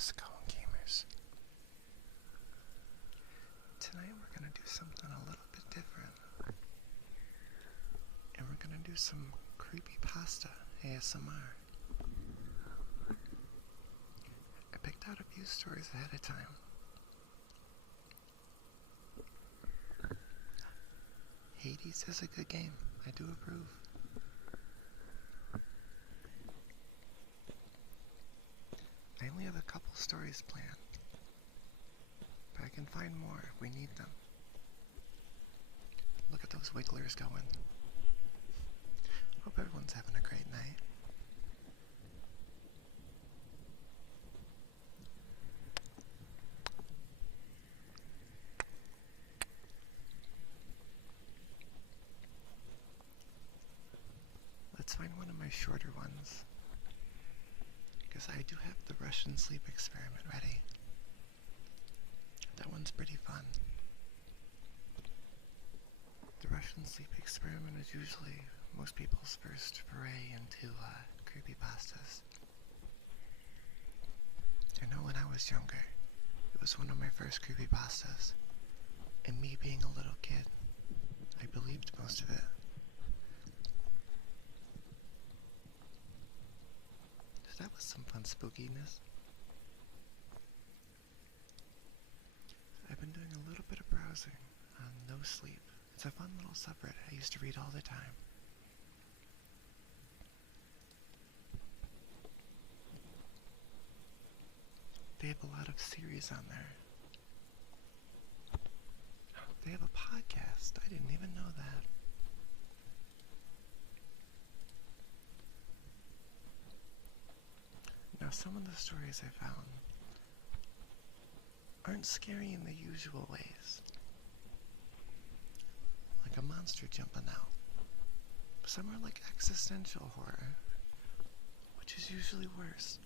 How's it going, gamers? Tonight we're gonna do something a little bit different. And we're gonna do some Creepypasta ASMR. I picked out a few stories ahead of time. Hades is a good game. I do approve. I only have a couple stories planned, but I can find more if we need them. Look at those wigglers going. Hope everyone's having a great night. Let's find one of my shorter ones, because I do have the Russian sleep experiment ready. That one's pretty fun. The Russian sleep experiment is usually most people's first foray into creepypastas. I know when I was younger, it was one of my first creepypastas, and me being a little kid, I believed most of it. So that was some fun spookiness. I've been doing a little bit of browsing on No Sleep. It's a fun little subreddit I used to read all the time. They have a lot of series on there. They have a podcast. I didn't even know that. Now, some of the stories I found aren't scary in the usual ways, like a monster jumping out. Some are like existential horror, which is usually worse.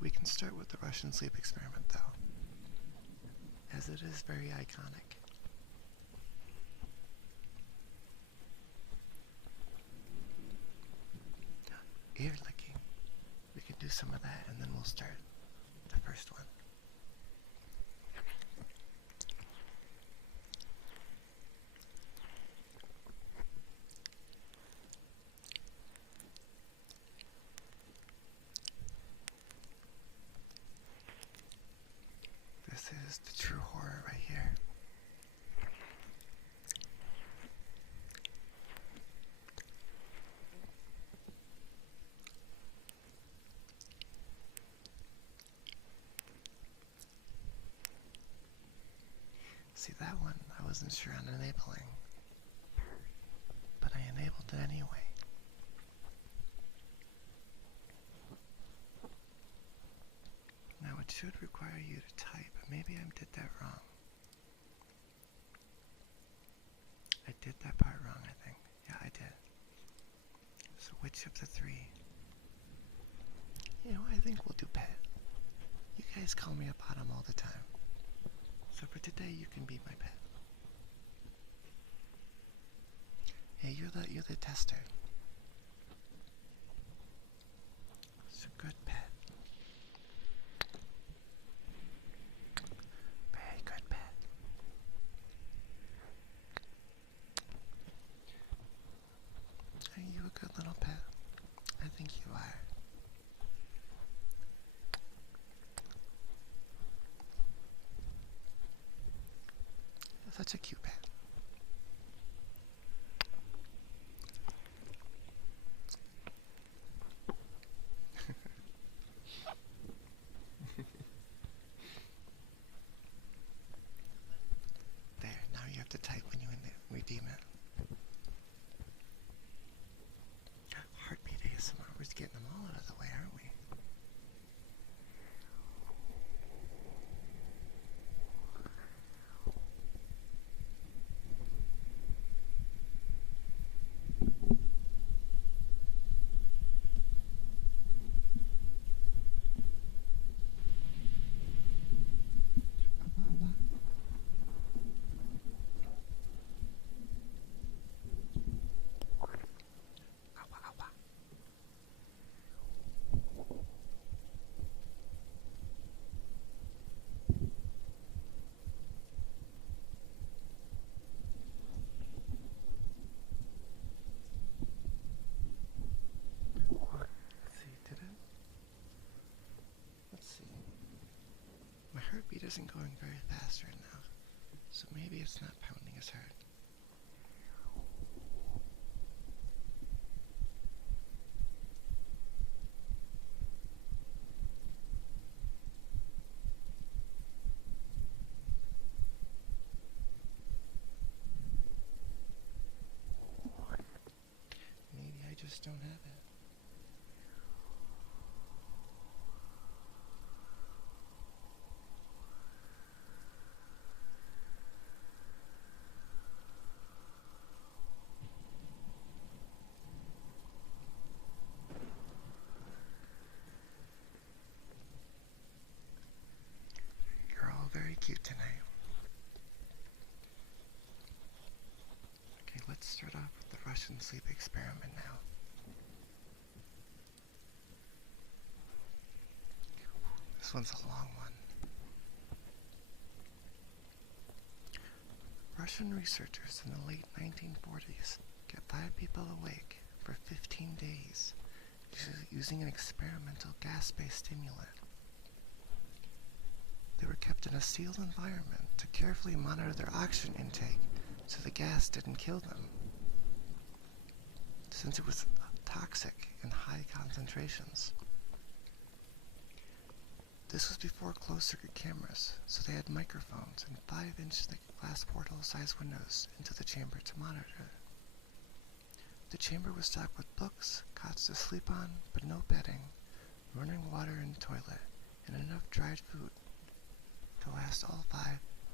We can start with the Russian sleep experiment, though, as it is very iconic. Ear licking. We can do some of that, and then we'll start the first one. This is the true horror right here. See, that one I wasn't sure on enabling, but I enabled it anyway. Now it should require you to type, but maybe I did that wrong. I did that part wrong, I think. Yeah, I did. So which of the three? You know, I think we'll do pet. You guys call me a bottom all the time. So for today, you can be my pet. Hey, you're the tester. It's a good pet. Very good pet. Are you a good little pet? I think you are. Such a cute pet. There, now you have to type when you redeem it. Heartbeat ASMR, we're just getting them all out of the way, aren't we? heartbeat isn't going very fast right now, so maybe it's not pounding as hard. Maybe I just don't have it. You're all very cute tonight. Okay, let's start off with the Russian sleep experiment now. This one's a long one. Russian researchers in the late 1940s kept 5 people awake for 15 days using an experimental gas-based stimulant. They were kept in a sealed environment to carefully monitor their oxygen intake so the gas didn't kill them, since it was toxic in high concentrations. This was before closed-circuit cameras, so they had microphones and 5-inch thick glass portal-sized windows into the chamber to monitor. The chamber was stocked with books, cots to sleep on, but no bedding, running water and toilet, and enough dried food to last all 5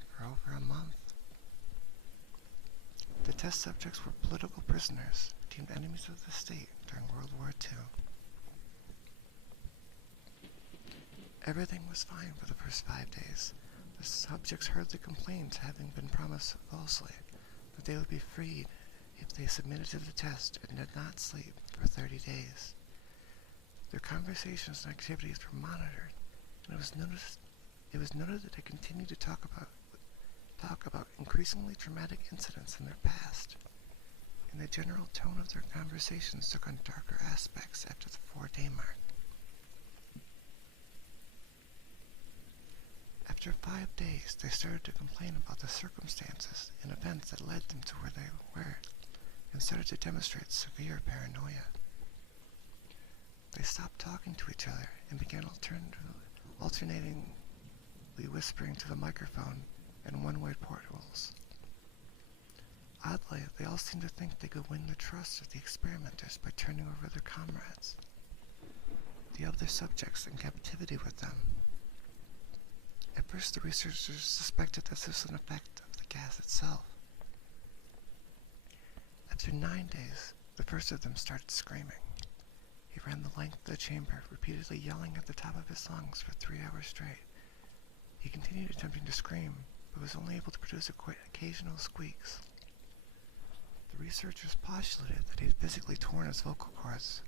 for over a month. The test subjects were political prisoners deemed enemies of the state during World War II. Everything was fine for the first 5 days. The subjects heard the complaints, having been promised falsely that they would be freed if they submitted to the test and did not sleep for 30 days. Their conversations and activities were monitored, and it was noted that they continued to talk about increasingly traumatic incidents in their past, and the general tone of their conversations took on darker aspects after the 4-day mark. After 5 days, they started to complain about the circumstances and events that led them to where they were, and started to demonstrate severe paranoia. They stopped talking to each other and began alternatingly whispering to the microphone and one-way portals. Oddly, they all seemed to think they could win the trust of the experimenters by turning over their comrades, the other subjects in captivity with them. At first, the researchers suspected that this was an effect of the gas itself. After 9 days, the first of them started screaming. He ran the length of the chamber, repeatedly yelling at the top of his lungs for 3 hours straight. He continued attempting to scream, but was only able to produce occasional squeaks. The researchers postulated that he had physically torn his vocal cords.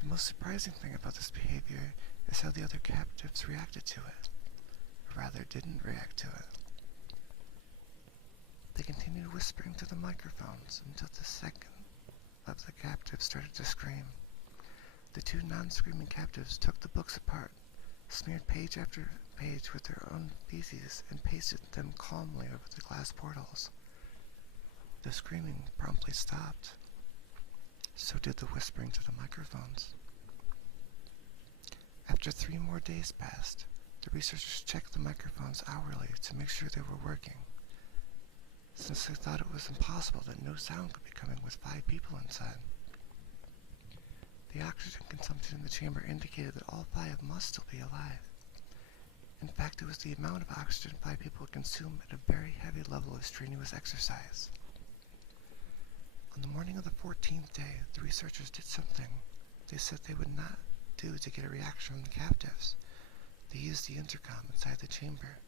The most surprising thing about this behavior is how the other captives reacted to it, or rather didn't react to it. They continued whispering to the microphones until the second of the captives started to scream. The 2 non-screaming captives took the books apart, smeared page after page with their own feces, and pasted them calmly over the glass portals. The screaming promptly stopped. So did the whispering to the microphones. After 3 more days passed, the researchers checked the microphones hourly to make sure they were working, since they thought it was impossible that no sound could be coming with 5 people inside. The oxygen consumption in the chamber indicated that all 5 must still be alive. In fact, it was the amount of oxygen 5 people would consume at a very heavy level of strenuous exercise. On the morning of the 14th day, the researchers did something they said they would not do to get a reaction from the captives. They used the intercom inside the chamber,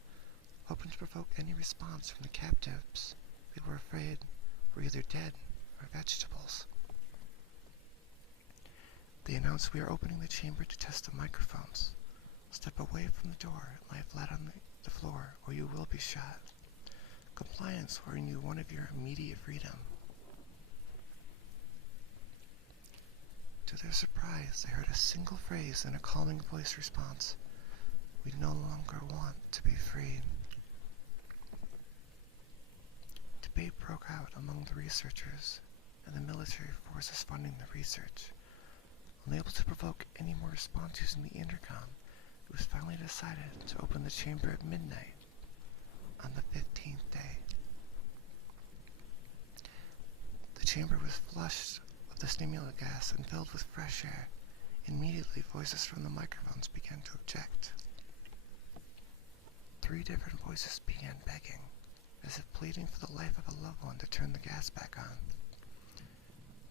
hoping to provoke any response from the captives they were afraid were either dead or vegetables. They announced, "We are opening the chamber to test the microphones. Step away from the door and lie flat on the floor, or you will be shot. Compliance will earn you one of your immediate freedom." To their surprise, they heard a single phrase in a calming voice response. We no longer want to be free. Debate broke out among the researchers and the military forces funding the research. Unable to provoke any more response using the intercom, it was finally decided to open the chamber at midnight on the 15th day. The chamber was flushed of the stimulant gas and filled with fresh air. Immediately, voices from the microphones began to object. 3 different voices began begging, as if pleading for the life of a loved one to turn the gas back on.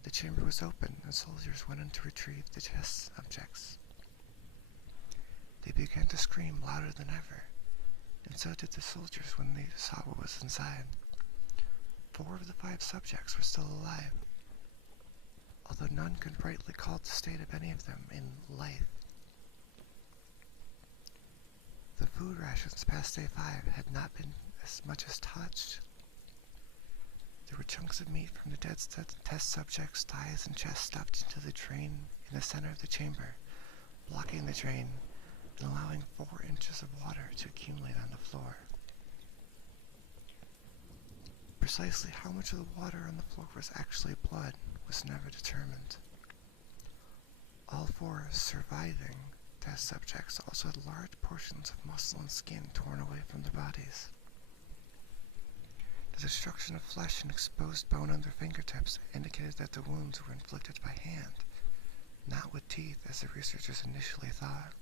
The chamber was open and soldiers went in to retrieve the test subjects. They began to scream louder than ever, and so did the soldiers when they saw what was inside. 4 of the 5 subjects were still alive, although none could rightly call the state of any of them in life. The food rations past day 5 had not been as much as touched. There were chunks of meat from the dead test subjects' thighs and chests stuffed into the drain in the center of the chamber, blocking the drain and allowing 4 inches of water to accumulate on the floor. Precisely how much of the water on the floor was actually blood was never determined. All 4 surviving test subjects also had large portions of muscle and skin torn away from their bodies. The destruction of flesh and exposed bone on their fingertips indicated that the wounds were inflicted by hand, not with teeth as the researchers initially thought.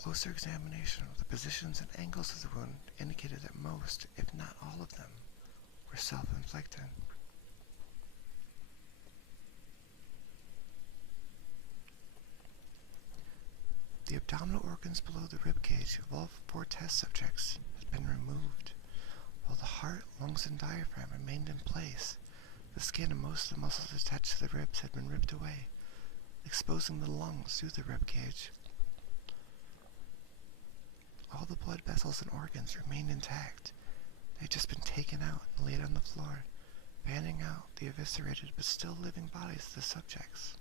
Closer examination of the positions and angles of the wound indicated that most, if not all of them, were self-inflicted. The abdominal organs below the ribcage of all 4 test subjects had been removed, while the heart, lungs, and diaphragm remained in place. The skin and most of the muscles attached to the ribs had been ripped away, exposing the lungs through the ribcage. All the blood vessels and organs remained intact. They had just been taken out and laid on the floor, fanning out the eviscerated but still living bodies of the subjects.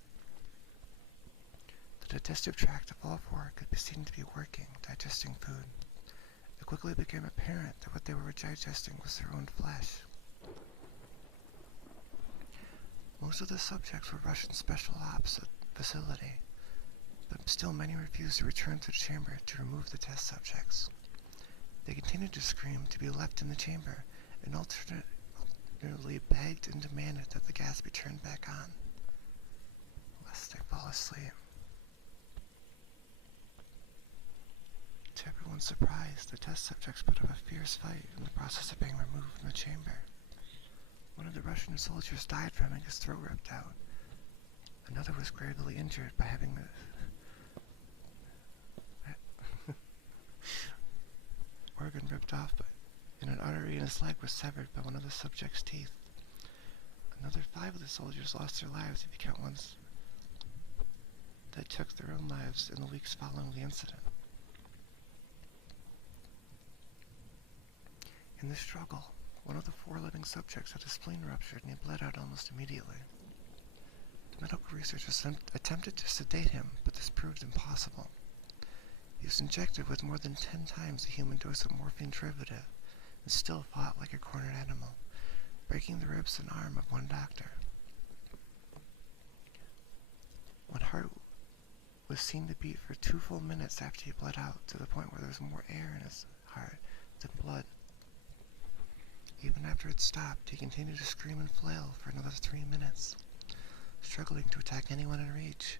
The digestive tract of all 4 could be seen to be working, digesting food. It quickly became apparent that what they were digesting was their own flesh. Most of the subjects were rushed in special ops facility, but still many refused to return to the chamber to remove the test subjects. They continued to scream to be left in the chamber and alternately begged and demanded that the gas be turned back on, lest they fall asleep. To everyone's surprise, the test subjects put up a fierce fight in the process of being removed from the chamber. One of the Russian soldiers died from having his throat ripped out. Another was gravely injured by having the organ ripped off, but an artery in his leg was severed by one of the subject's teeth. Another 5 of the soldiers lost their lives if you count ones that took their own lives in the weeks following the incident. In the struggle, one of the 4 living subjects had his spleen ruptured and he bled out almost immediately. The medical researchers attempted to sedate him, but this proved impossible. He was injected with more than 10 times the human dose of morphine derivative and still fought like a cornered animal, breaking the ribs and arm of one doctor. One heart was seen to beat for 2 full minutes after he bled out, to the point where there was more air in his heart than blood. Even after it stopped, he continued to scream and flail for another 3 minutes, struggling to attack anyone in reach.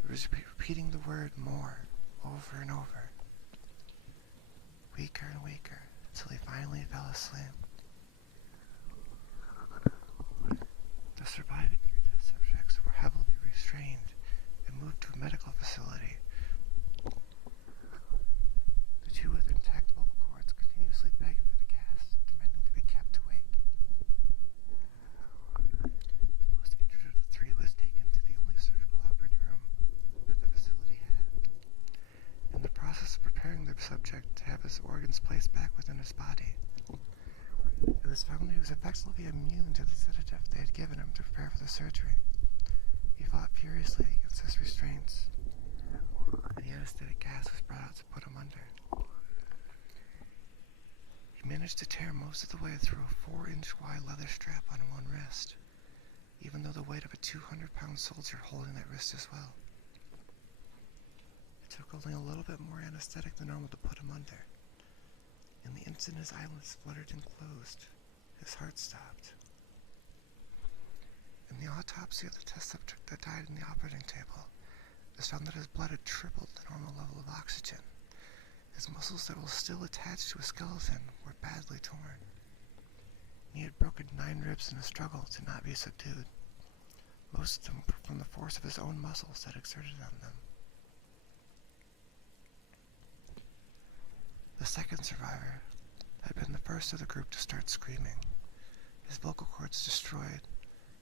He was repeating the word "more" over and over, weaker and weaker, until he finally fell asleep. The surviving 3 test subjects were heavily restrained and moved to a medical facility. The 2 with intact vocal cords continuously begged for the gas, demanding to be kept awake. The most injured of the 3 was taken to the only surgical operating room that the facility had. In the process of preparing the subject to have his organs placed back within his body, it was found that he was effectively immune to the sedative they had given him to prepare for the surgery. He fought furiously against his restraints, and he the anesthetic gas was brought out to put him under. He managed to tear most of the way through a 4-inch wide leather strap on one wrist, even though the weight of a 200-pound soldier holding that wrist as well. It took only a little bit more anesthetic than normal to put him under. In the instant his eyelids fluttered and closed, his heart stopped. In the autopsy of the test subject that died in the operating table, it was found that his blood had tripled the normal level of oxygen. His muscles that were still attached to his skeleton were badly torn. He had broken 9 ribs in a struggle to not be subdued, most of them from the force of his own muscles that exerted on them. The second survivor had been the first of the group to start screaming. His vocal cords destroyed,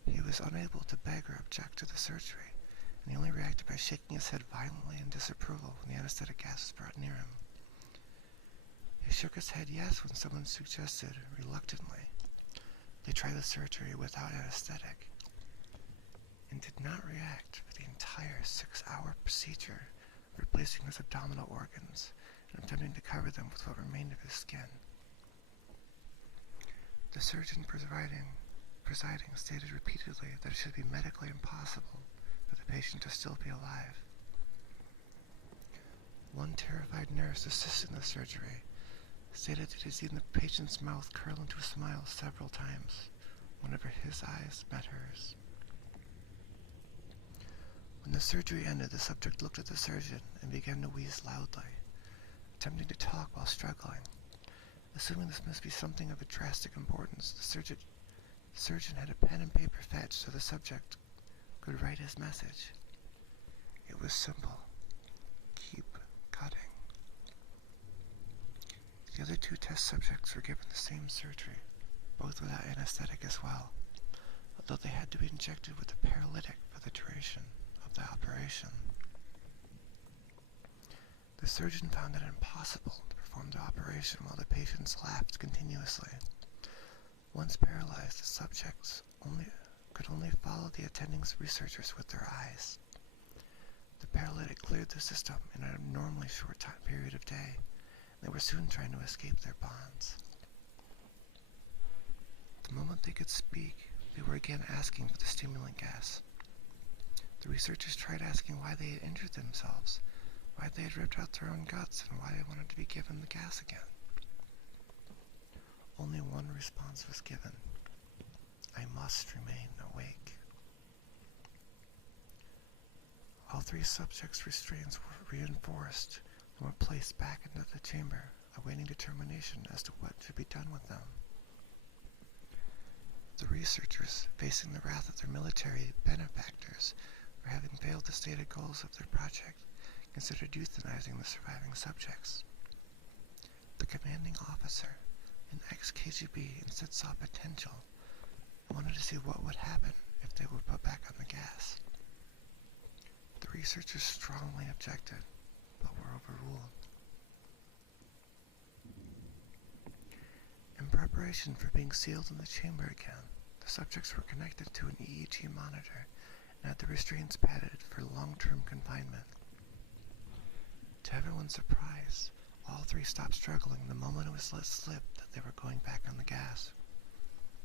he was unable to beg or object to the surgery, and he only reacted by shaking his head violently in disapproval when the anesthetic gas was brought near him. He shook his head yes when someone suggested, reluctantly, they try the surgery without anesthetic, and did not react for the entire 6-hour procedure, replacing his abdominal organs and attempting to cover them with what remained of his skin. The surgeon presiding stated repeatedly that it should be medically impossible for the patient to still be alive. One terrified nurse assisting the surgery stated that he'd seen the patient's mouth curl into a smile several times whenever his eyes met hers. When the surgery ended, the subject looked at the surgeon and began to wheeze loudly, attempting to talk while struggling. Assuming this must be something of a drastic importance, the surgeon had a pen and paper fetched so the subject could write his message. It was simple. Keep cutting. The other 2 test subjects were given the same surgery, both without anesthetic as well, although they had to be injected with a paralytic for the duration of the operation. The surgeon found it impossible to perform the operation while the patients laughed continuously. Once paralyzed, the subjects could only follow the attending researchers with their eyes. The paralytic cleared the system in an abnormally short period of day, and they were soon trying to escape their bonds. The moment they could speak, they were again asking for the stimulant gas. The researchers tried asking why they had injured themselves, why they had ripped out their own guts, and why they wanted to be given the gas again. Only one response was given: I must remain awake. All 3 subjects' restraints were reinforced and were placed back into the chamber, awaiting determination as to what should be done with them. The researchers, facing the wrath of their military benefactors for having failed the stated goals of their project, considered euthanizing the surviving subjects. The commanding officer, an ex-KGB, instead saw potential and wanted to see what would happen if they were put back on the gas. The researchers strongly objected, but were overruled. In preparation for being sealed in the chamber again, the subjects were connected to an EEG monitor and had the restraints padded for long-term confinement. To everyone's surprise, all 3 stopped struggling the moment it was let slip that they were going back on the gas.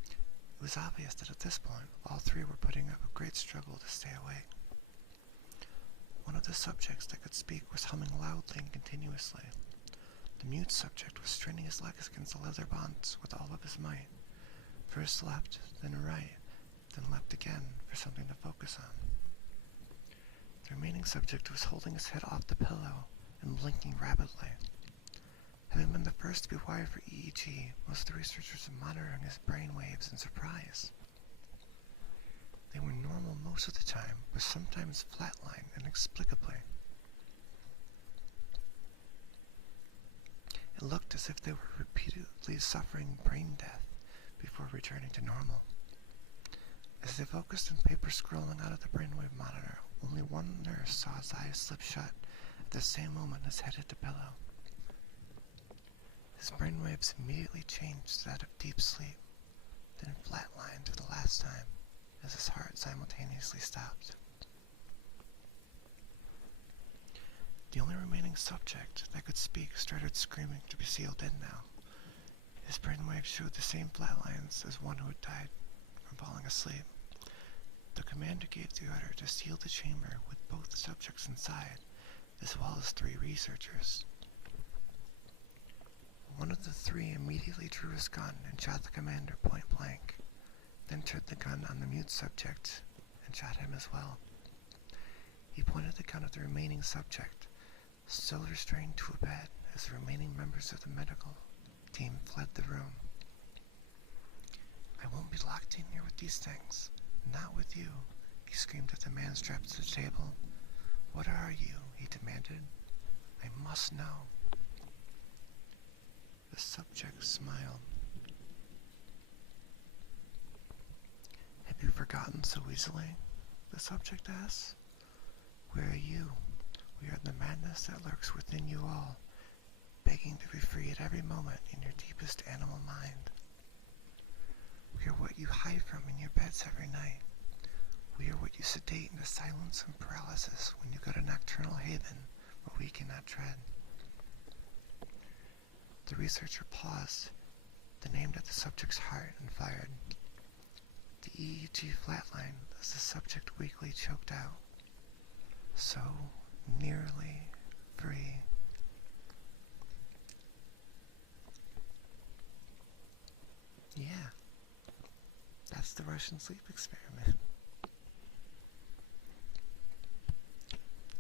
It was obvious that at this point, all 3 were putting up a great struggle to stay awake. One of the subjects that could speak was humming loudly and continuously. The mute subject was straining his legs against the leather bonds with all of his might. First left, then right, then left again for something to focus on. The remaining subject was holding his head off the pillow and blinking rapidly. Having been the first to be wired for EEG, most of the researchers were monitoring his brain waves in surprise. They were normal most of the time, but sometimes flatlined inexplicably. It looked as if they were repeatedly suffering brain death before returning to normal. As they focused on paper scrolling out of the brainwave monitor, only one nurse saw his eyes slip shut at the same moment his head hit the pillow. His brainwaves immediately changed to that of deep sleep, then flatlined for the last time as his heart simultaneously stopped. The only remaining subject that could speak started screaming to be sealed in now. His brainwaves showed the same flat lines as one who had died from falling asleep. The commander gave the order to seal the chamber with both subjects inside, as well as 3 researchers. One of the 3 immediately drew his gun and shot the commander point blank, then turned the gun on the mute subject and shot him as well. He pointed the gun at the remaining subject, still restrained to a bed as the remaining members of the medical team fled the room. "I won't be locked in here with these things. Not with you," he screamed at the man strapped to the table. "What are you?" he demanded. "I must know." The subject smiled. "Have you forgotten so easily?" the subject asked. "Where are you? We are the madness that lurks within you all, begging to be free at every moment in your deepest animal mind. We are what you hide from in your beds every night. We are what you sedate into silence and paralysis when you go to nocturnal haven where we cannot tread." The researcher paused, then aimed at the subject's heart and fired. The EEG flatlined as the subject weakly choked out. "So nearly free." Yeah, that's the Russian sleep experiment.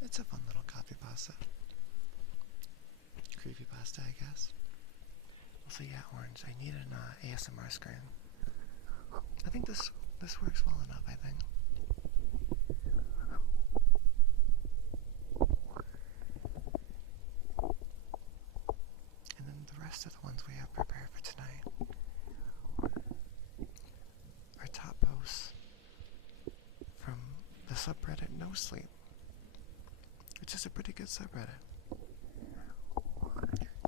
It's a fun little creepypasta. Creepypasta, I guess. Also, yeah, Orange, I need an ASMR screen. I think this works well enough, I think. And then the rest of the ones we have prepared for tonight are top posts from the subreddit No Sleep, which is a pretty good subreddit.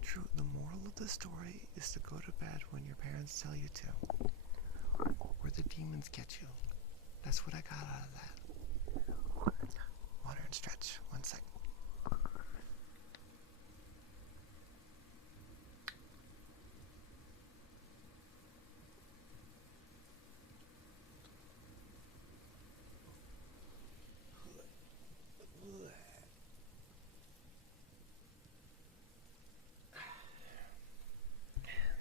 True, the moral of the story is to go to bed when your parents tell you to, or the demons get you. That's what I got out of that. Water and stretch. 1 sec.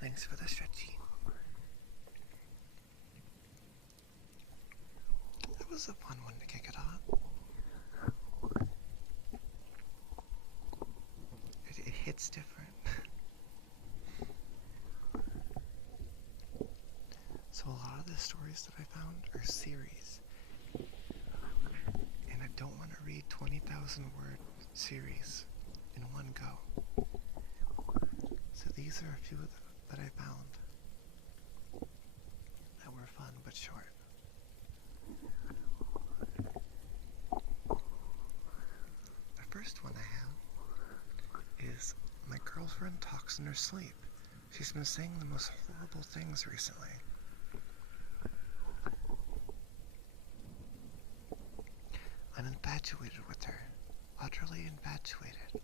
Thanks for the stretchy. That was a fun one to kick it off. It hits different. So a lot of the stories that I found are series. And I don't want to read 20,000 word series in one go. So these are a few that I found that were fun but short. The first one I have is "My girlfriend talks in her sleep. She's been saying the most horrible things recently. I'm infatuated with her, utterly infatuated.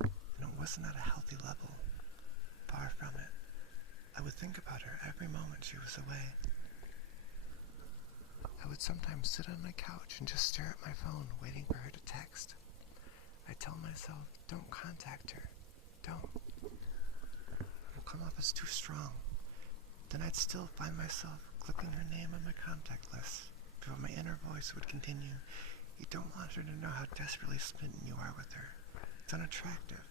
And it wasn't at a healthy level. Far from it. I would think about her every moment she was away. I would sometimes sit on my couch and just stare at my phone, waiting for her to text. I tell myself, don't contact her. Don't. It'll come off as too strong. Then I'd still find myself clicking her name on my contact list, before my inner voice would continue. You don't want her to know how desperately smitten you are with her. It's unattractive.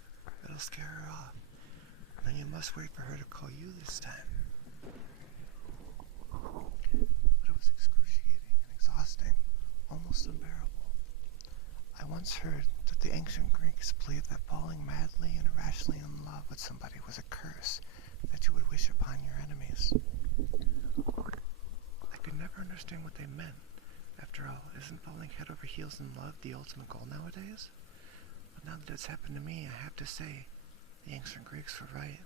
It'll scare her off. And then you must wait for her to call you this time. But it was excruciating and exhausting, almost unbearable. I once heard that the ancient Greeks believed that falling madly and irrationally in love with somebody was a curse that you would wish upon your enemies. I could never understand what they meant. After all, isn't falling head over heels in love the ultimate goal nowadays? But now that it's happened to me, I have to say, the ancient Greeks were right.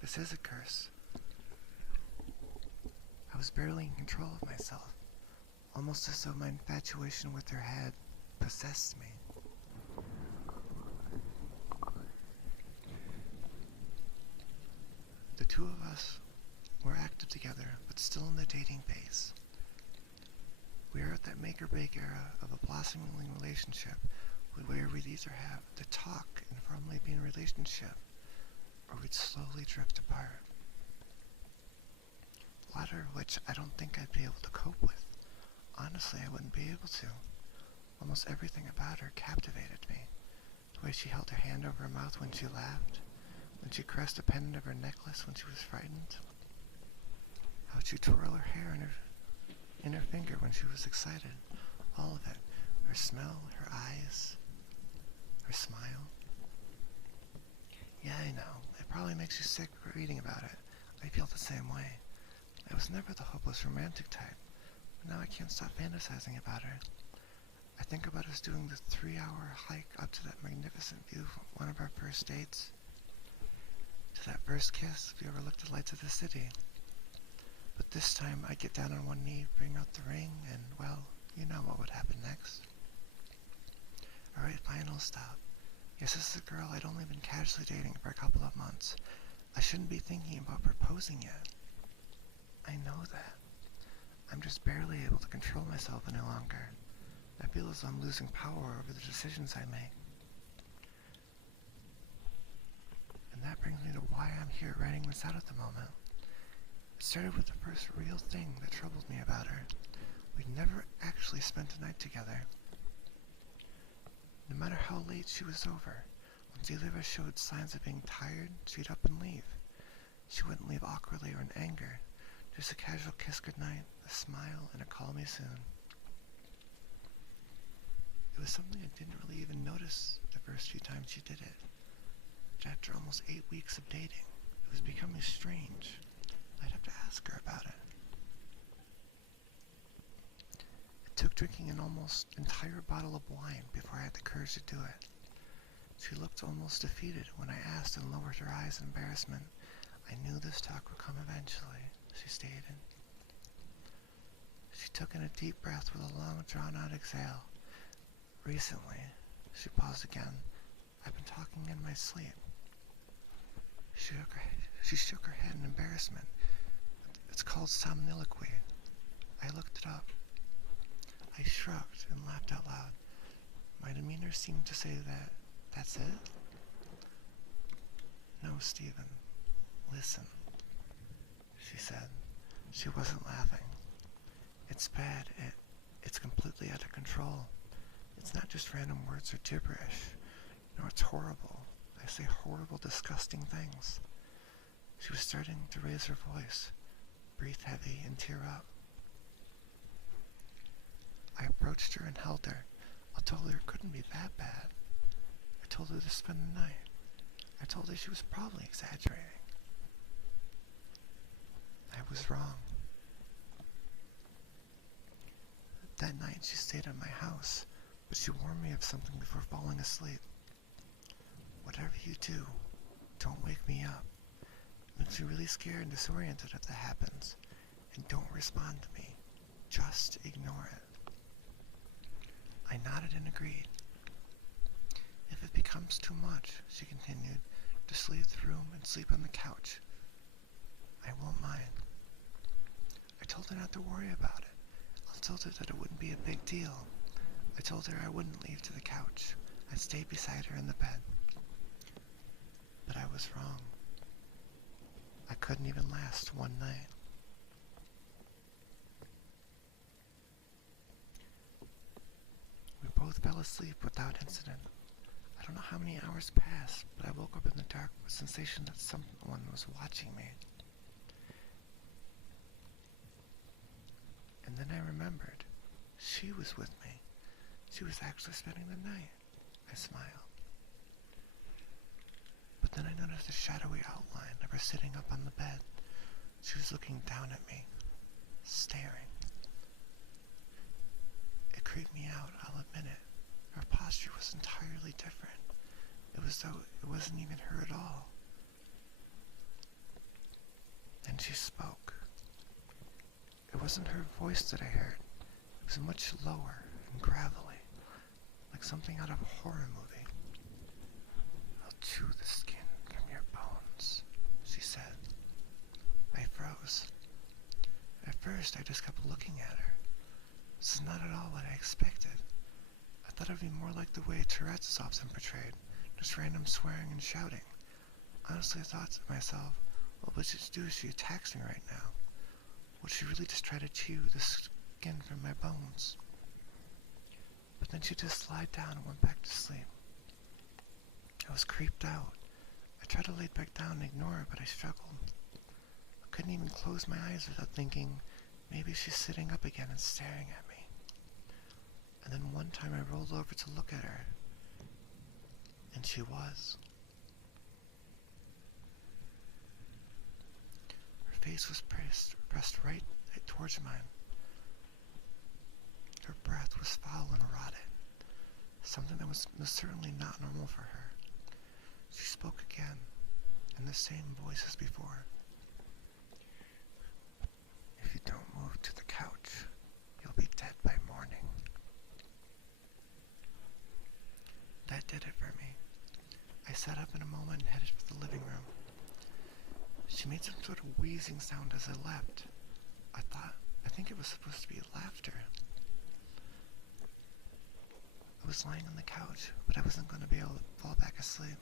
This is a curse. I was barely in control of myself, almost as though my infatuation with her had possessed me. two of us were active together, but still in the dating phase. We are at that make-or-break era of a blossoming relationship where we'd either have to talk and firmly be in a relationship, or we'd slowly drift apart. The latter of which I don't think I'd be able to cope with. Honestly, I wouldn't be able to. Almost everything about her captivated me. The way she held her hand over her mouth when she laughed, when she caressed the pendant of her necklace when she was frightened, how she'd twirl her hair in her finger when she was excited. All of it. Her smell, her eyes, her smile. Yeah, I know. It probably makes you sick reading about it. I feel the same way. I was never the hopeless romantic type, but now I can't stop fantasizing about her. I think about us doing the 3-hour hike up to that magnificent view from one of our first dates, to that first kiss if we overlooked the lights of the city. But this time I'd get down on one knee, bring out the ring, and, well, you know what would happen next. Alright, final stop. Yes, this is a girl I'd only been casually dating for a couple of months. I shouldn't be thinking about proposing yet. I know that. I'm just barely able to control myself any longer. I feel as though I'm losing power over the decisions I make. And that brings me to why I'm here writing this out at the moment. It started with the first real thing that troubled me about her. We'd never actually spent a night together. No matter how late she was over, once either of us showed signs of being tired, she'd up and leave. She wouldn't leave awkwardly or in anger. Just a casual kiss goodnight, a smile, and a call me soon. It was something I didn't really even notice the first few times she did it. But after almost 8 weeks of dating, it was becoming strange. I'd have to ask her about it. It took drinking an almost entire bottle of wine before I had the courage to do it. She looked almost defeated when I asked and lowered her eyes in embarrassment. I knew this talk would come eventually, she stated. She took in a deep breath with a long, drawn-out exhale. Recently, she paused again, I've been talking in my sleep. She shook her head in embarrassment. It's called somniloquy. I looked it up. I shrugged and laughed out loud. My demeanor seemed to say that's it? No, Stephen. Listen, she said. She wasn't laughing. It's bad. It's completely out of control. It's not just random words or gibberish. No, it's horrible. I say horrible, disgusting things. She was starting to raise her voice, breathe heavy, and tear up. I approached her and held her. I told her it couldn't be that bad. I told her to spend the night. I told her she was probably exaggerating. I was wrong. That night she stayed at my house, but she warned me of something before falling asleep. Whatever you do, don't wake me up. It makes me really scared and disoriented if that happens. And don't respond to me. Just ignore it. I nodded and agreed. If it becomes too much, she continued, just leave the room and sleep on the couch. I won't mind. I told her not to worry about it. I told her that it wouldn't be a big deal. I told her I wouldn't leave to the couch. I'd stay beside her in the bed. But I was wrong. I couldn't even last one night. We both fell asleep without incident. I don't know how many hours passed, but I woke up in the dark with a sensation that someone was watching me. And then I remembered. She was with me. She was actually spending the night. I smiled. But then I noticed a shadowy outline of her sitting up on the bed. She was looking down at me, staring. It creeped me out, I'll admit it. Her posture was entirely different. It was though it wasn't even her at all. Then she spoke. It wasn't her voice that I heard. It was much lower and gravelly, like something out of a horror movie. I'll chew the skin from your bones, she said. first, I just kept looking at her. This is not at all what I expected. I thought it would be more like the way Tourette's is often portrayed, just random swearing and shouting. Honestly, I thought to myself, what would she do if she attacks me right now? Would she really just try to chew the skin from my bones? But then she just lied down and went back to sleep. I was creeped out. I tried to lay back down and ignore her, but I struggled. I couldn't even close my eyes without thinking, maybe she's sitting up again and staring at me. And then one time I rolled over to look at her, and she was. Her face was pressed right towards mine. Her breath was foul and rotted, something that was certainly not normal for her. She spoke again, in the same voice as before. If you don't move to the couch, you'll be dead by morning. That did it for me. I sat up in a moment and headed for the living room. She made some sort of wheezing sound as I left. I think it was supposed to be laughter. I was lying on the couch, but I wasn't going to be able to fall back asleep.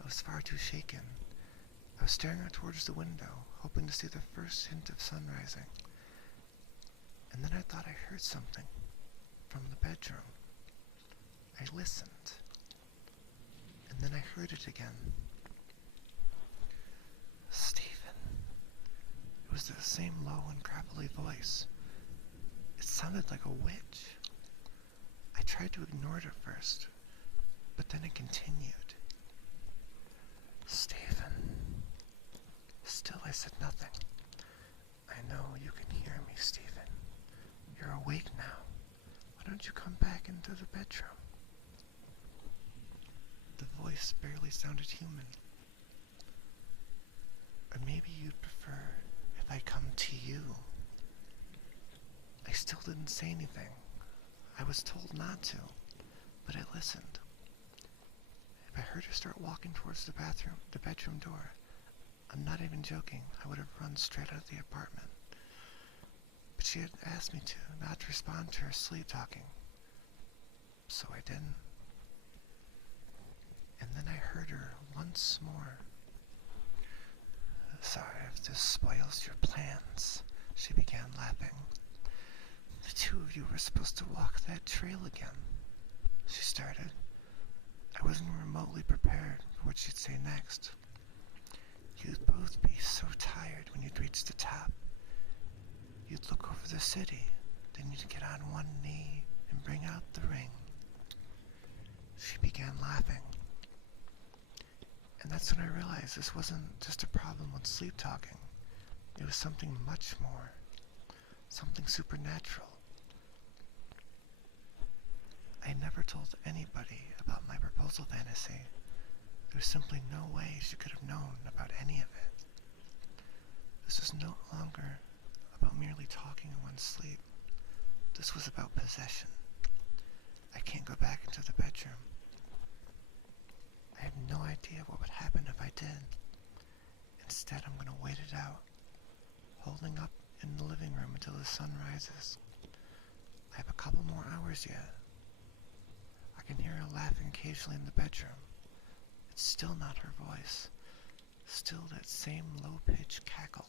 I was far too shaken. I was staring out towards the window, hoping to see the first hint of sun rising. And then I thought I heard something from the bedroom. I listened. And then I heard it again. Stephen. It was the same low and gravelly voice. It sounded like a witch. I tried to ignore it at first, but then it continued. Stephen. Still I said nothing. I know you can hear me, Stephen. You're awake now. Why don't you come back into the bedroom? The voice barely sounded human. Or maybe you'd prefer if I come to you. I still didn't say anything. I was told not to, but I listened. If I heard her start walking towards the bedroom door, I'm not even joking, I would have run straight out of the apartment. But she had asked me not to respond to her sleep talking, so I didn't. And then I heard her once more. Sorry if this spoils your plans, she began laughing. The two of you were supposed to walk that trail again, she started. I wasn't remotely prepared for what she'd say next. You'd both be so tired when you'd reach the top. You'd look over the city, then you'd get on one knee and bring out the ring. She began laughing. And that's when I realized this wasn't just a problem with sleep talking. It was something much more. Something supernatural. I never told anybody about my proposal fantasy. There was simply no way she could have known about any of it. This was no longer about merely talking in one's sleep. This was about possession. I can't go back into the bedroom. I have no idea what would happen if I did. Instead, I'm going to wait it out, holding up in the living room until the sun rises. I have a couple more hours yet. I can hear her laughing occasionally in the bedroom. It's still not her voice. Still that same low-pitched cackle.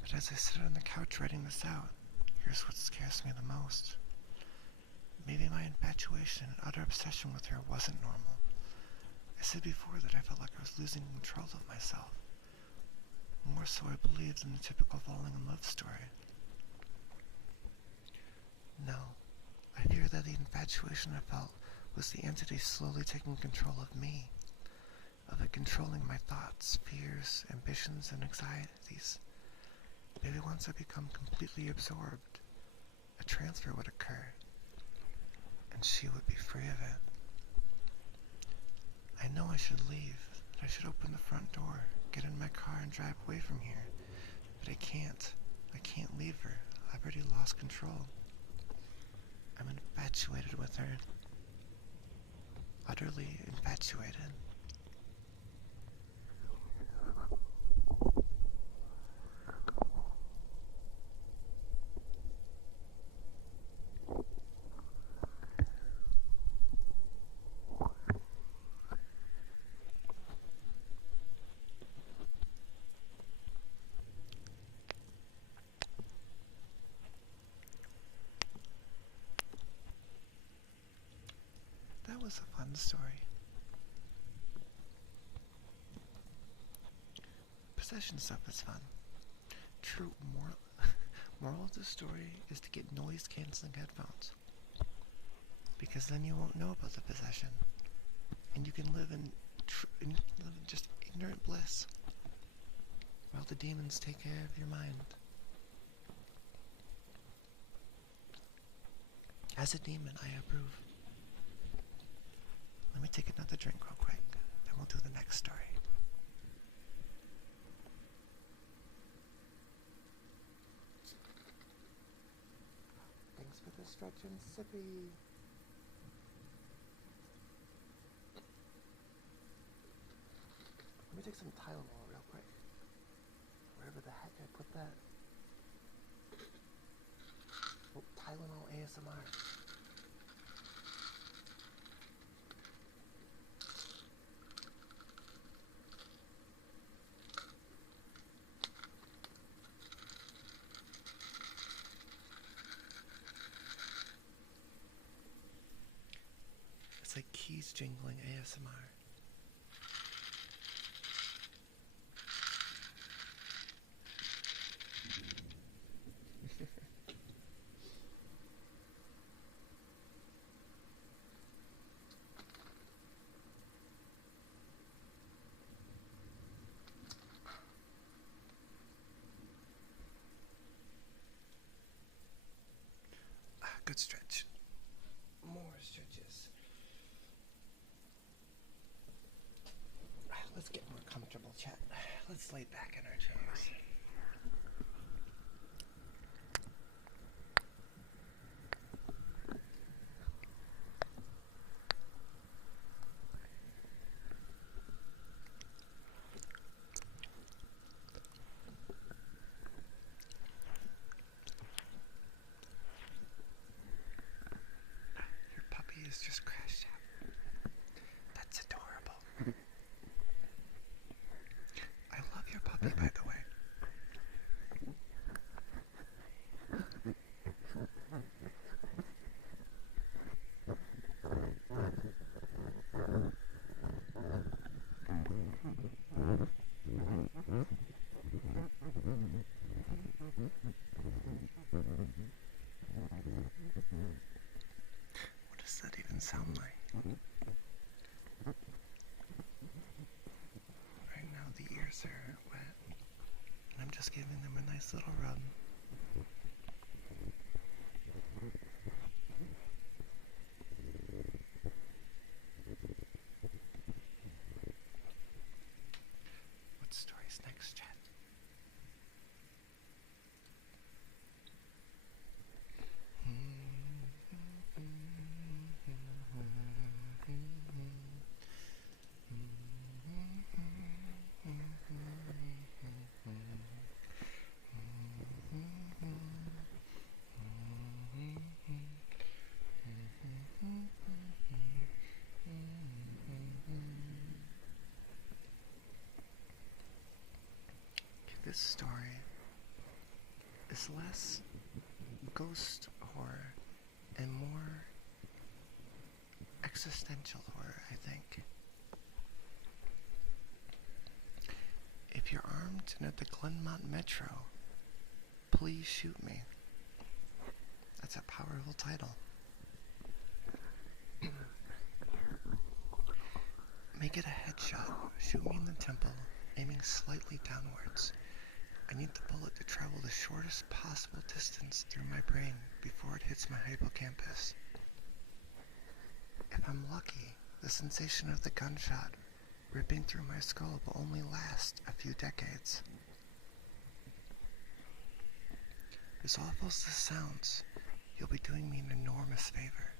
But as I sit on the couch writing this out, here's what scares me the most. Maybe my infatuation and utter obsession with her wasn't normal. I said before that I felt like I was losing control of myself. More so I believed in the typical falling in love story. No, I fear that the infatuation I felt was the entity slowly taking control of me, of it controlling my thoughts, fears, ambitions, and anxieties. Maybe once I become completely absorbed, a transfer would occur, and she would be free of it. I know I should leave, that I should open the front door, get in my car and drive away from here, but I can't. I can't leave her. I've already lost control. I'm infatuated with her. Utterly infatuated. possession story. Possession stuff is fun. True moral of the story is to get noise-canceling headphones, because then you won't know about the possession, and you can live in just ignorant bliss while the demons take care of your mind. As a demon, I approve. Let me take another drink real quick, then we'll do the next story. Thanks for the stretch and sippy. Let me take some Tylenol real quick. Wherever the heck I put that. Oh, Tylenol ASMR. It's like keys jingling ASMR. Good stretch. More stretches. Let's get more comfortable, chat. Let's lay back in our chairs. Your puppy is just crashed out. That's adorable. I love your puppy, by the way. What does that even sound like? Right now the ears are wet, and I'm just giving them a nice little rub. What story's next, chat? This story is less ghost horror and more existential horror, I think. If you're armed and at the Glenmont Metro, please shoot me. That's a powerful title. Make it a headshot. Shoot me in the temple, aiming slightly downwards. I need the bullet to travel the shortest possible distance through my brain before it hits my hippocampus. If I'm lucky, the sensation of the gunshot ripping through my skull will only last a few decades. As awful as this sounds, you'll be doing me an enormous favor.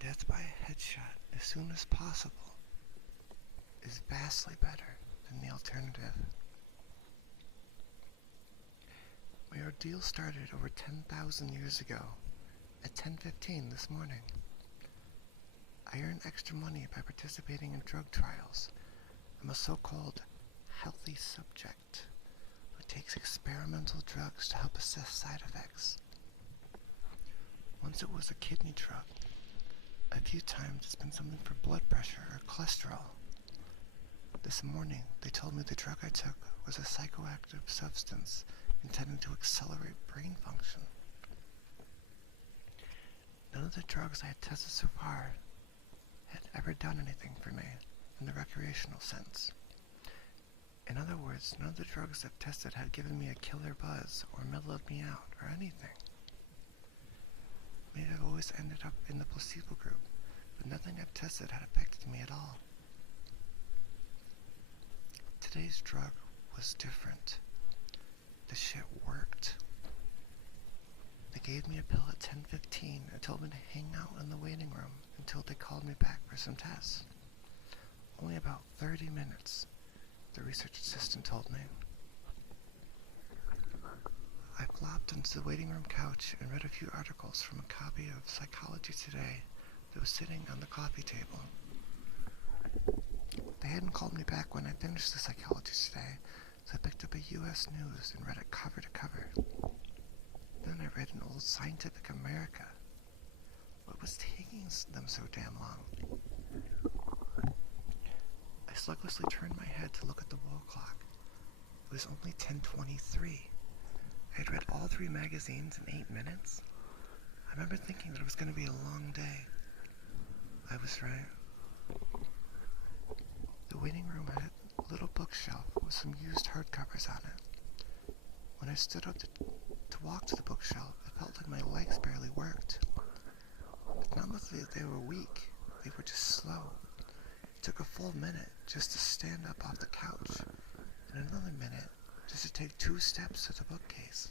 Death by a headshot as soon as possible is vastly better than the alternative. My ordeal started over 10,000 years ago at 10:15 this morning. I earn extra money by participating in drug trials. I'm a so-called healthy subject who takes experimental drugs to help assess side effects. Once it was a kidney drug, I A few times it's been something for blood pressure or cholesterol. This morning, they told me the drug I took was a psychoactive substance intended to accelerate brain function. None of the drugs I had tested so far had ever done anything for me in the recreational sense. In other words, none of the drugs I've tested had given me a killer buzz or mellowed me out or anything. Maybe I've always ended up in the placebo group, but nothing I've tested had affected me at all. Today's drug was different. The shit worked. They gave me a pill at 10:15 and told me to hang out in the waiting room until they called me back for some tests. Only about 30 minutes, the research assistant told me. I flopped onto the waiting room couch and read a few articles from a copy of Psychology Today that was sitting on the coffee table. They hadn't called me back when I finished the Psychology Today, so I picked up a US News and read it cover to cover. Then I read an old Scientific America. What was taking them so damn long? I sluggishly turned my head to look at the wall clock. It was only 10:23. I had read all 3 magazines in 8 minutes. I remember thinking that it was going to be a long day. I was right. The waiting room had a little bookshelf with some used hardcovers on it. When I stood up to walk to the bookshelf, I felt like my legs barely worked. Not that they were weak, they were just slow. It took a full minute just to stand up off the couch, and another minute just to take 2 steps to the bookcase.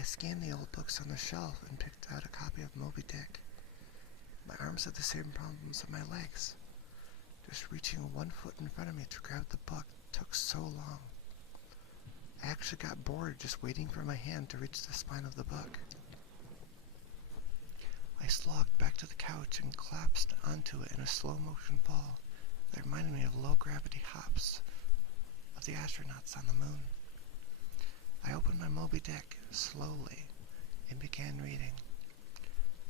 I scanned the old books on the shelf and picked out a copy of Moby Dick. My arms had the same problems as my legs. Just reaching 1 foot in front of me to grab the book took so long. I actually got bored just waiting for my hand to reach the spine of the book. I slogged back to the couch and collapsed onto it in a slow-motion fall that reminded me of low-gravity hops of the astronauts on the moon. I opened my Moby Dick slowly and began reading.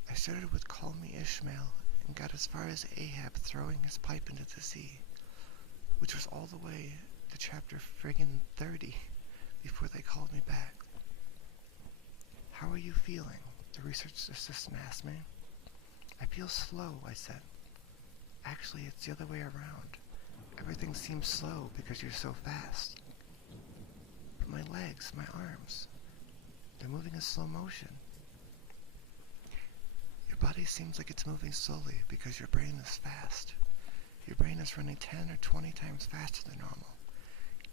I started with Call Me Ishmael and got as far as Ahab throwing his pipe into the sea, which was all the way to chapter friggin' 30 before they called me back. "How are you feeling?" the research assistant asked me. "I feel slow," I said. "Actually, it's the other way around. Everything seems slow because you're so fast. But my legs, my arms, they're moving in slow motion. Your body seems like it's moving slowly because your brain is fast. Your brain is running 10 or 20 times faster than normal.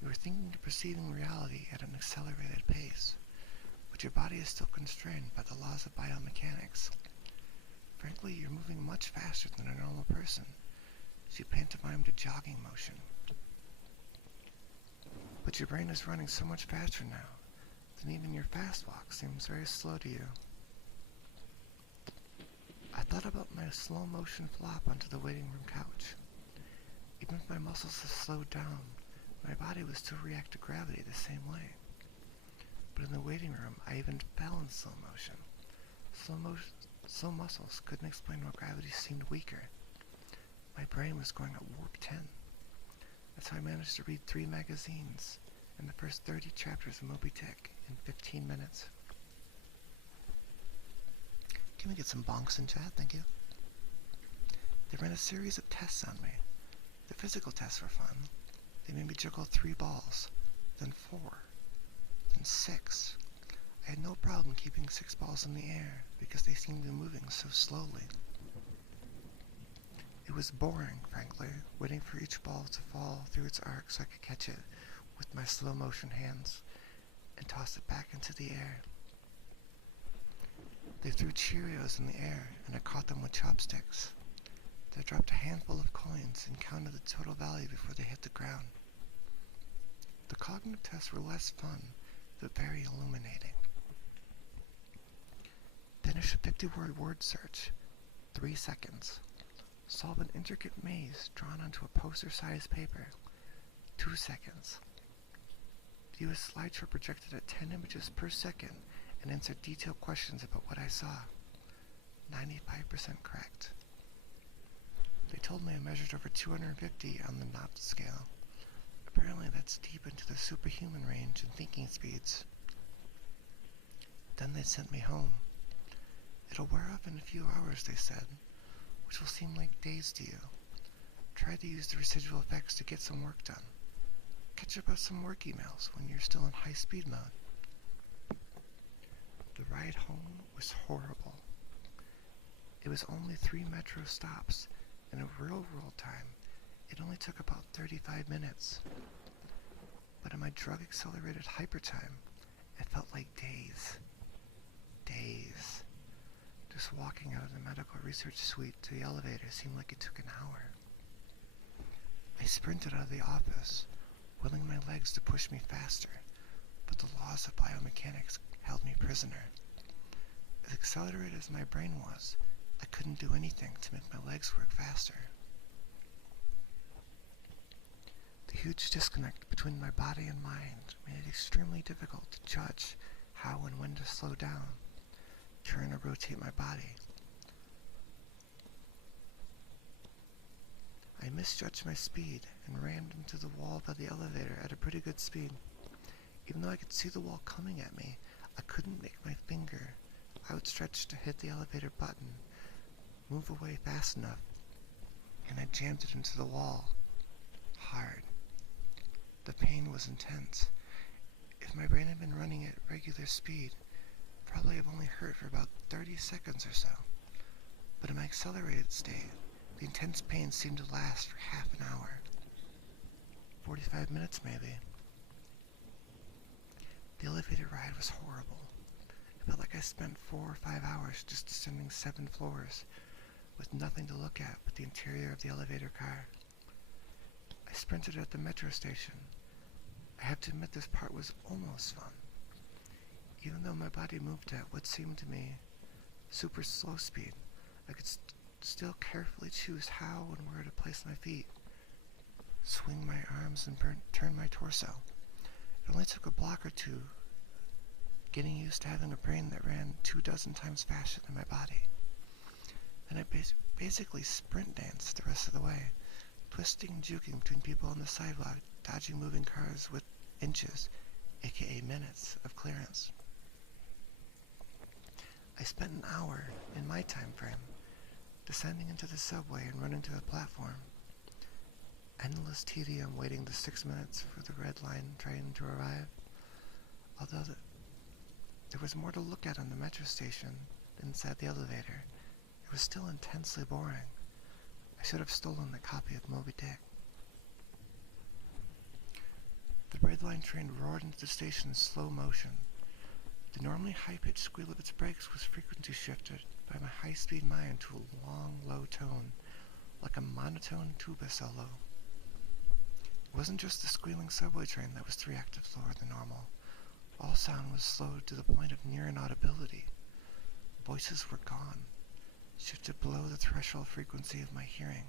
You are thinking and perceiving reality at an accelerated pace, but your body is still constrained by the laws of biomechanics. Frankly, you're moving much faster than a normal person, so you pantomimed a jogging motion. But your brain is running so much faster now that even your fast walk seems very slow to you." I thought about my slow motion flop onto the waiting room couch. Even if my muscles have slowed down, my body would still react to gravity the same way. But in the waiting room, I even fell in slow motion. Slow muscles couldn't explain why gravity seemed weaker. My brain was going at warp 10. That's how I managed to read 3 magazines and the first 30 chapters of Moby Dick in 15 minutes. Can we get some bonks in chat? Thank you. They ran a series of tests on me. The physical tests were fun. They made me juggle 3 balls, then 4, then 6. I had no problem keeping 6 balls in the air because they seemed to be moving so slowly. It was boring, frankly, waiting for each ball to fall through its arc so I could catch it with my slow motion hands and toss it back into the air. They threw Cheerios in the air and I caught them with chopsticks. They dropped a handful of coins and counted the total value before they hit the ground. The cognitive tests were less fun, but very illuminating. Finish a 50-word word search, 3 seconds. Solve an intricate maze drawn onto a poster-sized paper, 2 seconds. View a slideshow projected at 10 images per second and answer detailed questions about what I saw, 95% correct. They told me I measured over 250 on the knot scale. Apparently that's deep into the superhuman range in thinking speeds. Then they sent me home. It'll wear off in a few hours, they said, which will seem like days to you. Try to use the residual effects to get some work done. Catch up on some work emails when you're still in high-speed mode. The ride home was horrible. It was only 3 metro stops, and in real world time, it only took about 35 minutes. But in my drug-accelerated hypertime, it felt like days. Days. Just walking out of the medical research suite to the elevator seemed like it took an hour. I sprinted out of the office, willing my legs to push me faster, but the laws of biomechanics held me prisoner. As accelerated as my brain was, I couldn't do anything to make my legs work faster. The huge disconnect between my body and mind made it extremely difficult to judge how and when to slow down, turn or rotate my body. I misjudged my speed and rammed into the wall by the elevator at a pretty good speed. Even though I could see the wall coming at me, I couldn't make my finger outstretched to hit the elevator button move away fast enough, and I jammed it into the wall, hard. The pain was intense. If my brain had been running at regular speed, it'd probably have only hurt for about 30 seconds or so. But in my accelerated state, the intense pain seemed to last for half an hour. 45 minutes maybe. The elevator ride was horrible. It felt like I spent 4 or 5 hours just descending 7 floors, with nothing to look at but the interior of the elevator car. I sprinted at the metro station. I have to admit this part was almost fun. Even though my body moved at what seemed to me super slow speed, I could still carefully choose how and where to place my feet, swing my arms and turn my torso. It only took a block or two getting used to having a brain that ran 24 times faster than my body. Then I basically sprint danced the rest of the way, twisting and juking between people on the sidewalk, dodging moving cars with inches, aka minutes, of clearance. I spent an hour in my time frame, descending into the subway and running to the platform. Endless tedium waiting the 6 minutes for the red line train to arrive. Although there was more to look at on the metro station than inside the elevator, it was still intensely boring. I should have stolen a copy of Moby Dick. The red line train roared into the station in slow motion. The normally high-pitched squeal of its brakes was frequency shifted by my high-speed mind to a long, low tone, like a monotone tuba solo. It wasn't just the squealing subway train that was 3 octaves lower than normal. All sound was slowed to the point of near inaudibility. Voices were gone, shifted below the threshold frequency of my hearing.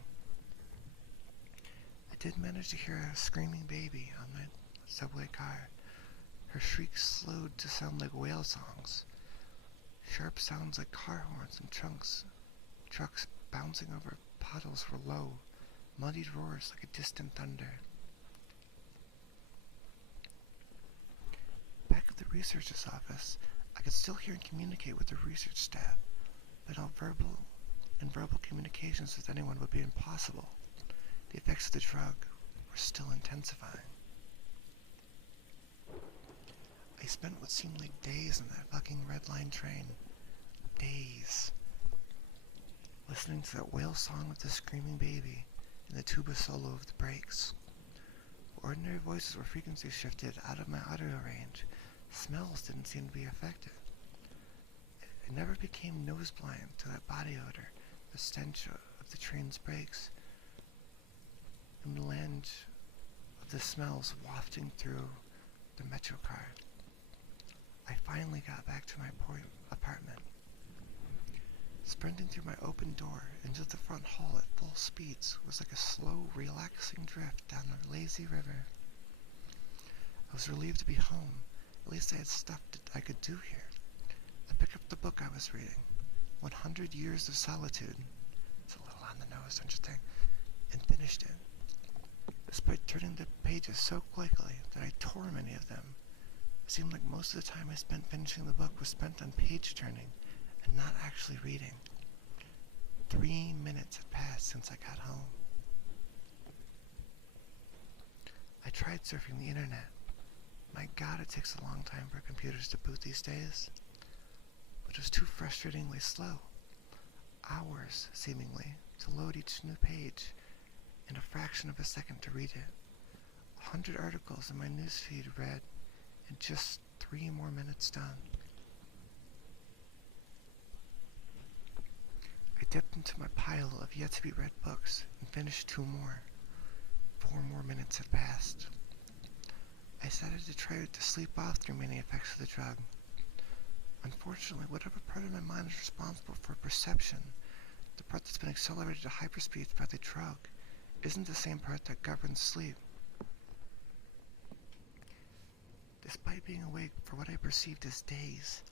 I did manage to hear a screaming baby on my subway car. Her shrieks slowed to sound like whale songs. Sharp sounds like car horns and trucks bouncing over puddles were low, muddied roars like a distant thunder. Back at the researcher's office, I could still hear and communicate with the research staff, but all verbal communications with anyone would be impossible. The effects of the drug were still intensifying. I spent what seemed like days on that fucking red line train. Days. Listening to that whale song with the screaming baby and the tuba solo of the brakes. Ordinary voices were frequency shifted out of my audio range. Smells didn't seem to be affected. I never became nose blind to that body odor, the stench of the train's brakes, and the melange of the smells wafting through the metro car. I finally got back to my apartment. Sprinting through my open door into the front hall at full speeds was like a slow, relaxing drift down a lazy river. I was relieved to be home. At least I had stuff that I could do here. I picked up the book I was reading. 100 Years of Solitude. It's a little on the nose, don't you think? And finished it. Despite turning the pages so quickly that I tore many of them, it seemed like most of the time I spent finishing the book was spent on page turning and not actually reading. 3 minutes had passed since I got home. I tried surfing the internet. My God, it takes a long time for computers to boot these days. But it was too frustratingly slow. Hours, seemingly, to load each new page, and a fraction of a second to read it. 100 articles in my newsfeed read, in just 3 more minutes done. I dipped into my pile of yet-to-be-read books and finished 2 more. 4 more minutes had passed. I decided to try to sleep off the remaining effects of the drug. Unfortunately, whatever part of my mind is responsible for perception, the part that's been accelerated to hyperspeed by the drug, isn't the same part that governs sleep. Despite being awake for what I perceived as days,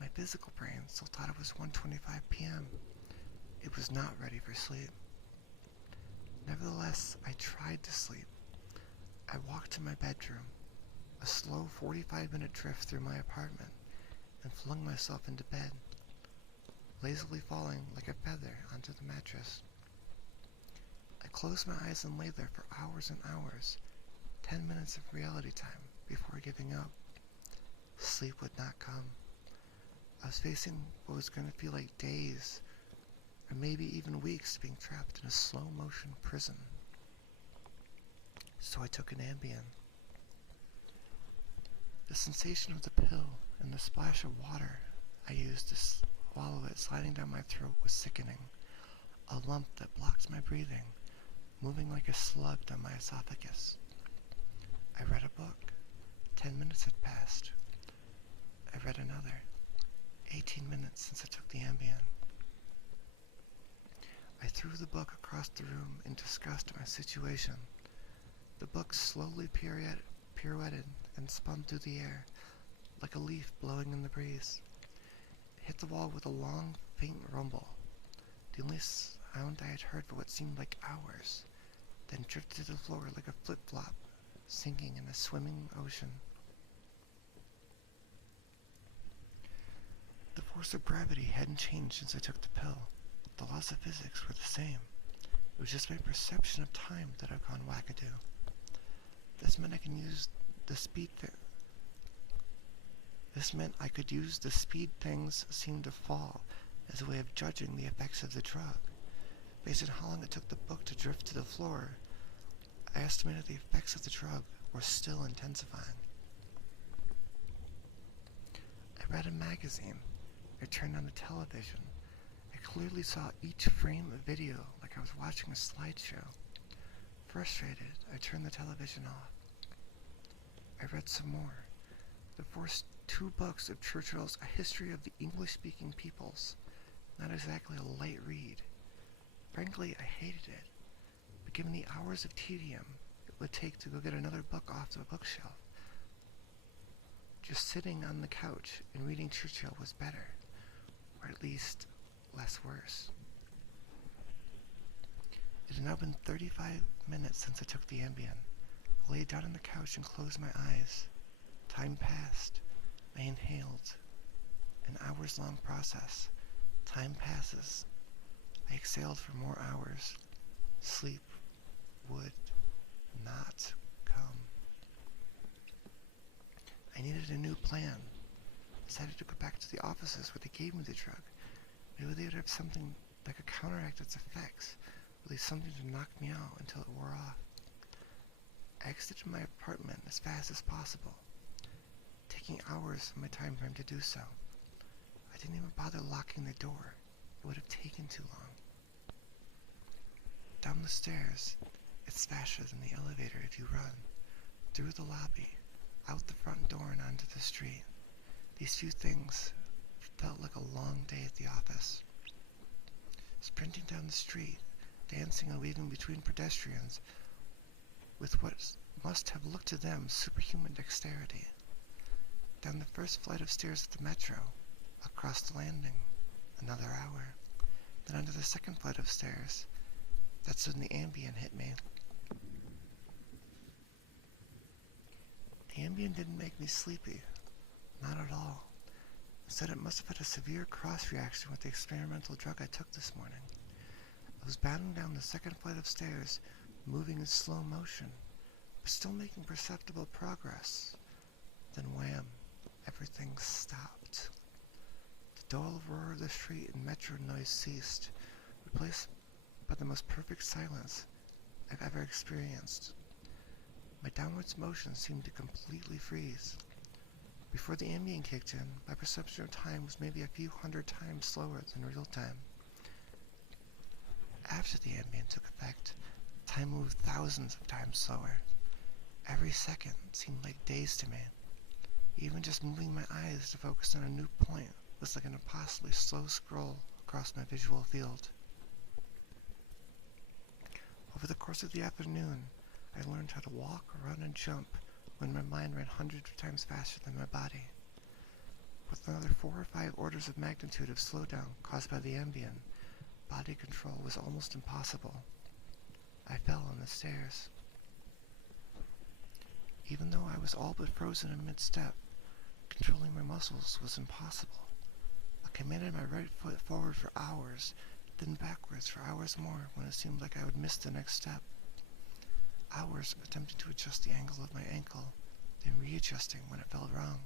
my physical brain still thought it was 1:25 p.m. It was not ready for sleep. Nevertheless, I tried to sleep. I walked to my bedroom, a slow 45-minute drift through my apartment, and flung myself into bed, lazily falling like a feather onto the mattress. I closed my eyes and lay there for hours and hours, 10 minutes of reality time before giving up. Sleep would not come. I was facing what was going to feel like days, or maybe even weeks of being trapped in a slow-motion prison. So I took an Ambien. The sensation of the pill and the splash of water I used to swallow it sliding down my throat was sickening. A lump that blocked my breathing, moving like a slug down my esophagus. I read a book. 10 minutes had passed. I read another. 18 minutes since I took the Ambien. I threw the book across the room in disgust at my situation. The book slowly pirouetted and spun through the air, like a leaf blowing in the breeze. It hit the wall with a long, faint rumble, the only sound I had heard for what seemed like hours, then drifted to the floor like a flip-flop, sinking in a swimming ocean. The force of gravity hadn't changed since I took the pill. The laws of physics were the same. It was just my perception of time that had gone wackadoo. This meant I could use the speed things seemed to fall as a way of judging the effects of the drug. Based on how long it took the book to drift to the floor, I estimated the effects of the drug were still intensifying. I read a magazine. I turned on the television. I clearly saw each frame of video like I was watching a slideshow. Frustrated, I turned the television off. I read some more. The first 2 books of Churchill's A History of the English-Speaking Peoples. Not exactly a light read. Frankly, I hated it. But given the hours of tedium it would take to go get another book off the bookshelf, just sitting on the couch and reading Churchill was better. Or at least, less worse. It had now been 35 minutes since I took the Ambien. I lay down on the couch and closed my eyes. Time passed. I inhaled. An hours-long process. Time passes. I exhaled for more hours. Sleep would not come. I needed a new plan. I decided to go back to the offices where they gave me the drug. Maybe they would have something that could counteract its effects, at least something to knock me out until it wore off. I exited my apartment as fast as possible, taking hours of my time frame to do so. I didn't even bother locking the door. It would have taken too long. Down the stairs, it's faster than the elevator if you run. Through the lobby, out the front door and onto the street. These few things felt like a long day at the office. Sprinting down the street, dancing and weaving between pedestrians with what must have looked to them superhuman dexterity. Down the first flight of stairs at the metro, across the landing, Another hour. Then onto the second flight of stairs. That's when the Ambien hit me. The Ambien didn't make me sleepy. Not at all. Instead, it must have had a severe cross-reaction with the experimental drug I took this morning. I was bounding down the second flight of stairs, moving in slow motion, but still making perceptible progress. Then wham, everything stopped. The dull roar of the street and metro noise ceased, replaced by the most perfect silence I've ever experienced. My downwards motion seemed to completely freeze. Before the Ambien kicked in, my perception of time was maybe a few hundred times slower than real time. After the Ambien took effect, time moved thousands of times slower. Every second seemed like days to me. Even just moving my eyes to focus on a new point was like an impossibly slow scroll across my visual field. Over the course of the afternoon, I learned how to walk, run, and jump when my mind ran hundreds of times faster than my body. With another 4 or 5 orders of magnitude of slowdown caused by the Ambien, body control was almost impossible. I fell on the stairs. Even though I was all but frozen in mid-step, controlling my muscles was impossible. I commanded my right foot forward for hours, then backwards for hours more when it seemed like I would miss the next step. Hours attempting to adjust the angle of my ankle, then readjusting when it felt wrong.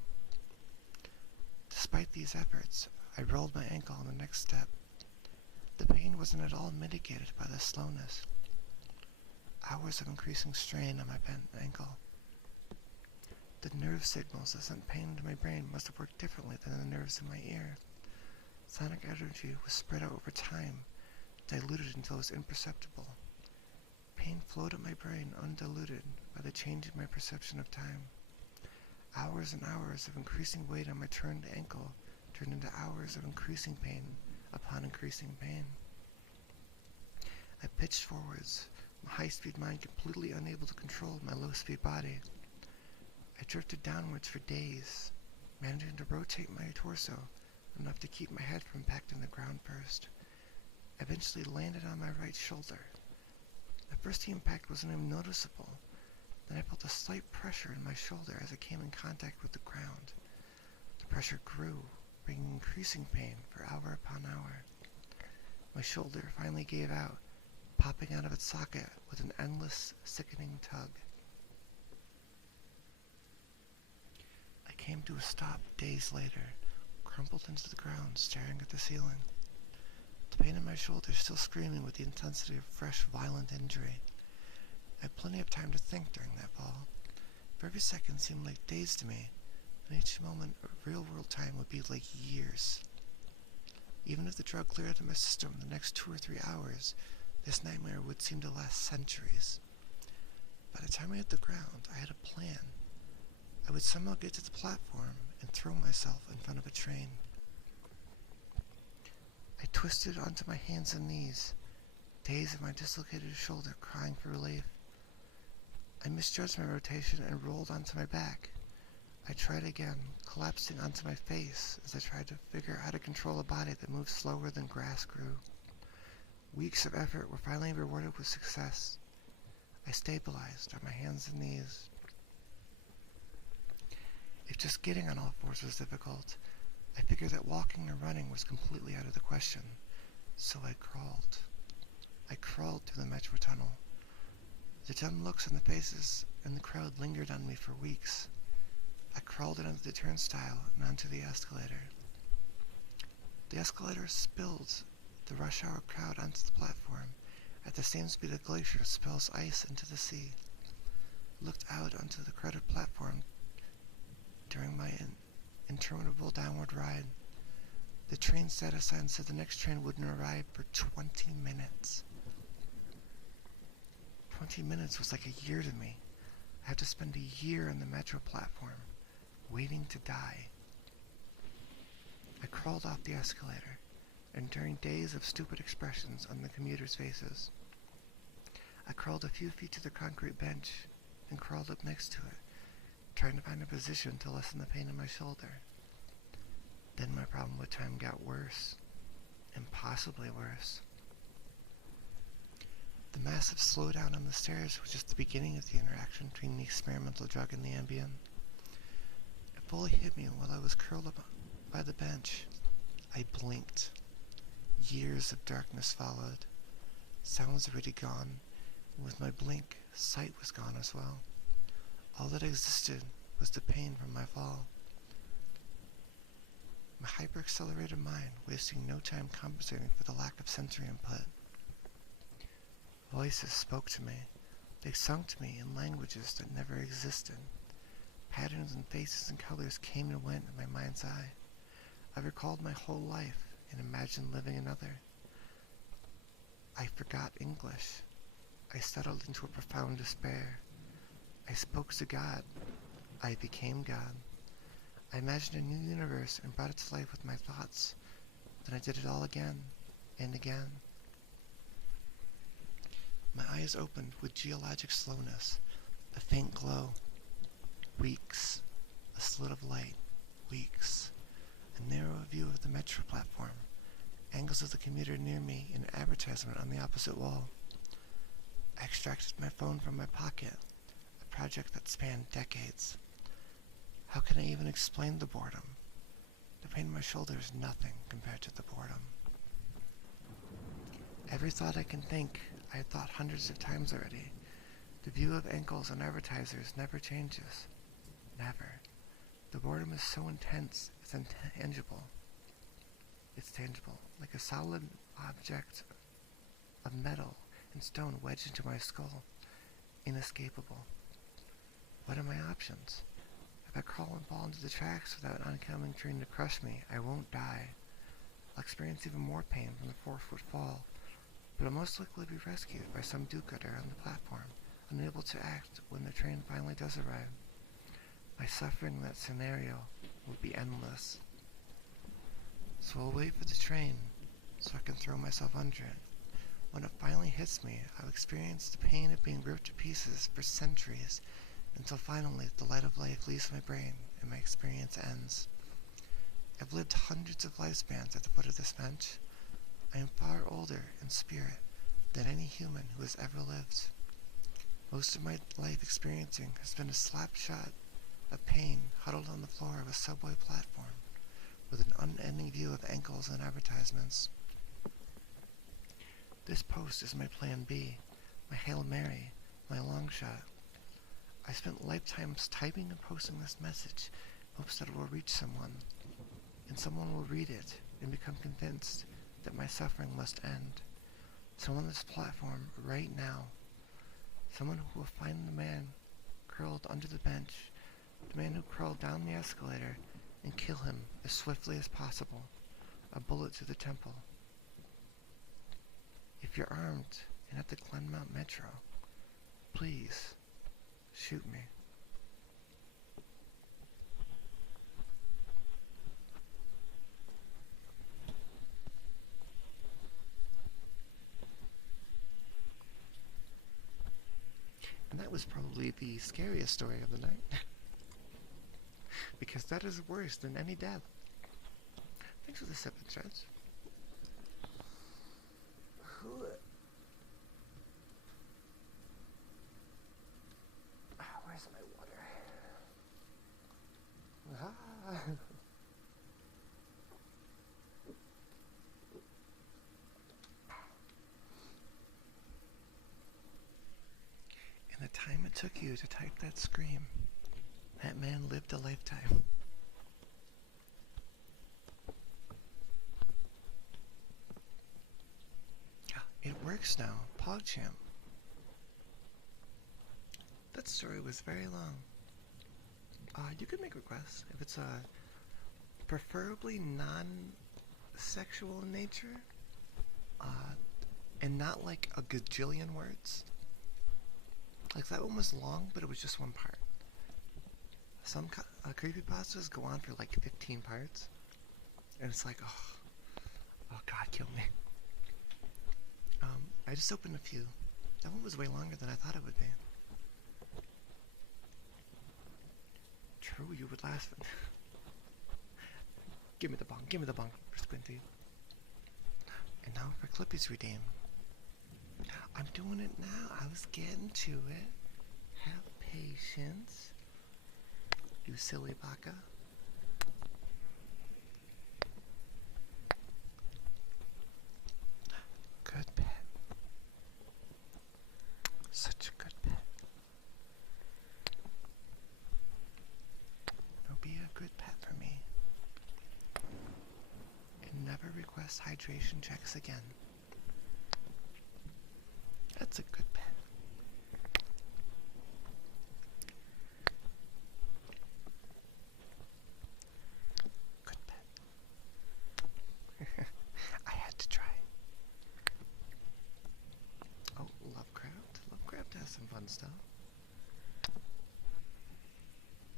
Despite these efforts, I rolled my ankle on the next step. The pain wasn't at all mitigated by the slowness. Hours of increasing strain on my bent ankle. The nerve signals that sent pain into my brain must have worked differently than the nerves in my ear. Sonic energy was spread out over time, diluted until it was imperceptible. Pain flowed up my brain undiluted by the change in my perception of time. Hours and hours of increasing weight on my turned ankle turned into hours of increasing pain upon increasing pain. I pitched forwards, my high-speed mind completely unable to control my low-speed body. I drifted downwards for days, managing to rotate my torso enough to keep my head from impacting the ground first. I eventually landed on my right shoulder. At first the impact wasn't even noticeable. Then I felt a slight pressure in my shoulder as it came in contact with the ground. The pressure grew, bringing increasing pain for hour upon hour. My shoulder finally gave out, popping out of its socket with an endless, sickening tug. I came to a stop days later, crumpled into the ground, staring at the ceiling. The pain in my shoulder still screaming with the intensity of fresh, violent injury. I had plenty of time to think during that fall, for every second seemed like days to me, and each moment of real-world time would be like years. Even if the drug cleared out of my system in the next 2 or 3 hours, this nightmare would seem to last centuries. By the time I hit the ground, I had a plan. I would somehow get to the platform and throw myself in front of a train. I twisted onto my hands and knees, dazed of my dislocated shoulder, crying for relief. I misjudged my rotation and rolled onto my back. I tried again, collapsing onto my face as I tried to figure out how to control a body that moved slower than grass grew. Weeks of effort were finally rewarded with success. I stabilized on my hands and knees. If just getting on all fours was difficult, I figured that walking or running was completely out of the question, so I crawled. I crawled through the metro tunnel. The dumb looks on the faces in the crowd lingered on me for weeks. I crawled into the turnstile and onto the escalator. The escalator spilled the rush hour crowd onto the platform at the same speed a glacier spills ice into the sea. I looked out onto the crowded platform during my interminable downward ride. The train status sign said the next train wouldn't arrive for 20 minutes. 20 minutes was like a year to me. I had to spend a year on the metro platform, waiting to die. I crawled off the escalator, enduring days of stupid expressions on the commuters' faces. I crawled a few feet to the concrete bench, and crawled up next to it, trying to find a position to lessen the pain in my shoulder. Then my problem with time got worse. and possibly worse. The massive slowdown on the stairs was just the beginning of the interaction between the experimental drug and the Ambien. It fully hit me while I was curled up by the bench. I blinked. Years of darkness followed. Sound was already gone, and with my blink, sight was gone as well. All that existed was the pain from my fall. My hyper-accelerated mind wasting no time compensating for the lack of sensory input. Voices spoke to me. They sung to me in languages that never existed. Patterns and faces and colors came and went in my mind's eye. I recalled my whole life and imagined living another. I forgot English. I settled into a profound despair. I spoke to God. I became God. I imagined a new universe and brought it to life with my thoughts. Then I did it all again and again. My eyes opened with geologic slowness, a faint glow. Weeks, a slit of light. Weeks, a narrow view of the metro platform, angles of the commuter near me, and an advertisement on the opposite wall. I extracted my phone from my pocket, a project that spanned decades. How can I even explain the boredom? The pain in my shoulder is nothing compared to the boredom. Every thought I can think, I had thought hundreds of times already. The view of ankles on advertisers never changes. Never. The boredom is so intense, it's intangible. It's tangible, like a solid object of metal and stone wedged into my skull. Inescapable. What are my options? If I crawl and fall into the tracks without an oncoming train to crush me, I won't die. I'll experience even more pain from the 4-foot fall, but I'll most likely be rescued by some do-gooder on the platform, unable to act when the train finally does arrive. My suffering in that scenario will be endless. So I'll wait for the train, so I can throw myself under it. When it finally hits me, I'll experience the pain of being ripped to pieces for centuries, until finally the light of life leaves my brain and my experience ends. I've lived hundreds of lifespans at the foot of this bench. I am far older in spirit than any human who has ever lived. Most of my life experiencing has been a slap shot of pain huddled on the floor of a subway platform with an unending view of ankles and advertisements. This post is my plan B, my Hail Mary, my long shot. I spent lifetimes typing and posting this message in hopes that it will reach someone, and someone will read it and become convinced that my suffering must end. Someone on this platform right now. Someone who will find the man curled under the bench, the man who crawled down the escalator, and kill him as swiftly as possible. A bullet to the temple. If you're armed and at the Glenmount Metro, please shoot me. And that was probably the scariest story of the night. Because that is worse than any death. Thanks for the sip and stretch. Where's my water? And the time it took you to type that scream, that man lived a lifetime. It works now. PogChamp. That story was very long. You could make requests if it's preferably non-sexual in nature, and not like a gajillion words. Like that one was long, but it was just one part. Some creepypastas go on for like 15 parts, and it's like, oh God, kill me. I just opened a few. That one was way longer than I thought it would be. True, you would last. Give me the bong, for Squinty. And now for Clippy's redeem. I'm doing it now. I was getting to it. Have patience. You silly baka. Good pet. Such a good pet. Now be a good pet for me. And never request hydration checks again. That's a good pet. Good pet. I had to try. Oh, Lovecraft. Lovecraft has some fun stuff.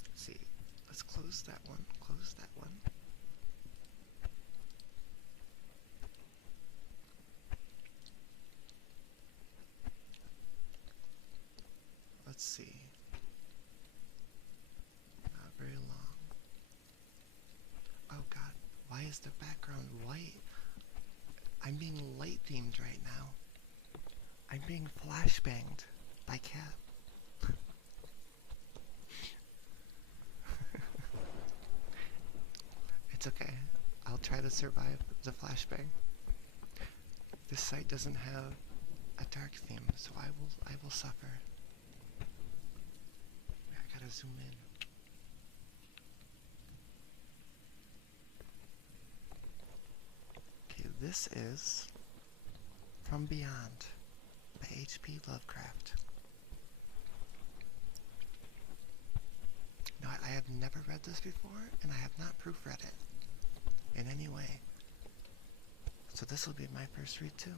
Let's see. Let's close that one. Close that one. Let's see. Not very long. Oh god, why is the background white? I'm being light themed right now. I'm being flashbanged by Cat. It's okay. I'll try to survive the flashbang. This site doesn't have a dark theme, so I will suffer. I gotta zoom in. Okay, this is From Beyond by H.P. Lovecraft. Now, I have never read this before, and I have not proofread it in any way. So this will be my first read too.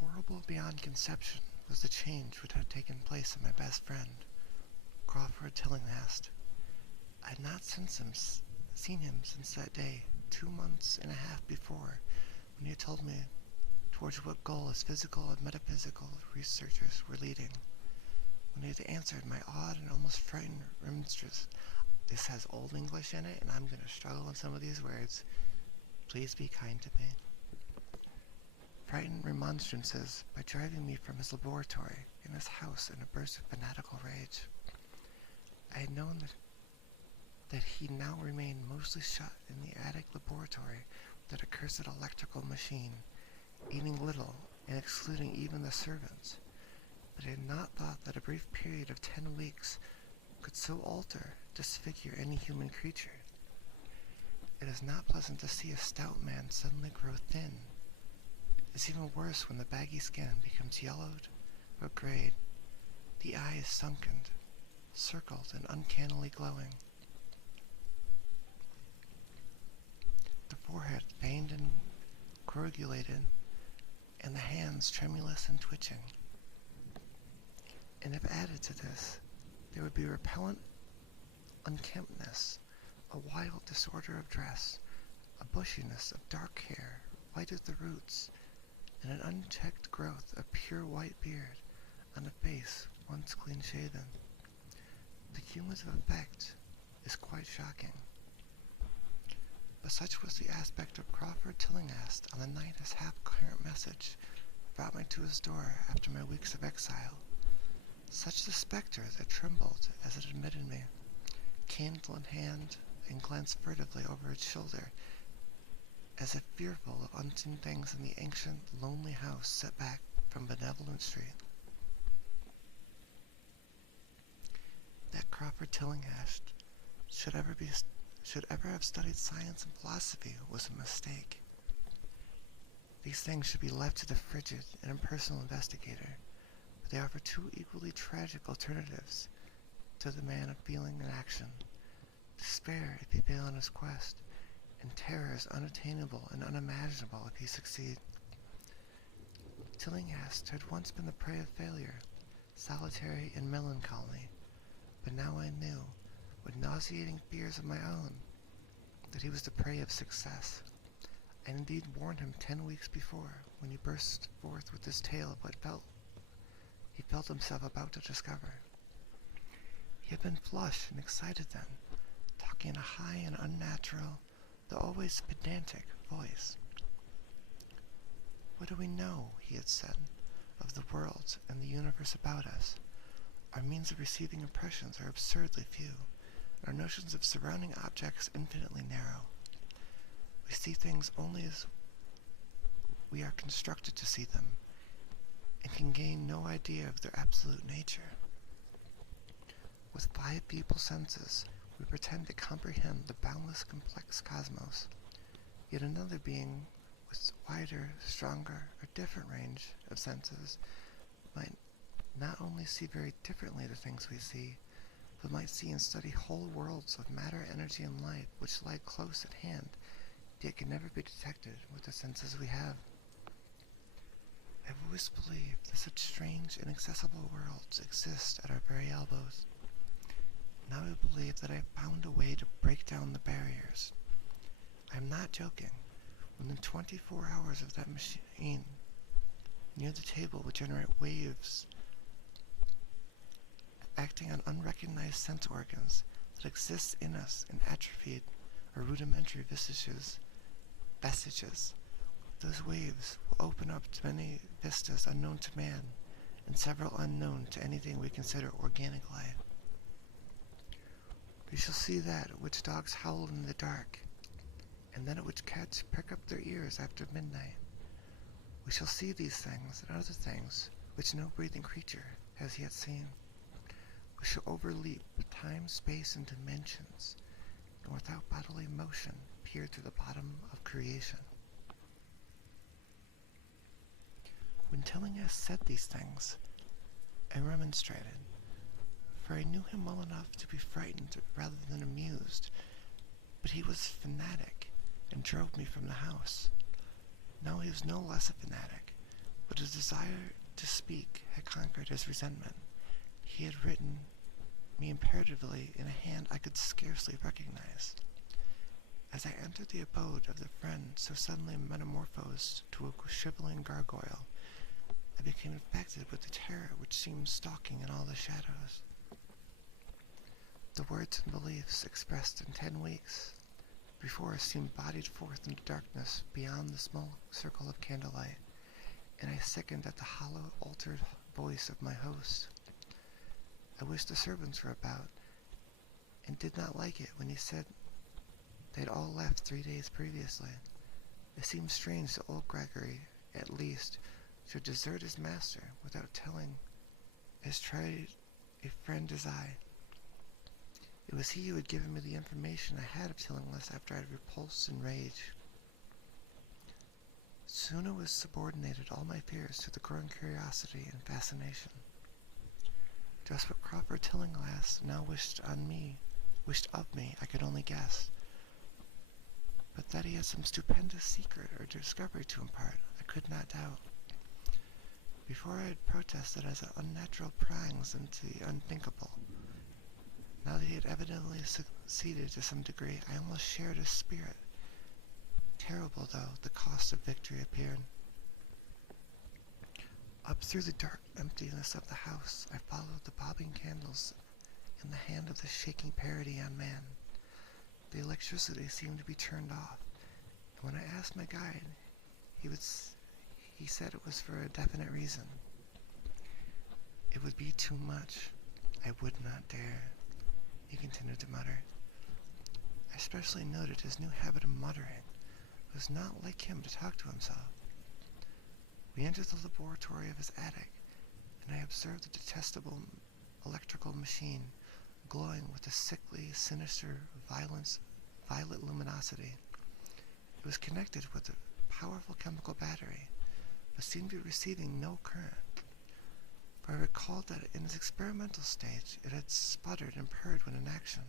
Horrible beyond conception was the change which had taken place in my best friend, Crawford Tillinghast. I had not seen him since that day, 2 months and a half before, when he had told me towards what goal his physical and metaphysical researchers were leading. When he had answered my odd and almost frightened remonstrance. This has Old English in it, and I'm going to struggle with some of these words. Please be kind to me. Frightened remonstrances by driving me from his laboratory in his house in a burst of fanatical rage. I had known that he now remained mostly shut in the attic laboratory with that accursed electrical machine, eating little and excluding even the servants. But I had not thought that a brief period of 10 weeks could so alter, disfigure any human creature. It is not pleasant to see a stout man suddenly grow thin. It is even worse when the baggy skin becomes yellowed or grayed, the eyes sunken, circled and uncannily glowing, the forehead veined and corrugated, and the hands tremulous and twitching. And if added to this, there would be repellent unkemptness, a wild disorder of dress, a bushiness of dark hair, white as the roots, and an unchecked growth of pure white beard on a face once clean-shaven. The cumulative effect is quite shocking. But such was the aspect of Crawford Tillinghast on the night his half-coherent message brought me to his door after my weeks of exile. Such the spectre that trembled as it admitted me, candle in hand, and glanced furtively over its shoulder, as if fearful of unseen things in the ancient, lonely house set back from Benevolent Street. That Crawford Tillinghast should ever have studied science and philosophy was a mistake. These things should be left to the frigid and impersonal investigator. They offer two equally tragic alternatives to the man of feeling and action. Despair if he fail in his quest, and terror is unattainable and unimaginable if he succeed. Tillinghast had once been the prey of failure, solitary and melancholy, but now I knew, with nauseating fears of my own, that he was the prey of success. I indeed warned him 10 weeks before, when he burst forth with his tale of what he felt himself about to discover. He had been flushed and excited then, talking in a high and unnatural, the always pedantic voice. What do we know, he had said, of the world and the universe about us? Our means of receiving impressions are absurdly few, our notions of surrounding objects infinitely narrow. We see things only as we are constructed to see them, and can gain no idea of their absolute nature. With 5 feeble senses, we pretend to comprehend the boundless complex cosmos. Yet another being with wider, stronger, or different range of senses might not only see very differently the things we see, but might see and study whole worlds of matter, energy, and light which lie close at hand, yet can never be detected with the senses we have. I've always believed that such strange, inaccessible worlds exist at our very elbows. Now I believe that I have found a way to break down the barriers. I am not joking. Within 24 hours of that machine, near the table would generate waves acting on unrecognized sense organs that exist in us in atrophied or rudimentary vestiges. Those waves will open up to many vistas unknown to man, and several unknown to anything we consider organic life. We shall see that at which dogs howl in the dark, and that at which cats prick up their ears after midnight. We shall see these things and other things which no breathing creature has yet seen. We shall overleap time, space, and dimensions, and without bodily motion peer through the bottom of creation. When Tillinghast said these things, I remonstrated, for I knew him well enough to be frightened rather than amused, but he was fanatic and drove me from the house. Now he was no less a fanatic, but his desire to speak had conquered his resentment. He had written me imperatively in a hand I could scarcely recognize. As I entered the abode of the friend so suddenly metamorphosed to a shriveling gargoyle, I became infected with the terror which seemed stalking in all the shadows. The words and beliefs expressed in 10 weeks before seemed bodied forth into darkness beyond the small circle of candlelight, and I sickened at the hollow, altered voice of my host. I wished the servants were about, and did not like it when he said they'd all left 3 days previously. It seemed strange that old Gregory, at least, should desert his master without telling as tried a friend as I. It was he who had given me the information I had of Tillinghast after I had repulsed in rage. Soon I was subordinated all my fears to the growing curiosity and fascination. Just what Crawford Tillinghast now wished of me, I could only guess. But that he had some stupendous secret or discovery to impart, I could not doubt. Before I had protested as unnatural pryings into the unthinkable. Now that he had evidently succeeded to some degree, I almost shared his spirit. Terrible, though, the cost of victory appeared. Up through the dark emptiness of the house, I followed the bobbing candles in the hand of the shaking parody-on man. The electricity seemed to be turned off, and when I asked my guide, he said it was for a definite reason. It would be too much. I would not dare, he continued to mutter. I especially noted his new habit of muttering. It was not like him to talk to himself. We entered the laboratory of his attic, and I observed the detestable electrical machine glowing with a sickly, sinister, violet luminosity. It was connected with a powerful chemical battery, but seemed to be receiving no current. For I recalled that in its experimental stage it had sputtered and purred when in action.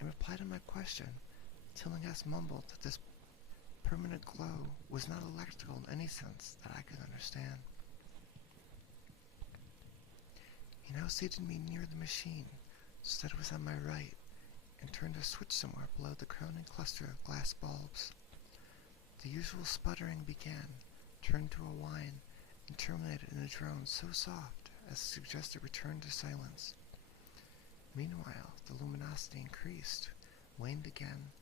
In reply to my question, Tillinghast mumbled that this permanent glow was not electrical in any sense that I could understand. He now seated me near the machine, so that it was on my right, and turned a switch somewhere below the crowning cluster of glass bulbs. The usual sputtering began, turned to a whine, and terminated in a drone so soft as to suggest a return to silence. Meanwhile, the luminosity increased, waned again,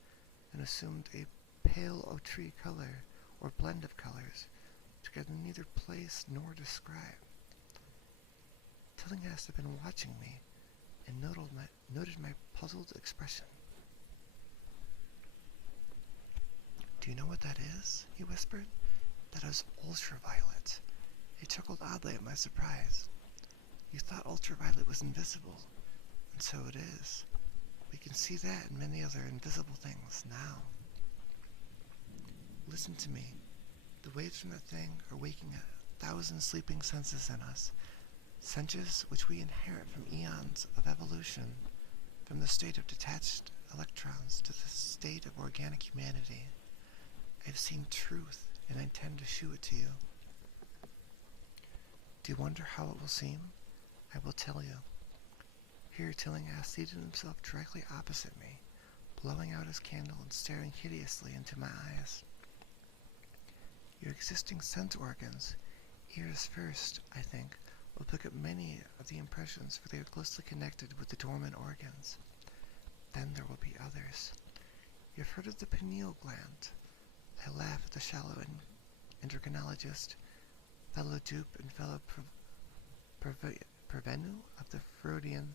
and assumed a pale ochre color or blend of colors, which I could neither place nor describe. Tillinghast had been watching me and noted my puzzled expression. "Do you know what that is?" he whispered. "That is ultraviolet." He chuckled oddly at my surprise. "You thought ultraviolet was invisible, and so it is. We can see that and many other invisible things now. Listen to me. The waves from that thing are waking 1,000 sleeping senses in us, senses which we inherit from eons of evolution, from the state of detached electrons to the state of organic humanity. I've seen truth, and I intend to shew it to you. Do you wonder how it will seem? I will tell you." Here Tillinghast seated himself directly opposite me, blowing out his candle and staring hideously into my eyes. "Your existing sense organs, ears first, I think, will pick up many of the impressions, for they are closely connected with the dormant organs. Then there will be others. You've heard of the pineal gland." I laughed at the shallow endocrinologist, fellow dupe and fellow prevenu of the Freudian.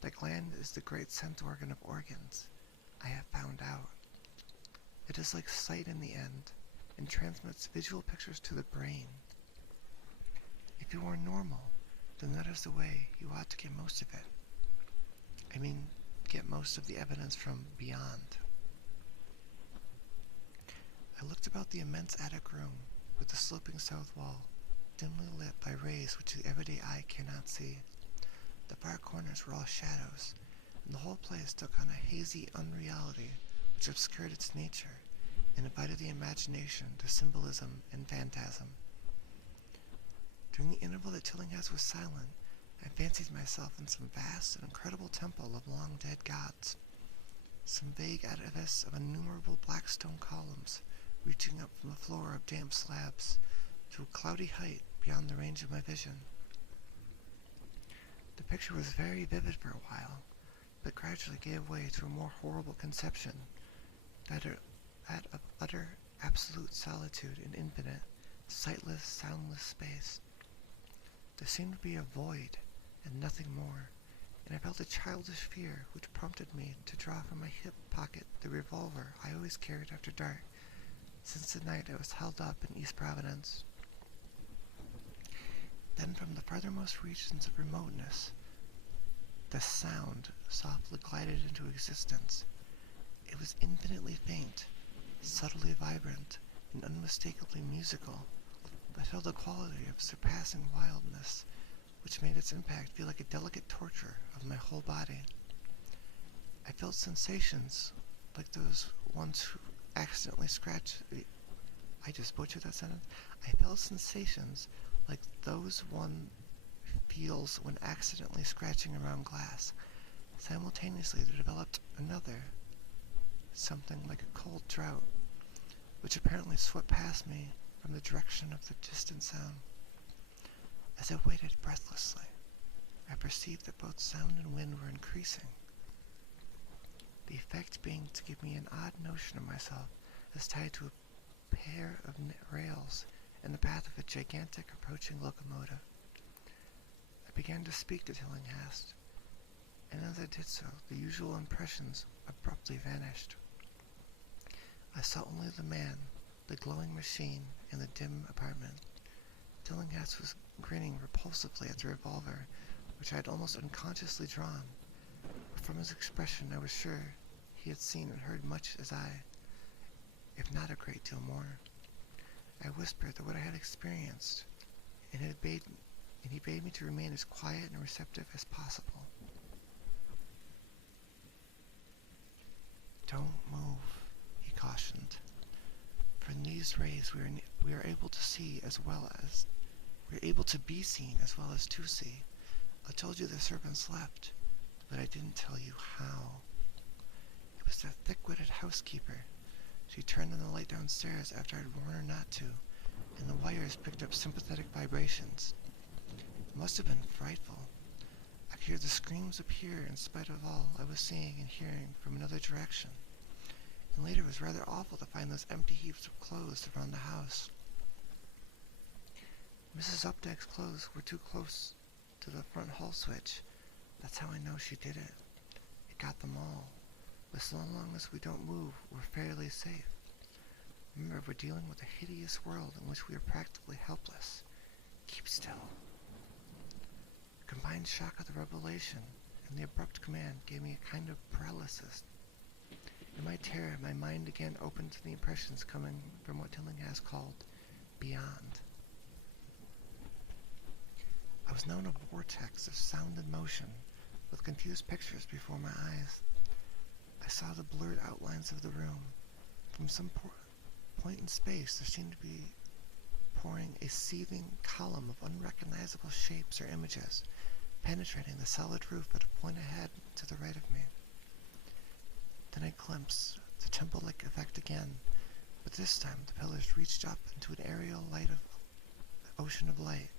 That gland is the great sense organ of organs. I have found out. It is like sight in the end, and transmits visual pictures to the brain. If you are normal, then that is the way you ought to get most of it. I mean, get most of the evidence from beyond. I looked about the immense attic room, with the sloping south wall, dimly lit by rays which the everyday eye cannot see. The far corners were all shadows, and the whole place took on a hazy unreality which obscured its nature, and invited the imagination to symbolism and phantasm. During the interval that Tillinghast was silent, I fancied myself in some vast and incredible temple of long-dead gods, some vague edifice of innumerable black stone columns, reaching up from the floor of damp slabs to a cloudy height beyond the range of my vision. The picture was very vivid for a while, but gradually gave way to a more horrible conception, that of utter, absolute solitude in infinite, sightless, soundless space. There seemed to be a void, and nothing more, and I felt a childish fear which prompted me to draw from my hip pocket the revolver I always carried after dark, since the night I was held up in East Providence. Then from the farthermost regions of remoteness, the sound softly glided into existence. It was infinitely faint, subtly vibrant, and unmistakably musical, but held a quality of surpassing wildness, which made its impact feel like a delicate torture of my whole body. I felt sensations like those ones who accidentally scratch. I just butchered that sentence. I felt sensations like those one feels when accidentally scratching around glass. Simultaneously there developed another, something like a cold drought, which apparently swept past me from the direction of the distant sound. As I waited breathlessly, I perceived that both sound and wind were increasing, the effect being to give me an odd notion of myself as tied to a pair of rails in the path of a gigantic approaching locomotive. I began to speak to Tillinghast, and as I did so, the usual impressions abruptly vanished. I saw only the man, the glowing machine, and the dim apartment. Tillinghast was grinning repulsively at the revolver, which I had almost unconsciously drawn, but from his expression I was sure he had seen and heard much as I, if not a great deal more. I whispered that what I had experienced, and he bade me to remain as quiet and receptive as possible. "Don't move," he cautioned, "for in these rays we are able to see as well as we are able to be seen as well as to see. I told you the servants slept, but I didn't tell you how. It was that thick-witted housekeeper. She turned on the light downstairs after I'd warned her not to, and the wires picked up sympathetic vibrations. It must have been frightful. I hear the screams appear in spite of all I was seeing and hearing from another direction. And later it was rather awful to find those empty heaps of clothes around the house. Mrs. Updike's clothes were too close to the front hall switch. That's how I know she did it. It got them all. But so long as we don't move, we're fairly safe. Remember, we're dealing with a hideous world in which we are practically helpless. Keep still. The combined shock of the revelation and the abrupt command gave me a kind of paralysis. In my terror, my mind again opened to the impressions coming from what Tillinghast called beyond. I was now in a vortex of sound and motion, with confused pictures before my eyes. I saw the blurred outlines of the room. From some point in space, there seemed to be pouring a seething column of unrecognizable shapes or images, penetrating the solid roof at a point ahead to the right of me. Then I glimpsed the temple-like effect again, but this time the pillars reached up into an aerial ocean of light,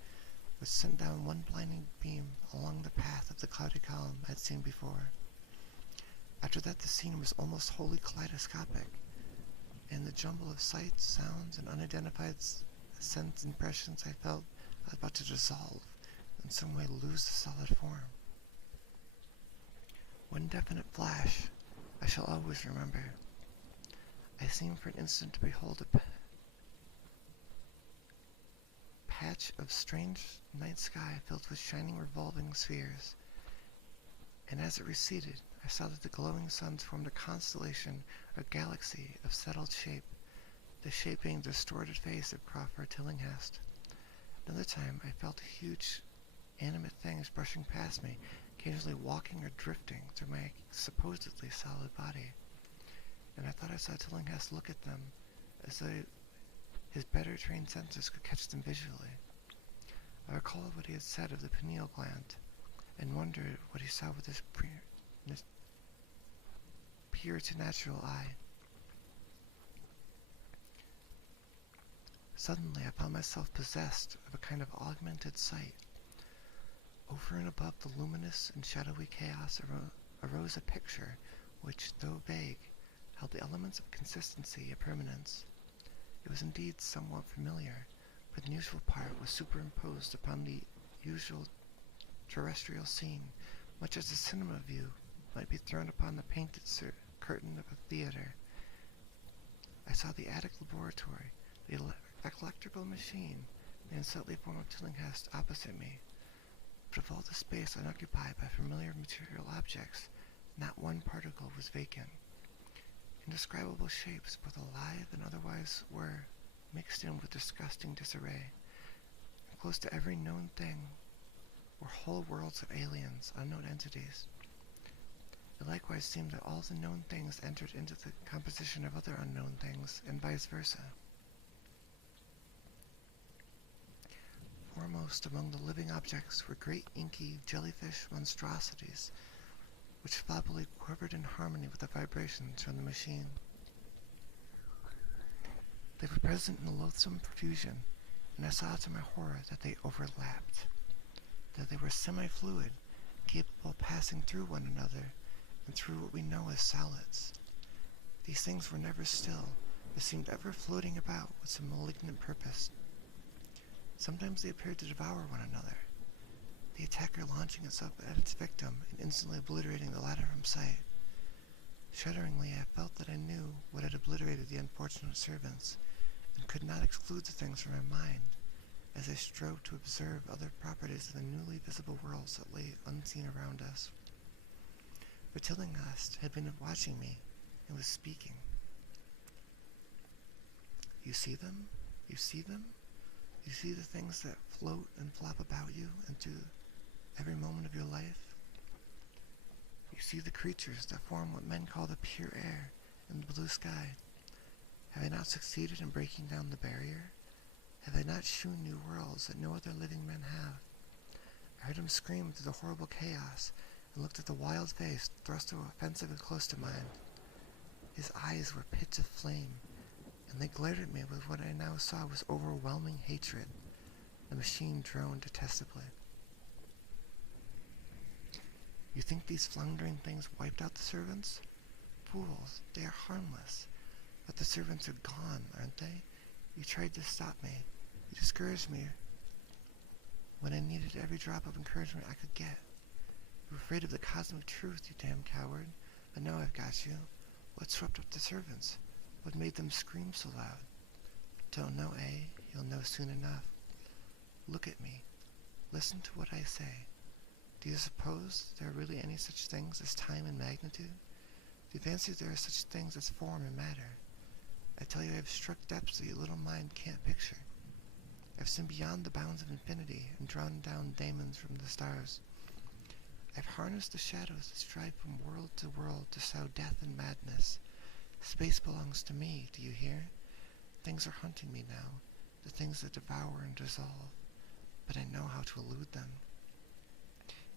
which sent down one blinding beam along the path of the cloudy column I had seen before. After that, the scene was almost wholly kaleidoscopic, and the jumble of sights, sounds, and unidentified sense impressions I felt I was about to dissolve, in some way lose the solid form. One definite flash I shall always remember. I seemed for an instant to behold a patch of strange night sky filled with shining revolving spheres, and as it receded, I saw that the glowing suns formed a constellation or galaxy of settled shape, the shape being the distorted face of Crawford Tillinghast. Another time I felt huge animate things brushing past me, occasionally walking or drifting through my supposedly solid body, and I thought I saw Tillinghast look at them as though his better trained senses could catch them visually. I recalled what he had said of the pineal gland, and wondered what he saw with his preternatural eye. Suddenly I found myself possessed of a kind of augmented sight. Over and above the luminous and shadowy chaos arose a picture which, though vague, held the elements of consistency and permanence. It was indeed somewhat familiar, but the unusual part was superimposed upon the usual terrestrial scene, much as a cinema view might be thrown upon the painted curtain of a theater. I saw the attic laboratory, the electrical machine, the unsightly form of Tillinghast opposite me. But of all the space unoccupied by familiar material objects, not one particle was vacant. Indescribable shapes, both alive and otherwise, were mixed in with disgusting disarray. And close to every known thing were whole worlds of aliens, unknown entities. It likewise seemed that all the known things entered into the composition of other unknown things, and vice versa. Foremost among the living objects were great inky jellyfish monstrosities, which floppily quivered in harmony with the vibrations from the machine. They were present in a loathsome profusion, and I saw to my horror that they overlapped, that they were semi-fluid, capable of passing through one another and through what we know as solids. These things were never still, but seemed ever floating about with some malignant purpose. Sometimes they appeared to devour one another, the attacker launching itself at its victim and instantly obliterating the latter from sight. Shudderingly, I felt that I knew what had obliterated the unfortunate servants, and could not exclude the things from my mind, as I strove to observe other properties of the newly visible worlds that lay unseen around us. For Tillinghast had been watching me, and was speaking. "You see them? You see them? You see the things that float and flop about you into every moment of your life? You see the creatures that form what men call the pure air and the blue sky. Have I not succeeded in breaking down the barrier? Have I not shewn new worlds that no other living men have?" I heard him scream through the horrible chaos, and looked at the wild face thrust so offensively close to mine. His eyes were pits of flame, and they glared at me with what I now saw was overwhelming hatred. The machine droned detestably. You think these floundering things wiped out the servants? Fools, they are harmless. But the servants are gone, aren't they? You tried to stop me. You discouraged me when I needed every drop of encouragement I could get. You were afraid of the cosmic truth, you damn coward. But now I've got you. What swept up the servants? What made them scream so loud? Don't know, eh? You'll know soon enough. Look at me. Listen to what I say. Do you suppose there are really any such things as time and magnitude? Do you fancy there are such things as form and matter? I tell you I have struck depths that your little mind can't picture. I've seen beyond the bounds of infinity and drawn down daemons from the stars. I've harnessed the shadows that stride from world to world to sow death and madness. Space belongs to me, do you hear? Things are hunting me now, the things that devour and dissolve, but I know how to elude them.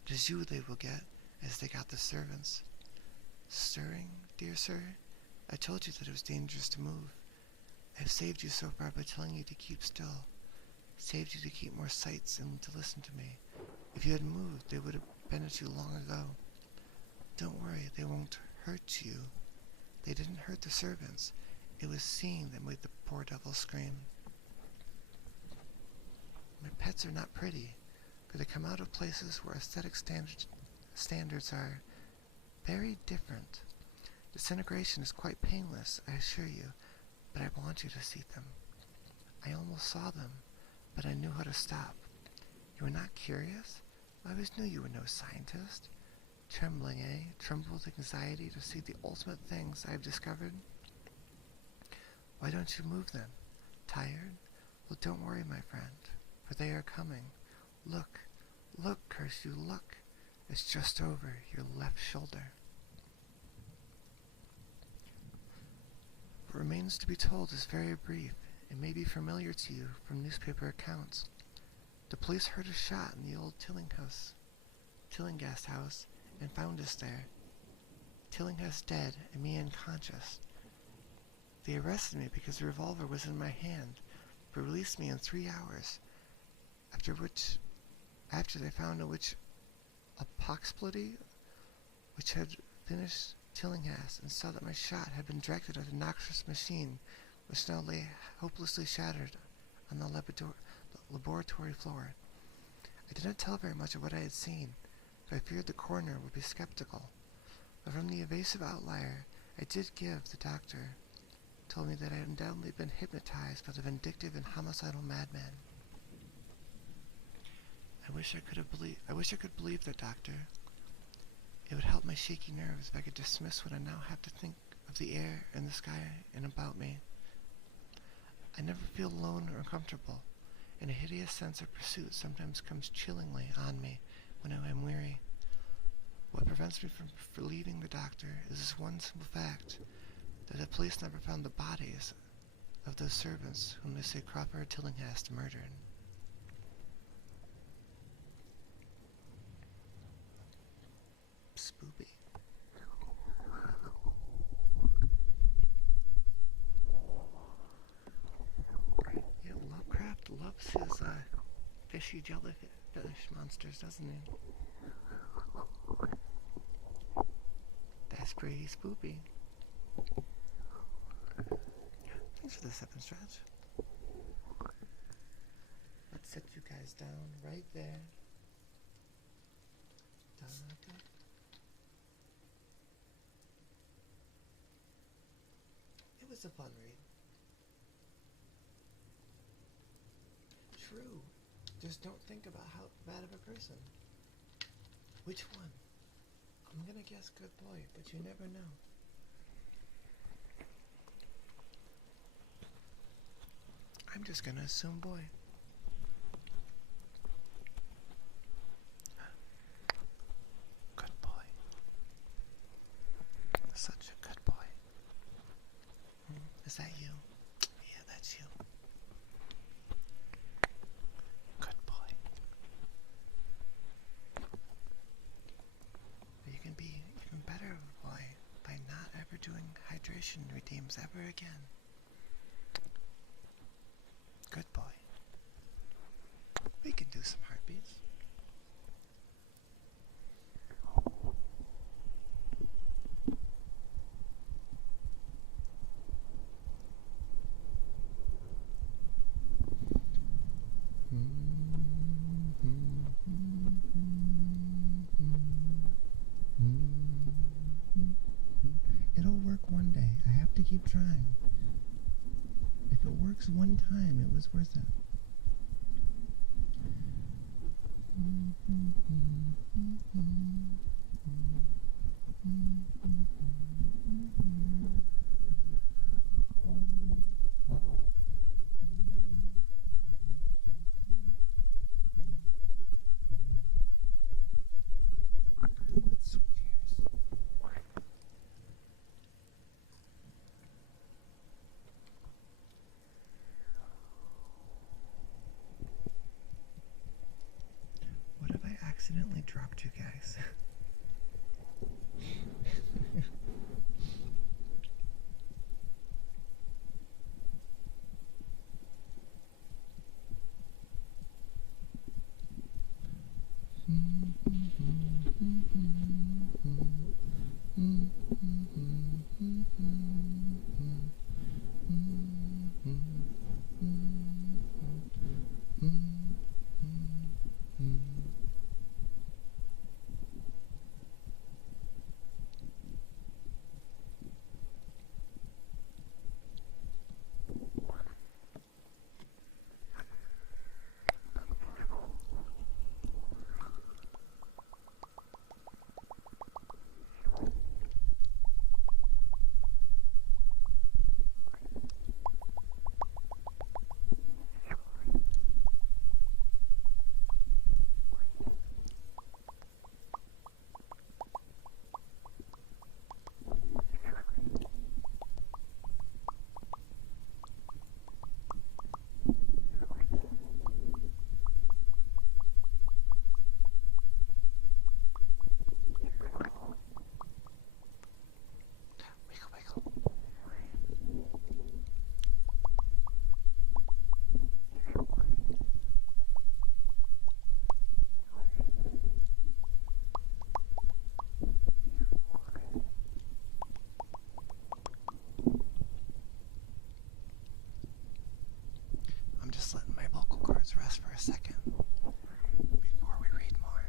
It is you they will get, as they got the servants. Stirring, dear sir? I told you that it was dangerous to move. I have saved you so far by telling you to keep still. Saved you to keep more sights and to listen to me. If you had moved, they would have been at you long ago. Don't worry, they won't hurt you. They didn't hurt the servants. It was seeing that made the poor devil scream. My pets are not pretty, for they come out of places where aesthetic standards are very different. Disintegration is quite painless, I assure you, but I want you to see them. I almost saw them, but I knew how to stop. You were not curious? I always knew you were no scientist. Trembling, eh? Tremble with anxiety to see the ultimate things I have discovered? Why don't you move then? Tired? Well, don't worry, my friend, for they are coming. Look, look, curse you, look. It's just over your left shoulder. What remains to be told is very brief. It may be familiar to you from newspaper accounts. The police heard a shot in the old Tillinghast house and found us there. Tillinghast dead and me unconscious. They arrested me because the revolver was in my hand, but released me in 3 hours. After they found a poxplity which had finished Tillinghast and saw that my shot had been directed at a noxious machine which now lay hopelessly shattered on the laboratory floor. I did not tell very much of what I had seen, for I feared the coroner would be skeptical. But from the evasive outlier I did give, the doctor told me that I had undoubtedly been hypnotized by the vindictive and homicidal madman. I wish I could believe that, doctor. It would help my shaky nerves if I could dismiss what I now have to think of the air and the sky and about me. I never feel alone or uncomfortable, and a hideous sense of pursuit sometimes comes chillingly on me when I am weary. What prevents me from leaving the doctor is this one simple fact, that the police never found the bodies of those servants whom they say Cropper Tillinghast murdered. Spoopy. Yeah, Lovecraft loves his fishy jellyfish monsters, doesn't he? That's pretty spoopy. Thanks for the 7 stretch. Let's set you guys down right there. It was a fun read. True. Just don't think about how bad of a person. Which one? I'm gonna guess good boy, but you never know. I'm just gonna assume boy. Good boy. Such a good boy. Is that you? Yeah, that's you. Good boy. But you can be even better of a boy by not ever doing hydration redeems ever again. Good boy. We can do some heartbeats. keep trying. If it works one time, it was worth it. Let's switch gears. What if I accidentally dropped you guys? I'm just letting my vocal cords rest for a second before we read more.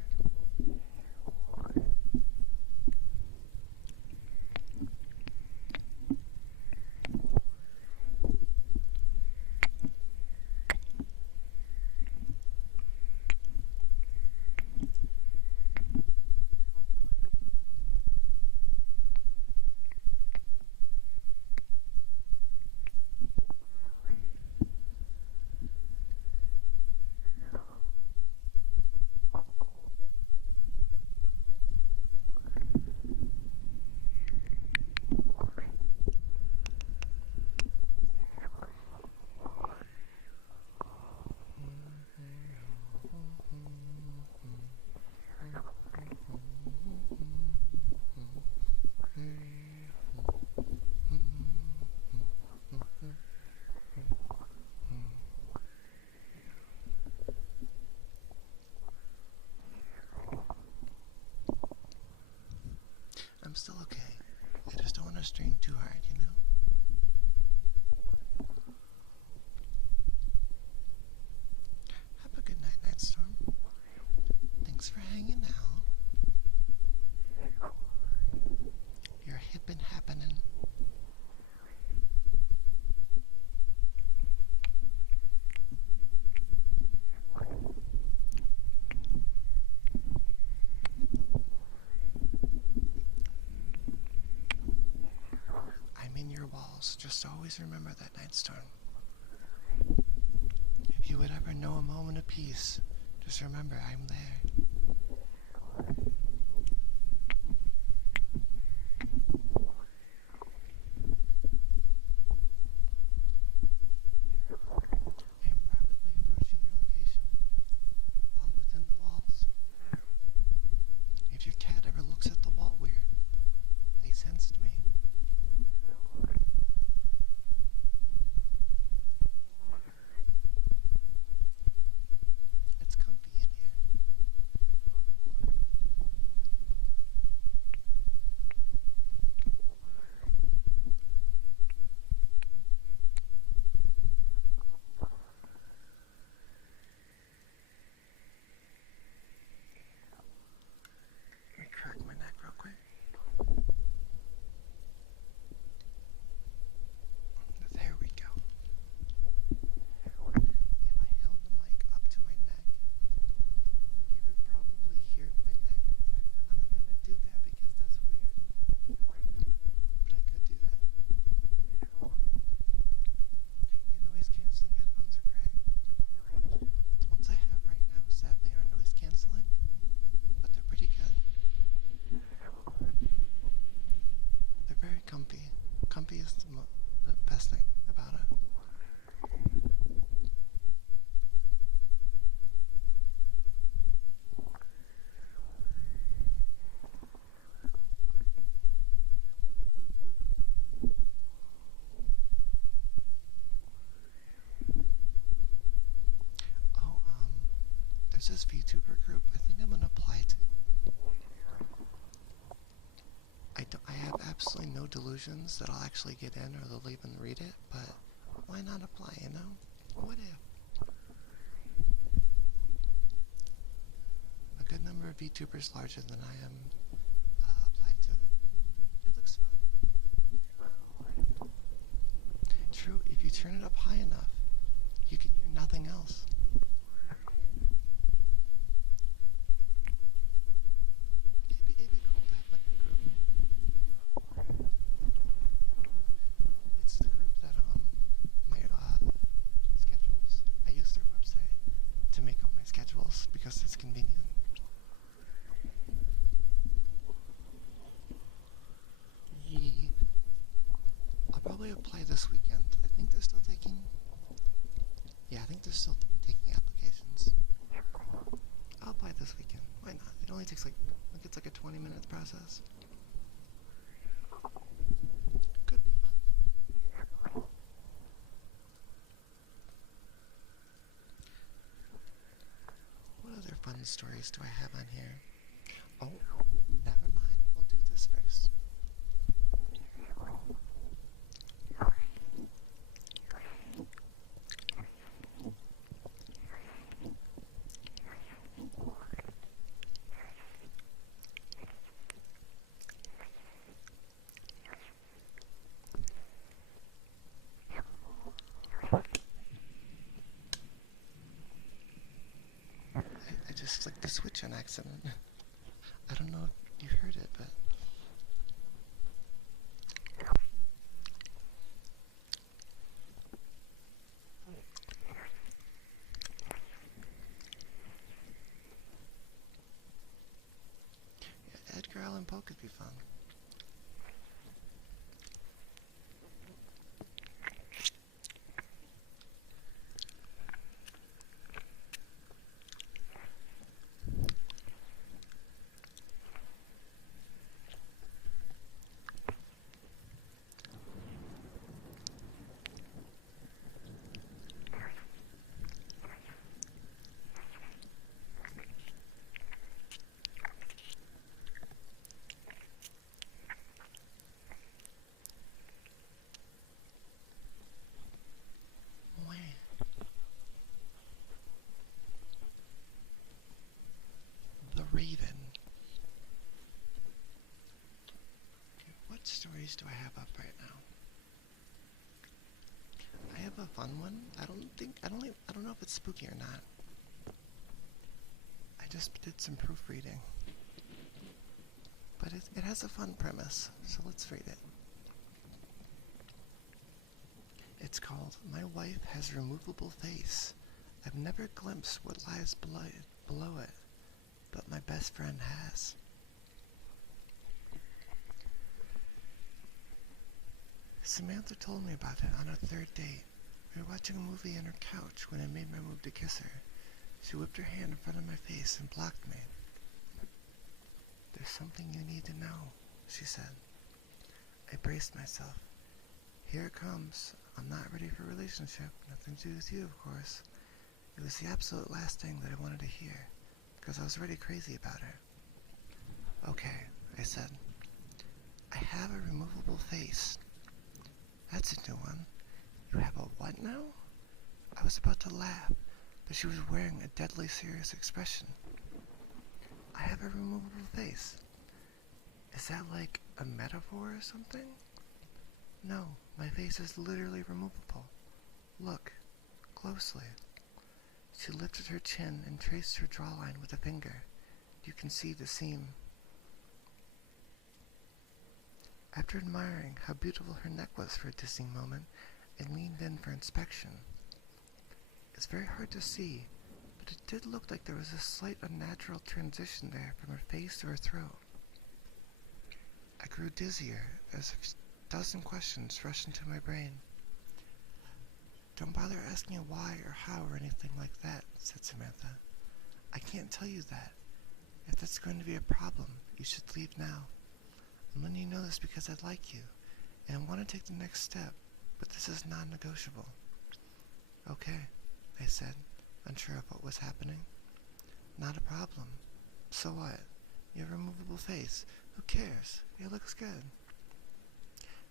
I'm still okay. I just don't want to strain too hard, you know? Have a good night, Nightstorm. Thanks for hanging out. You're hip and happening. I'm in your walls. Just always remember that, Nightstorm. If you would ever know a moment of peace, just remember I'm there. I am rapidly approaching your location, all within the walls. If your cat ever looks at the wall weird, they sensed me. It's comfy in here. there's this VTuber group I think I'm gonna apply to. I have absolutely no delusions that I'll actually get in or they'll even read it, but why not apply, you know? What if? A good number of VTubers larger than I am applied to it. It looks fun. True, if you turn it up high enough, you can hear nothing else. It'd be cool to have like a group. It's the group that my schedules. I use their website to make all my schedules because it's convenient. Yee. I'll probably apply this weekend. I think they're still taking. Yeah, I think they're still taking applications. I'll apply this weekend. Why not? It only takes like it's like a 20-minute process. Could be fun. What other fun stories do I have on here? Oh, never mind. We'll do this first. I just flicked the switch on accident. I don't know if you heard it, but yeah, Edgar Allan Poe could be fun. The Raven. Okay, what stories do I have up right now? I have a fun one. I don't know if it's spooky or not. I just did some proofreading. But it has a fun premise, so let's read it. It's called My Wife Has Removable Face. I've never glimpsed what lies below it, but my best friend has. Samantha told me about it on our third date. We were watching a movie on her couch when I made my move to kiss her. She whipped her hand in front of my face and blocked me. There's something you need to know, she said. I braced myself. Here it comes. I'm not ready for a relationship. Nothing to do with you, of course. It was the absolute last thing that I wanted to hear, because I was already crazy about her. Okay, I said. I have a removable face. That's a new one. You have a what now? I was about to laugh, but she was wearing a deadly serious expression. I have a removable face. Is that like a metaphor or something? No, my face is literally removable. Look, closely. She lifted her chin and traced her jawline with a finger. You can see the seam. After admiring how beautiful her neck was for a dizzying moment, I leaned in for inspection. It's very hard to see, but it did look like there was a slight unnatural transition there from her face to her throat. I grew dizzier as a dozen questions rushed into my brain. Don't bother asking why or how or anything like that, said Samantha. I can't tell you that. If that's going to be a problem, you should leave now. I'm letting you know this because I like you, and I want to take the next step, but this is non-negotiable. Okay, I said, unsure of what was happening. Not a problem. So what? You have a removable face. Who cares? It looks good.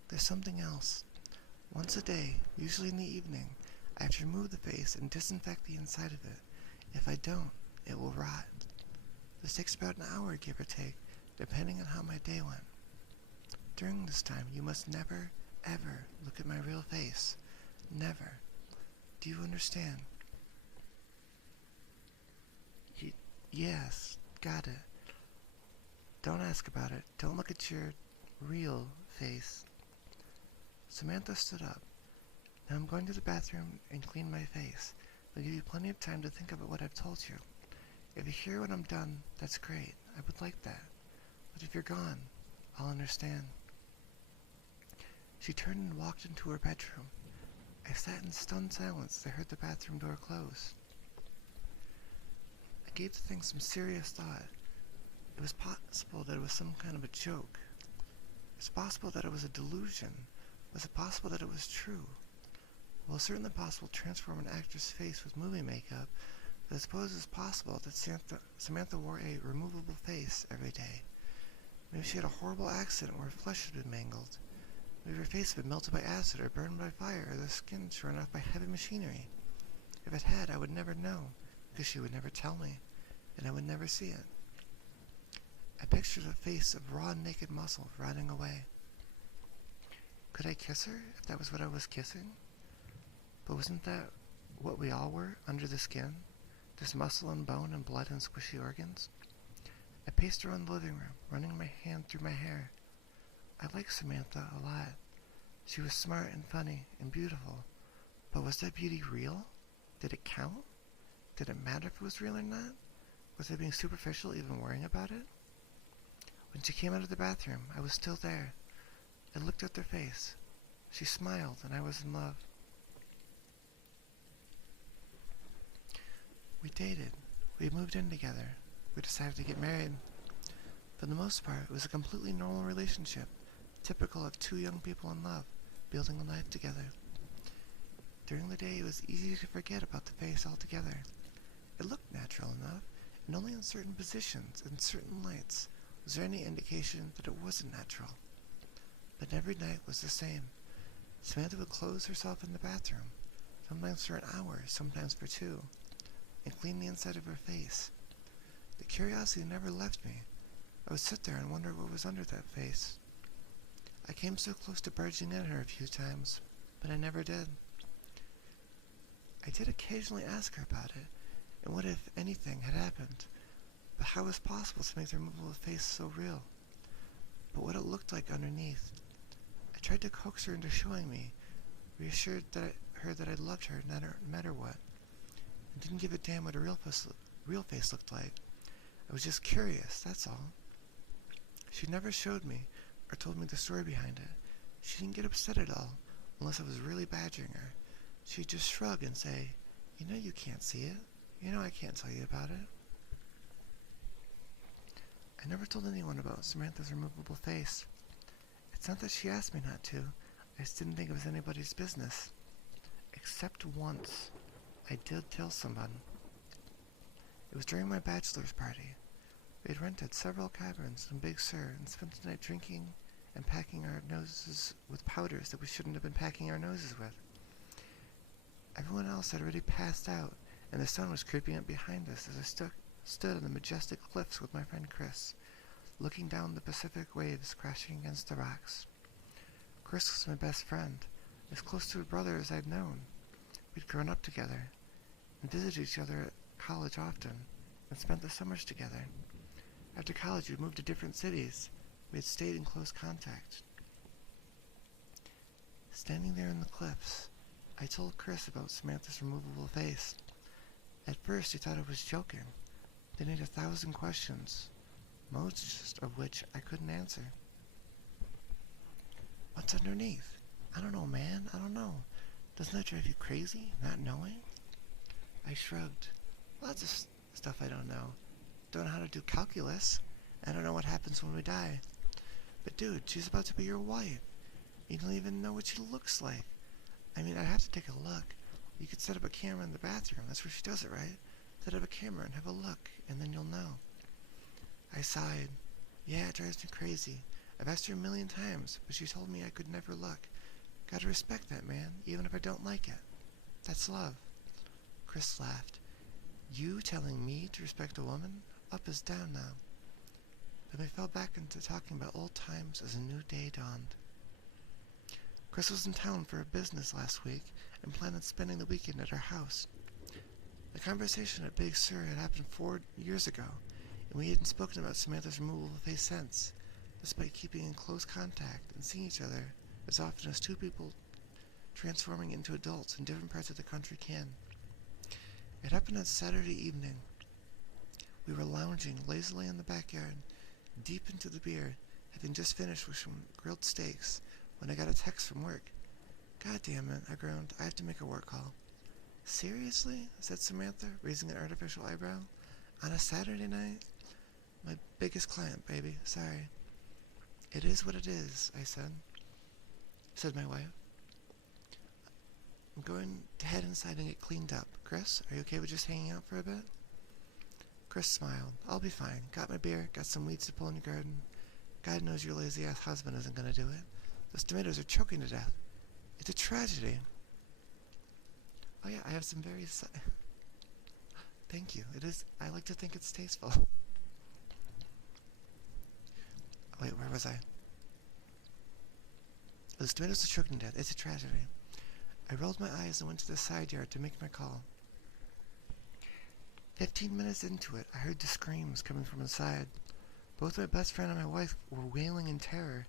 There's something else. Once a day, usually in the evening, I have to remove the face and disinfect the inside of it. If I don't, it will rot. This takes about an hour, give or take, depending on how my day went. During this time, you must never, ever look at my real face. Never. Do you understand? Yes, got it. Don't ask about it. Don't look at your real face. Samantha stood up. Now I'm going to the bathroom and clean my face. I'll give you plenty of time to think about what I've told you. If you're here when I'm done, that's great. I would like that. But if you're gone, I'll understand. She turned and walked into her bedroom. I sat in stunned silence as I heard the bathroom door close. I gave the thing some serious thought. It was possible that it was some kind of a joke. It's possible that it was a delusion. Was it possible that it was true? Well, it's certainly possible to transform an actor's face with movie makeup, but I suppose it's possible that Samantha wore a removable face every day. Maybe she had a horrible accident where her flesh had been mangled. Maybe her face had been melted by acid or burned by fire, or the skin torn off by heavy machinery. If it had, I would never know, because she would never tell me, and I would never see it. I pictured a face of raw, naked muscle rotting away. Could I kiss her, if that was what I was kissing? But wasn't that what we all were, under the skin? This muscle and bone and blood and squishy organs? I paced around the living room, running my hand through my hair. I liked Samantha a lot. She was smart and funny and beautiful. But was that beauty real? Did it count? Did it matter if it was real or not? Was I being superficial even worrying about it? When she came out of the bathroom, I was still there. I looked at her face. She smiled, and I was in love. We dated. We moved in together. We decided to get married. For the most part, it was a completely normal relationship, typical of two young people in love, building a life together. During the day, it was easy to forget about the face altogether. It looked natural enough, and only in certain positions and certain lights was there any indication that it wasn't natural. But every night was the same. Samantha would close herself in the bathroom, sometimes for an hour, sometimes for two, and clean the inside of her face. The curiosity never left me. I would sit there and wonder what was under that face. I came so close to barging in her a few times, but I never did. I did occasionally ask her about it, and what, if anything, had happened. But how was it possible to make the removable face so real? But what it looked like underneath. I tried to coax her into showing me, reassured her that I loved her no matter what, and didn't give a damn what a real face looked like. I was just curious, that's all. She never showed me or told me the story behind it. She didn't get upset at all, unless I was really badgering her. She'd just shrug and say, "You know you can't see it. You know I can't tell you about it." I never told anyone about Samantha's removable face. It's not that she asked me not to, I just didn't think it was anybody's business. Except once, I did tell someone. It was during my bachelor's party. We had rented several cabins in Big Sur and spent the night drinking and packing our noses with powders that we shouldn't have been packing our noses with. Everyone else had already passed out, and the sun was creeping up behind us as I stood on the majestic cliffs with my friend Chris, looking down the Pacific waves crashing against the rocks. Chris was my best friend, as close to a brother as I'd known. We'd grown up together, and visited each other at college often, and spent the summers together. After college, we'd moved to different cities. We had stayed in close contact. Standing there in the cliffs, I told Chris about Samantha's removable face. At first, he thought I was joking. Then he had 1,000 questions, most of which I couldn't answer. "What's underneath?" "I don't know, man, I don't know. Doesn't that drive you crazy, not knowing?" I shrugged. "Lots of stuff I don't know. Don't know how to do calculus. I don't know what happens when we die. But dude, she's about to be your wife. You don't even know what she looks like. I mean, I'd have to take a look. You could set up a camera in the bathroom. That's where she does it, right? Set up a camera and have a look and then you'll know. I sighed. Yeah, it drives me crazy. I've asked her a million times, but she told me I could never look. Gotta respect that, man, even if I don't like it. That's love. Chris laughed. You telling me to respect a woman? Up is down now. Then we fell back into talking about old times as a new day dawned. Chris was in town for a business last week and planned on spending the weekend at our house. The conversation at Big Sur had happened 4 years ago, and we hadn't spoken about Samantha's removal of face since, despite keeping in close contact and seeing each other as often as two people transforming into adults in different parts of the country can. It happened on Saturday evening. We were lounging lazily in the backyard, deep into the beer, having just finished with some grilled steaks, when I got a text from work. God damn it, I groaned. I have to make a work call. Seriously? Said Samantha, raising an artificial eyebrow. On a Saturday night? My biggest client, baby. Sorry. It is what it is, I said my wife. I'm going to head inside and get cleaned up. Chris, are you okay with just hanging out for a bit? Chris smiled. I'll be fine. Got my beer, got some weeds to pull in your garden. God knows your lazy-ass husband isn't going to do it. Those tomatoes are choking to death. It's a tragedy. Oh yeah, I have some very... Thank you. It is... I like to think it's tasteful. Wait, where was I? Those tomatoes are choking to death. It's a tragedy. I rolled my eyes and went to the side yard to make my call. 15 minutes into it, I heard the screams coming from inside. Both my best friend and my wife were wailing in terror.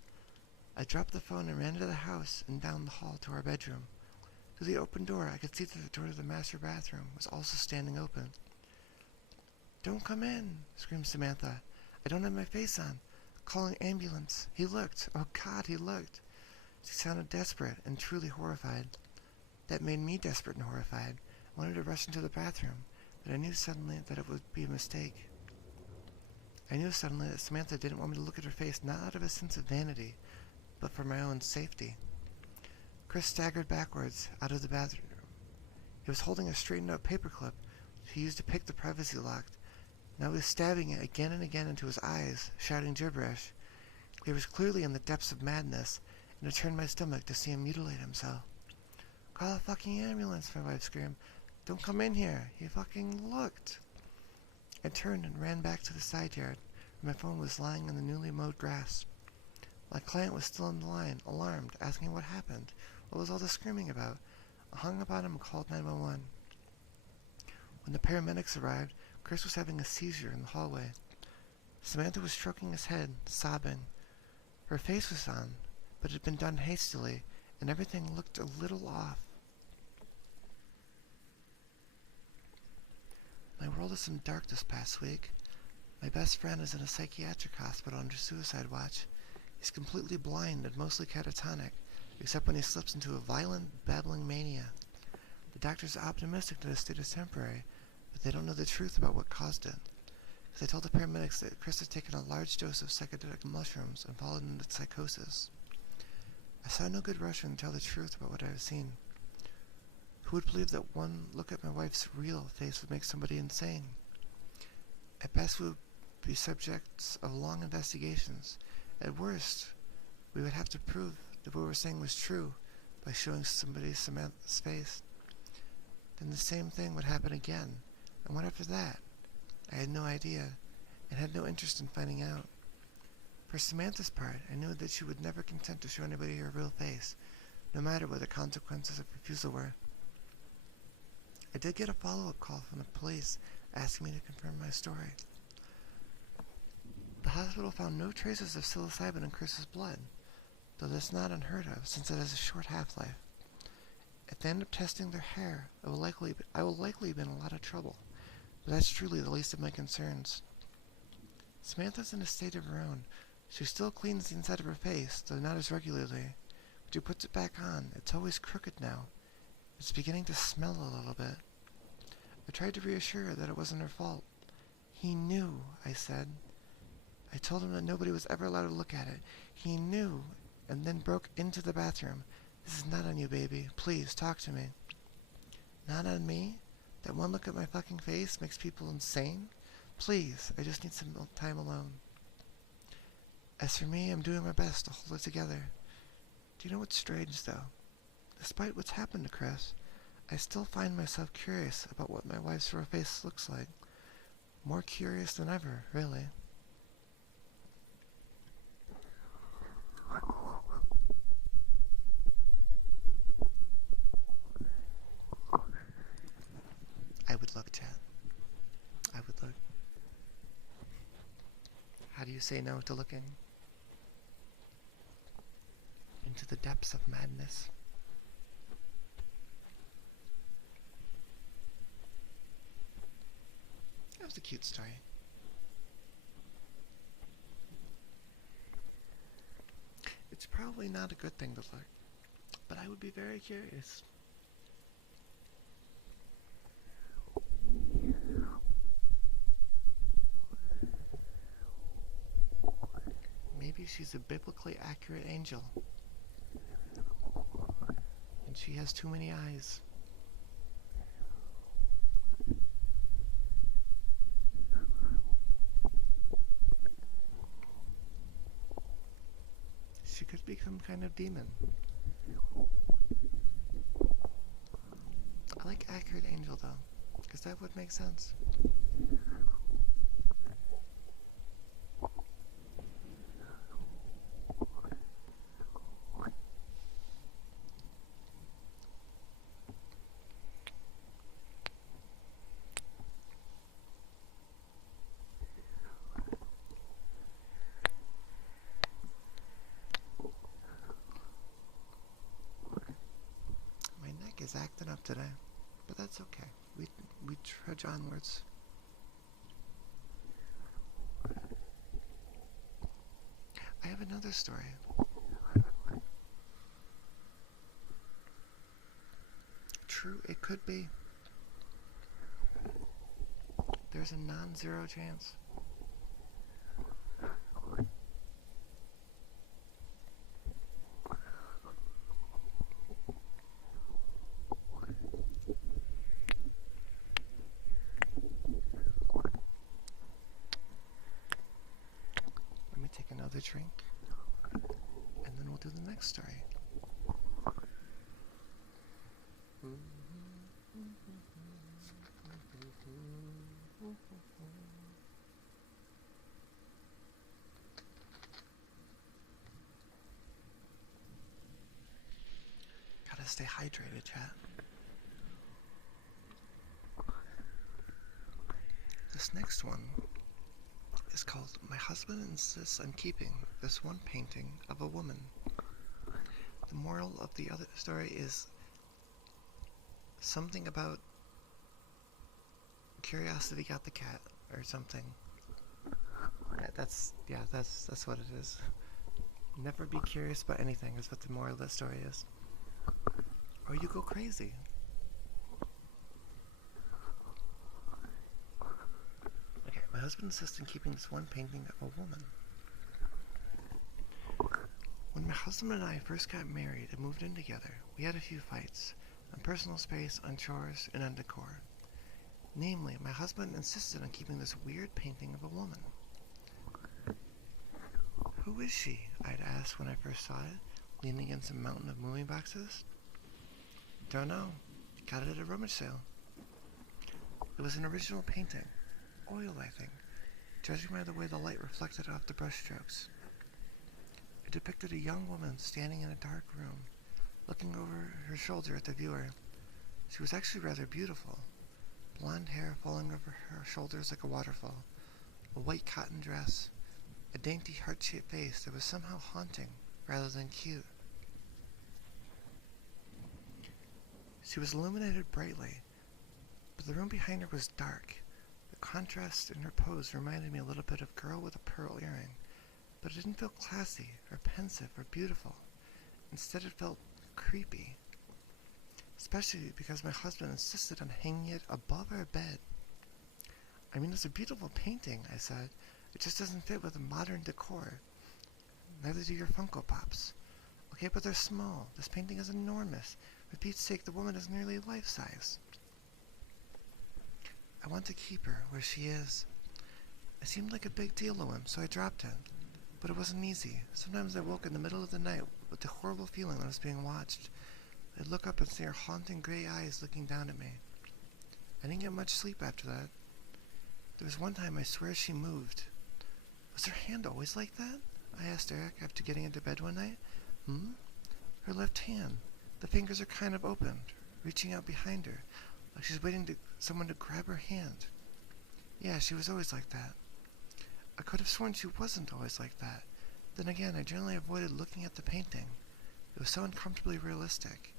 I dropped the phone and ran into the house and down the hall to our bedroom. Through the open door, I could see that the door to the master bathroom was also standing open. Don't come in, screamed Samantha. I don't have my face on. Calling ambulance. He looked. Oh God, he looked. She sounded desperate and truly horrified. That made me desperate and horrified. I wanted to rush into the bathroom, but I knew suddenly that it would be a mistake. I knew suddenly that Samantha didn't want me to look at her face, not out of a sense of vanity, but for my own safety. Chris staggered backwards out of the bathroom. He was holding a straightened-out paperclip he used to pick the privacy lock. Now he was stabbing it again and again into his eyes, shouting gibberish. He was clearly in the depths of madness, and it turned my stomach to see him mutilate himself. Call a fucking ambulance, my wife screamed. Don't come in here. He fucking looked. I turned and ran back to the side yard, where my phone was lying in the newly mowed grass. My client was still on the line, alarmed, asking what happened. What was all the screaming about? I hung up on him and called 911. When the paramedics arrived, Chris was having a seizure in the hallway. Samantha was stroking his head, sobbing. Her face was on, but it had been done hastily, and everything looked a little off. My world is in dark this past week. My best friend is in a psychiatric hospital under suicide watch. He's completely blind and mostly catatonic, except when he slips into a violent, babbling mania. The doctors are optimistic that his state is temporary, but they don't know the truth about what caused it. They told the paramedics that Chris had taken a large dose of psychedelic mushrooms and fallen into psychosis. I saw no good rush to tell the truth about what I have seen. Who would believe that one look at my wife's real face would make somebody insane? At best, we would be subjects of long investigations. At worst, we would have to prove that what we were saying was true by showing somebody Samantha's face. Then the same thing would happen again. And what after that? I had no idea, and had no interest in finding out. For Samantha's part, I knew that she would never consent to show anybody her real face, no matter what the consequences of refusal were. I did get a follow-up call from the police asking me to confirm my story. The hospital found no traces of psilocybin in Chris's blood, though that's not unheard of since it has a short half-life. If they end up testing their hair, I will likely be in a lot of trouble, but that's truly the least of my concerns. Samantha's in a state of her own. She still cleans the inside of her face, though not as regularly. When she puts it back on, it's always crooked now. It's beginning to smell a little bit. I tried to reassure her that it wasn't her fault. He knew, I said. I told him that nobody was ever allowed to look at it. He knew, and then broke into the bathroom. This is not on you, baby. Please, talk to me. Not on me? That one look at my fucking face makes people insane? Please, I just need some time alone. As for me, I'm doing my best to hold it together. Do you know what's strange, though? Despite what's happened to Chris, I still find myself curious about what my wife's real face looks like. More curious than ever, really. I would look, Chad. I would look. How do you say no to looking? Into the depths of madness. That was a cute story. It's probably not a good thing to look, but I would be very curious. Maybe she's a biblically accurate angel, and she has too many eyes. She could be some kind of demon. I like accurate angel though, because that would make sense. My neck is acting up today, but that's okay. We trudge onwards. I have another story. True, it could be. There's a non-zero chance. Let me take another drink, and then we'll do the next story. Gotta stay hydrated, chat. This next one is called My Husband Insists on Keeping This One Painting of a Woman. The moral of the other story is something about curiosity got the cat or something. That's what it is. Never be curious about anything is what the moral of that story is. Or you go crazy. Okay, my husband insists on keeping this one painting of a woman. When my husband and I first got married and moved in together, we had a few fights on personal space, on chores, and on decor. Namely, my husband insisted on keeping this weird painting of a woman. Who is she? I'd asked when I first saw it, leaning against a mountain of moving boxes. Don't know. Got it at a rummage sale. It was an original painting. Oil, I think, judging by the way the light reflected off the brushstrokes. It depicted a young woman standing in a dark room, looking over her shoulder at the viewer. She was actually rather beautiful. Blonde hair falling over her shoulders like a waterfall, a white cotton dress, a dainty heart-shaped face that was somehow haunting rather than cute. She was illuminated brightly, but the room behind her was dark. The contrast in her pose reminded me a little bit of Girl with a Pearl Earring, but it didn't feel classy or pensive or beautiful. Instead, it felt creepy, especially because my husband insisted on hanging it above our bed. I mean, it's a beautiful painting, I said. It just doesn't fit with the modern decor. Neither do your Funko Pops. Okay, but they're small. This painting is enormous. For Pete's sake, the woman is nearly life-size. I want to keep her where she is. It seemed like a big deal to him, so I dropped it. But it wasn't easy. Sometimes I woke in the middle of the night with the horrible feeling that I was being watched. I'd look up and see her haunting gray eyes looking down at me. I didn't get much sleep after that. There was one time I swear she moved. Was her hand always like that? I asked Eric after getting into bed one night. Her left hand. The fingers are kind of open, reaching out behind her, like she's waiting for someone to grab her hand. Yeah, she was always like that. I could have sworn she wasn't always like that. Then again, I generally avoided looking at the painting. It was so uncomfortably realistic.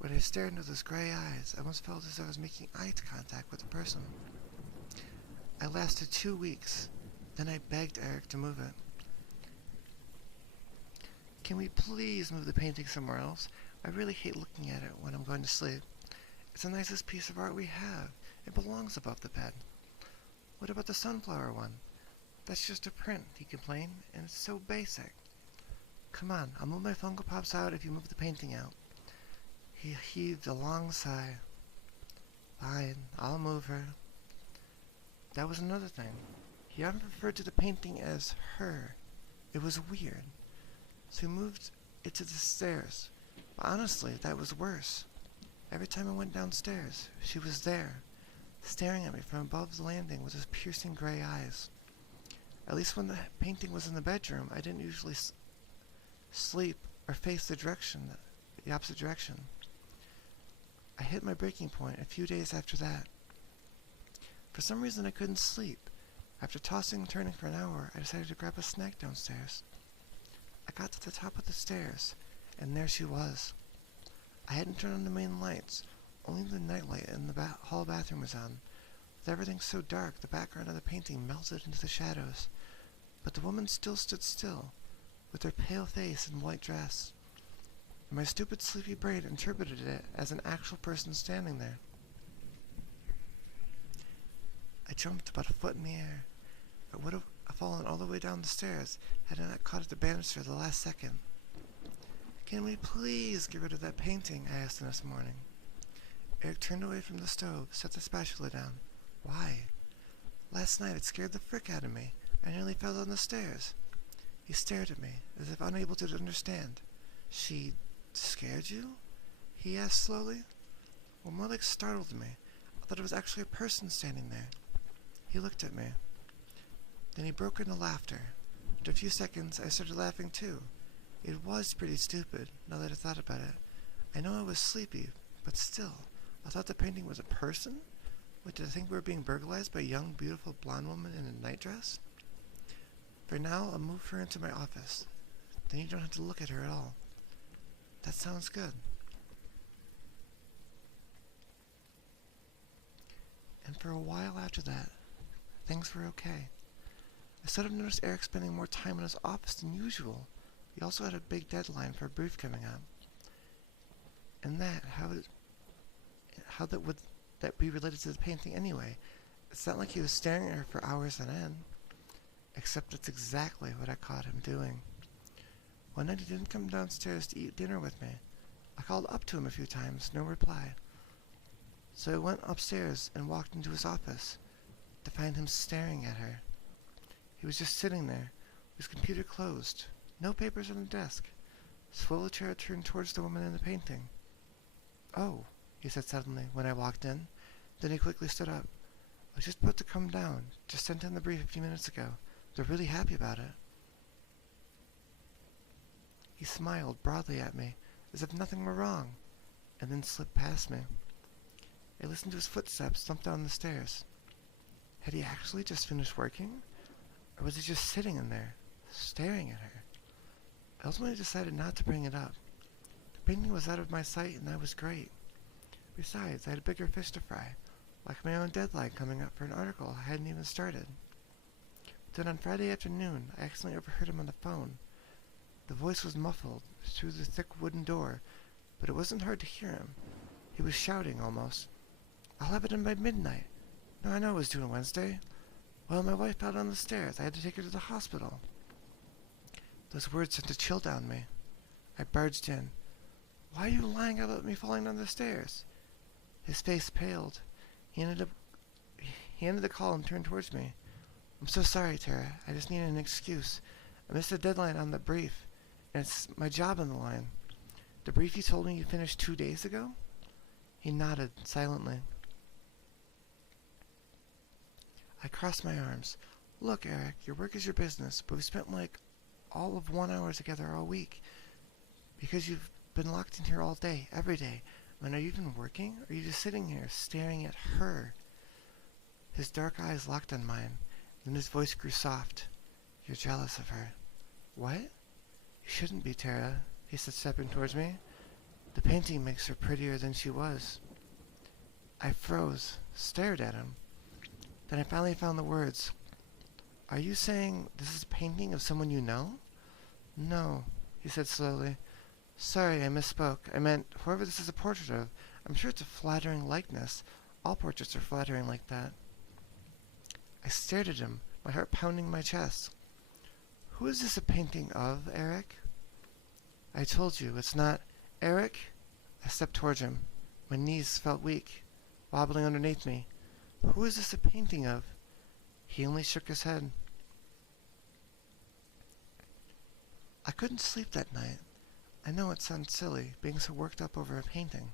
When I stared into those gray eyes, I almost felt as though I was making eye contact with the person. I lasted 2 weeks. Then I begged Eric to move it. Can we please move the painting somewhere else? I really hate looking at it when I'm going to sleep. It's the nicest piece of art we have. It belongs above the bed. What about the sunflower one? That's just a print, he complained, and it's so basic. Come on, I'll move my Funko Pops out if you move the painting out. He heaved a long sigh. Fine, I'll move her. That was another thing. He often referred to the painting as her. It was weird. So he moved it to the stairs. But honestly, that was worse. Every time I went downstairs, she was there, staring at me from above the landing with his piercing gray eyes. At least when the painting was in the bedroom, I didn't usually sleep or face the opposite direction. I hit my breaking point a few days after that. For some reason, I couldn't sleep. After tossing and turning for an hour, I decided to grab a snack downstairs. I got to the top of the stairs, and there she was. I hadn't turned on the main lights. Only the nightlight in the hall bathroom was on. With everything so dark, the background of the painting melted into the shadows. But the woman still stood still, with her pale face and white dress. And my stupid sleepy brain interpreted it as an actual person standing there. I jumped about a foot in the air. I would have fallen all the way down the stairs had I not caught at the banister at the last second. Can we please get rid of that painting? I asked him this morning. Eric turned away from the stove, set the spatula down. Why? Last night it scared the frick out of me. I nearly fell down the stairs. He stared at me, as if unable to understand. She scared you? He asked slowly. Well, more like startled me. I thought it was actually a person standing there. He looked at me. Then he broke into laughter. After a few seconds, I started laughing too. It was pretty stupid, now that I thought about it. I know I was sleepy, but still, I thought the painting was a person? What, did I think we were being burglarized by a young, beautiful blonde woman in a nightdress? For now, I'll move her into my office. Then you don't have to look at her at all. That sounds good. And for a while after that, things were okay. I sort of noticed Eric spending more time in his office than usual. He also had a big deadline for a brief coming up. And how would that be related to the painting anyway? It's not like he was staring at her for hours on end. Except that's exactly what I caught him doing. One night he didn't come downstairs to eat dinner with me. I called up to him a few times, no reply. So I went upstairs and walked into his office to find him staring at her. He was just sitting there, his computer closed, no papers on the desk, swivel chair turned towards the woman in the painting. Oh, he said suddenly when I walked in. Then he quickly stood up. I was just about to come down, just sent in the brief a few minutes ago. They're really happy about it. He smiled broadly at me, as if nothing were wrong, and then slipped past me. I listened to his footsteps thump down the stairs. Had he actually just finished working? Or was he just sitting in there, staring at her? I ultimately decided not to bring it up. The painting was out of my sight, and that was great. Besides, I had bigger fish to fry, like my own deadline coming up for an article I hadn't even started. Then on Friday afternoon, I accidentally overheard him on the phone. The voice was muffled through the thick wooden door, but it wasn't hard to hear him. He was shouting almost. I'll have it in by midnight. No, I know it was due on Wednesday. Well, my wife fell down the stairs. I had to take her to the hospital. Those words sent a chill down me. I barged in. Why are you lying about me falling down the stairs? His face paled. He ended the call and turned towards me. I'm so sorry, Tara. I just needed an excuse. I missed the deadline on the brief, and it's my job on the line. The brief you told me you finished 2 days ago? He nodded silently. I crossed my arms. Look, Eric, your work is your business, but we spent like all of 1 hour together all week. Because you've been locked in here all day, every day. I mean, are you even working? Or are you just sitting here staring at her? His dark eyes locked on mine. Then his voice grew soft. You're jealous of her. What? You shouldn't be, Tara, he said, stepping towards me. The painting makes her prettier than she was. I froze, stared at him. Then I finally found the words. Are you saying this is a painting of someone you know? No, he said slowly. Sorry, I misspoke. I meant whoever this is a portrait of. I'm sure it's a flattering likeness. All portraits are flattering like that. I stared at him, my heart pounding my chest. Who is this a painting of, Eric? I told you, it's not... Eric? I stepped towards him. My knees felt weak, wobbling underneath me. Who is this a painting of? He only shook his head. I couldn't sleep that night. I know it sounds silly, being so worked up over a painting.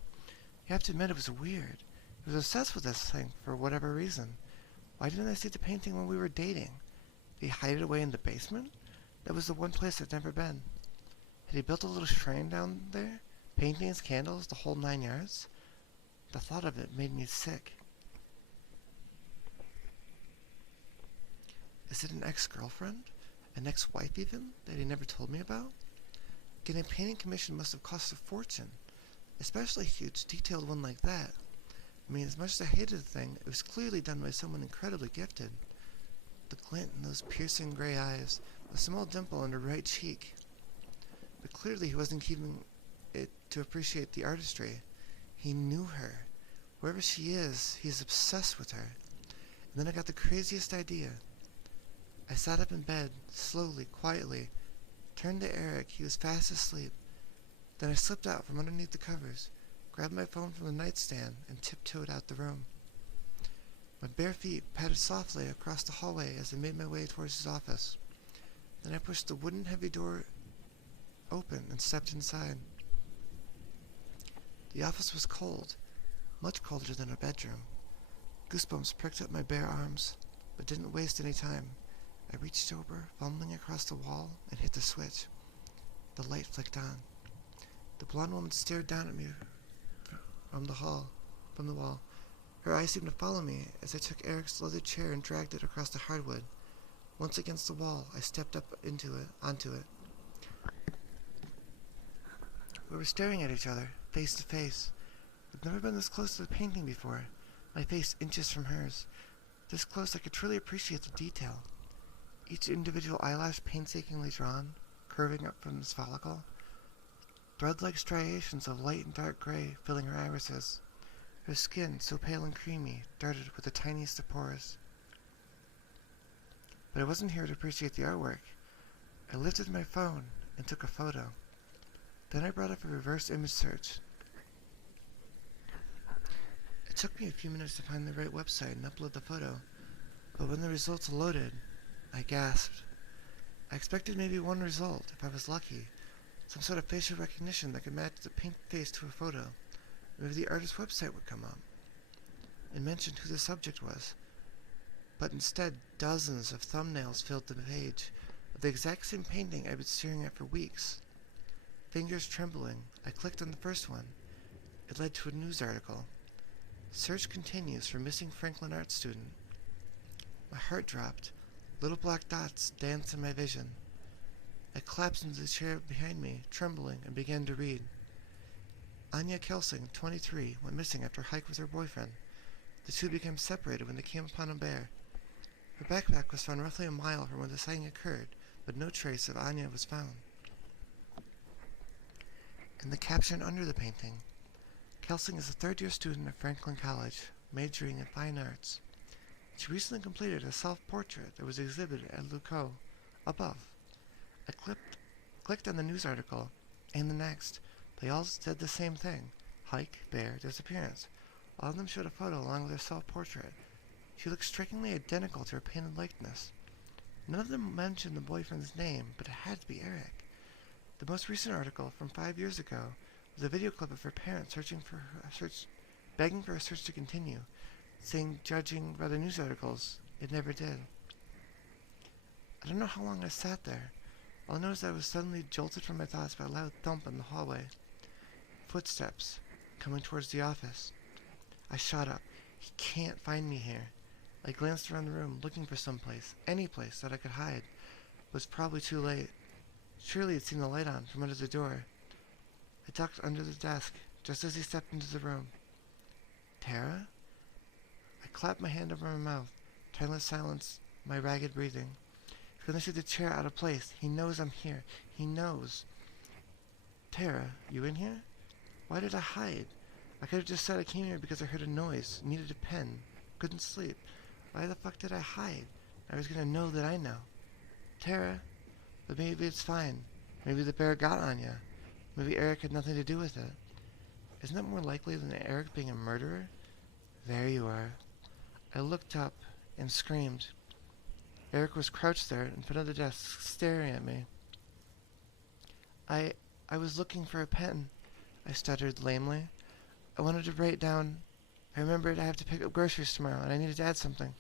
You have to admit it was weird. I was obsessed with this thing for whatever reason. Why didn't I see the painting when we were dating? Did he hide it away in the basement? That was the one place I'd never been. Had he built a little shrine down there? Paintings, candles, the whole 9 yards? The thought of it made me sick. Is it an ex-girlfriend? An ex-wife even? That he never told me about? Getting a painting commission must have cost a fortune. Especially a huge, detailed one like that. I mean, as much as I hated the thing, it was clearly done by someone incredibly gifted. The glint in those piercing gray eyes, a small dimple on her right cheek. But clearly he wasn't keeping it to appreciate the artistry. He knew her. Wherever she is, he's obsessed with her. And then I got the craziest idea. I sat up in bed, slowly, quietly, turned to Eric. He was fast asleep. Then I slipped out from underneath the covers, grabbed my phone from the nightstand, and tiptoed out the room. My bare feet pattered softly across the hallway as I made my way towards his office. Then I pushed the wooden heavy door open and stepped inside. The office was cold, much colder than a bedroom. Goosebumps pricked up my bare arms, but didn't waste any time. I reached over, fumbling across the wall, and hit the switch. The light flicked on. The blonde woman stared down at me from the wall. Her eyes seemed to follow me as I took Eric's leather chair and dragged it across the hardwood. Once against the wall, I stepped up onto it. We were staring at each other, face to face. I've never been this close to the painting before, my face inches from hers. This close I could truly appreciate the detail. Each individual eyelash painstakingly drawn, curving up from this follicle. Thread-like striations of light and dark gray filling her irises. Her skin, so pale and creamy, darted with the tiniest of pores. But I wasn't here to appreciate the artwork. I lifted my phone and took a photo. Then I brought up a reverse image search. It took me a few minutes to find the right website and upload the photo, but when the results loaded, I gasped. I expected maybe one result, if I was lucky, some sort of facial recognition that could match the paint face to a photo. Maybe the artist's website would come up and mention who the subject was. But instead, dozens of thumbnails filled the page of the exact same painting I'd been staring at for weeks. Fingers trembling, I clicked on the first one. It led to a news article. Search continues for missing Franklin art student. My heart dropped. Little black dots danced in my vision. I collapsed into the chair behind me, trembling, and began to read. Anya Kelsing, 23, went missing after a hike with her boyfriend. The two became separated when they came upon a bear. Her backpack was found roughly a mile from where the sighting occurred, but no trace of Anya was found. And the caption under the painting, Kelsing is a third-year student at Franklin College, majoring in fine arts. She recently completed a self-portrait that was exhibited at Lucot, above. I clicked on the news article, and the next. They all said the same thing. Hike, bear, disappearance. All of them showed a photo along with their self-portrait. She looked strikingly identical to her painted likeness. None of them mentioned the boyfriend's name, but it had to be Eric. The most recent article, from 5 years ago, was a video clip of her parents begging for a search to continue, saying, judging by the news articles, it never did. I don't know how long I sat there. All I know is that I was suddenly jolted from my thoughts by a loud thump in the hallway. Footsteps, coming towards the office. I shot up. He can't find me here. I glanced around the room, looking for someplace, any place that I could hide. It was probably too late. Surely he'd seen the light on from under the door. I ducked under the desk, just as he stepped into the room. Tara? I clapped my hand over my mouth, trying to silence my ragged breathing. He couldn't see the chair out of place. He knows I'm here. He knows. Tara, you in here? Why did I hide? I could have just said I came here because I heard a noise, needed a pen, couldn't sleep. Why the fuck did I hide? I was gonna know that I know. Tara, but maybe it's fine. Maybe the bear got Anya. Maybe Eric had nothing to do with it. Isn't that more likely than Eric being a murderer? There you are. I looked up and screamed. Eric was crouched there in front of the desk, staring at me. I was looking for a pen, I stuttered lamely. I wanted to write down. I remembered I have to pick up groceries tomorrow, and I needed to add something.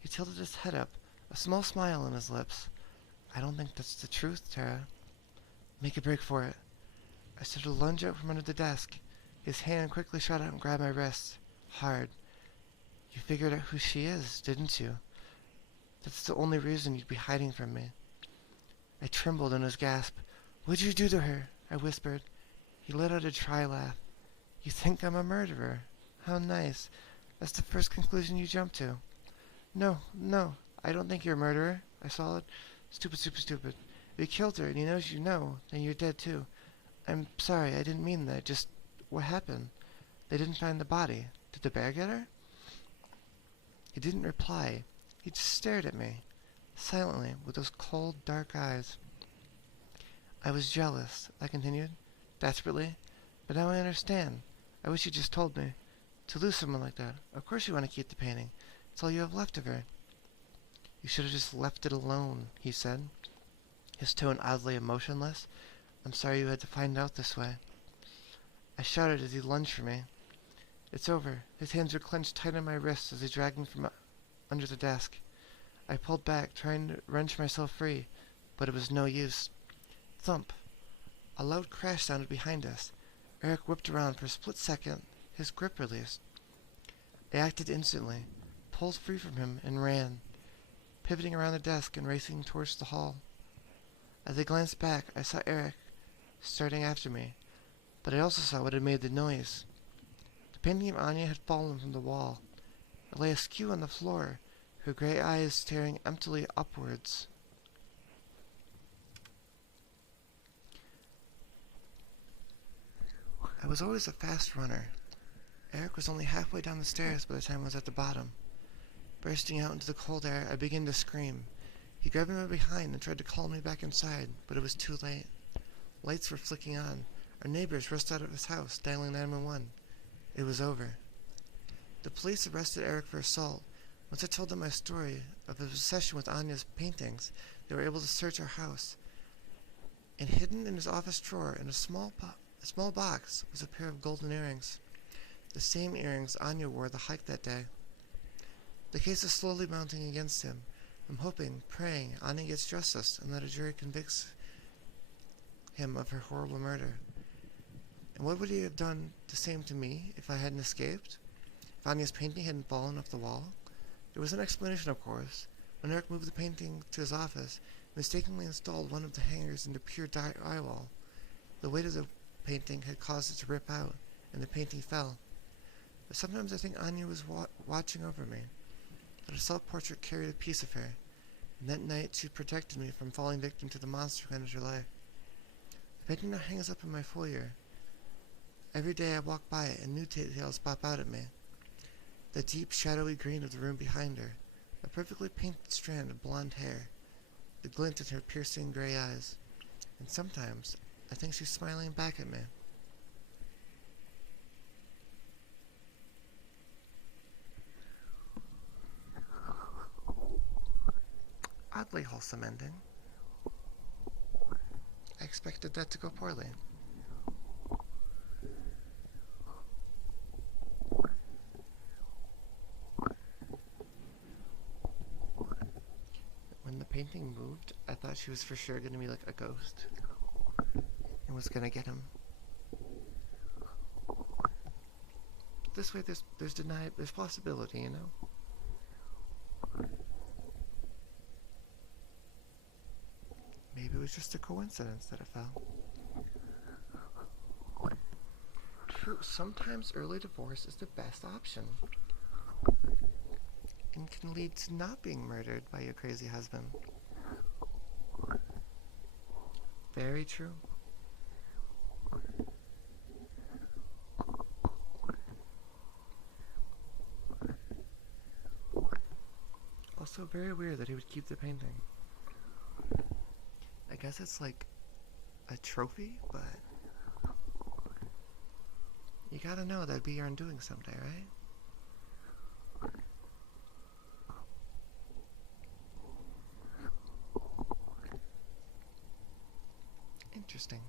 He tilted his head up, a small smile on his lips. I don't think that's the truth, Tara. Make a break for it. I started to lunge out from under the desk. His hand quickly shot out and grabbed my wrist. Hard. You figured out who she is, didn't you? That's the only reason you'd be hiding from me. I trembled in his gasp. What'd you do to her? I whispered. He let out a dry laugh. You think I'm a murderer? How nice. That's the first conclusion you jumped to. No, I don't think you're a murderer, I swallowed. Stupid. If you killed her and he knows you know, then you're dead too. I'm sorry, I didn't mean that. Just what happened? They didn't find the body. Did the bear get her? He didn't reply. He just stared at me, silently, with those cold, dark eyes. I was jealous, I continued, desperately. But now I understand. I wish you just told me. To lose someone like that, of course you want to keep the painting. It's all you have left of her. You should have just left it alone, he said, his tone oddly emotionless. I'm sorry you had to find out this way. I shouted as he lunged for me. It's over. His hands were clenched tight on my wrists as he dragged me from under the desk. I pulled back, trying to wrench myself free, but it was no use. Thump. A loud crash sounded behind us. Eric whipped around for a split second, his grip released. I acted instantly, pulled free from him, and ran, pivoting around the desk and racing towards the hall. As I glanced back, I saw Eric starting after me, but I also saw what had made the noise. The painting of Anya had fallen from the wall. It lay askew on the floor, her gray eyes staring emptily upwards. I was always a fast runner. Eric was only halfway down the stairs by the time I was at the bottom. Bursting out into the cold air, I began to scream. He grabbed me behind and tried to call me back inside, but it was too late. Lights were flicking on. Our neighbors rushed out of his house, dialing 911. It was over. The police arrested Eric for assault. Once I told them my story of his obsession with Anya's paintings, they were able to search our house. And hidden in his office drawer in a small box was a pair of golden earrings. The same earrings Anya wore the hike that day. The case is slowly mounting against him. I'm hoping, praying, Anya gets justice and that a jury convicts him of her horrible murder. And what would he have done the same to me if I hadn't escaped? If Anya's painting hadn't fallen off the wall? There was an explanation, of course. When Eric moved the painting to his office, he mistakenly installed one of the hangers into pure drywall. The weight of the painting had caused it to rip out, and the painting fell. But sometimes I think Anya was watching over me. That a self-portrait carried a piece of her, and that night she protected me from falling victim to the monster who ended her life. The painting now hangs up in my foyer. Every day I walk by it and new details pop out at me. The deep, shadowy green of the room behind her, a perfectly painted strand of blonde hair, the glint in her piercing gray eyes, and sometimes I think she's smiling back at me. Oddly wholesome ending. I expected that to go poorly. When the painting moved, I thought she was for sure gonna be like a ghost and was gonna get him. This way there's possibility, you know? Maybe it was just a coincidence that it fell. True, sometimes early divorce is the best option. And can lead to not being murdered by your crazy husband. Very true. Also very weird that he would keep the painting. I guess it's like a trophy, but you gotta know that'd be your undoing someday, right? Interesting.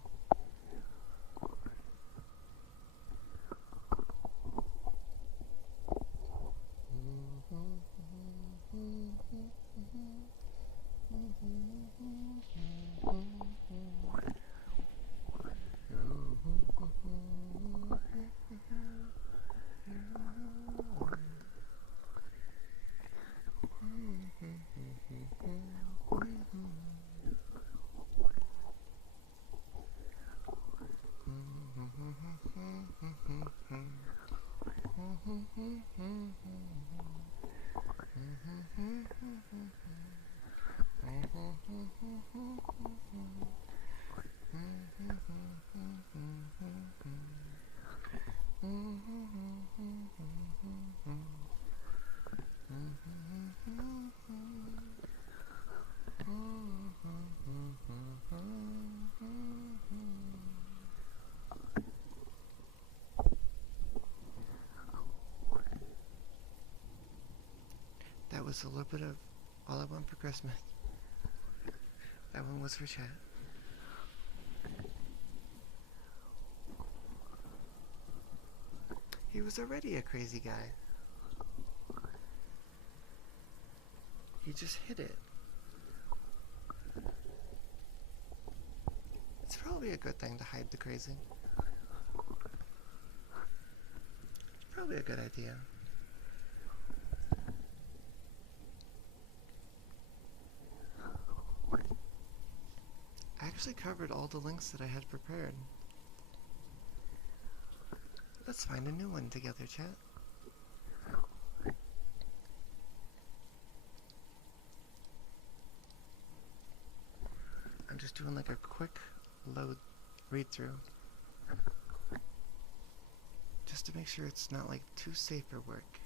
That was a little bit of All I Want for Christmas. That one was for chat. He was already a crazy guy. He just hid it. It's probably a good thing to hide the crazy. Probably a good idea. I actually covered all the links that I had prepared. Let's find a new one together, chat. I'm just doing like a quick load read through. Just to make sure it's not like too safe for work.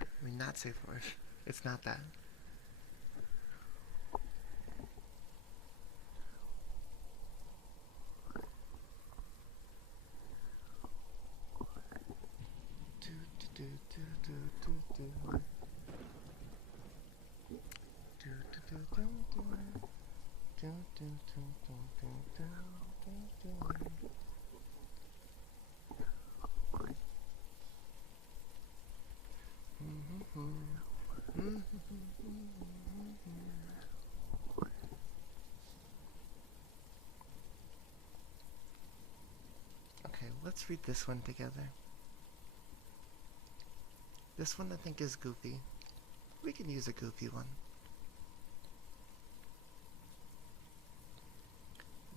I mean, not safe for work. It's not that. Okay, let's read this one together. This one I think is goofy. We can use a goofy one.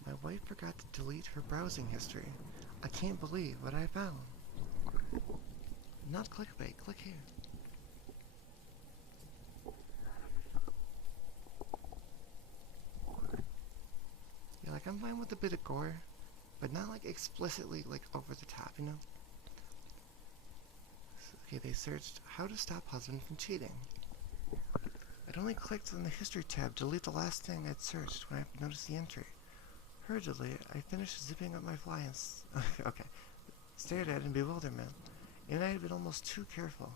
My wife forgot to delete her browsing history. I can't believe what I found. Not clickbait, click here. Yeah, like I'm fine with a bit of gore, but not like explicitly like over the top, you know? Okay, they searched how to stop husband from cheating. I'd only clicked on the history tab to delete the last thing I'd searched when I noticed the entry. Hurriedly, I finished zipping up my fly and stared at it in bewilderment. And I had been almost too careful.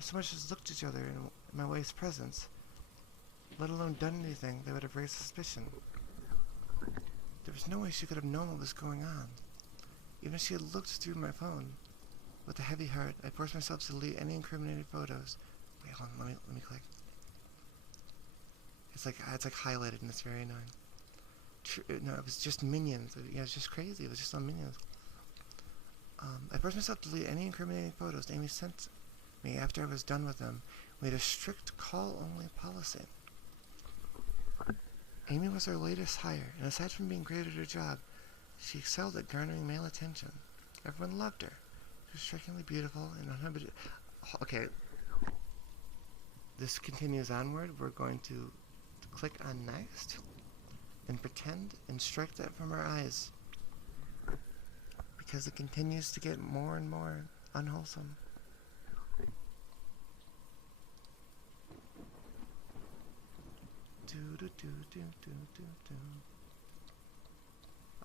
so much as looked at each other in my wife's presence, let alone done anything that would have raised suspicion. There was no way she could have known what was going on. Even if she had looked through my phone. With a heavy heart, I forced myself to delete any incriminating photos. Wait, hold on, let me click. It's like highlighted and it's very annoying. No, it was just minions. Yeah, it was just crazy. It was just on minions. I forced myself to delete any incriminating photos Amy sent me after I was done with them. We had a strict call-only policy. Amy was our latest hire, and aside from being great at her job, she excelled at garnering male attention. Everyone loved her. She was strikingly beautiful and uninhibited. Okay. This continues onward. We're going to click on next and pretend and strike that from our eyes because it continues to get more and more unwholesome.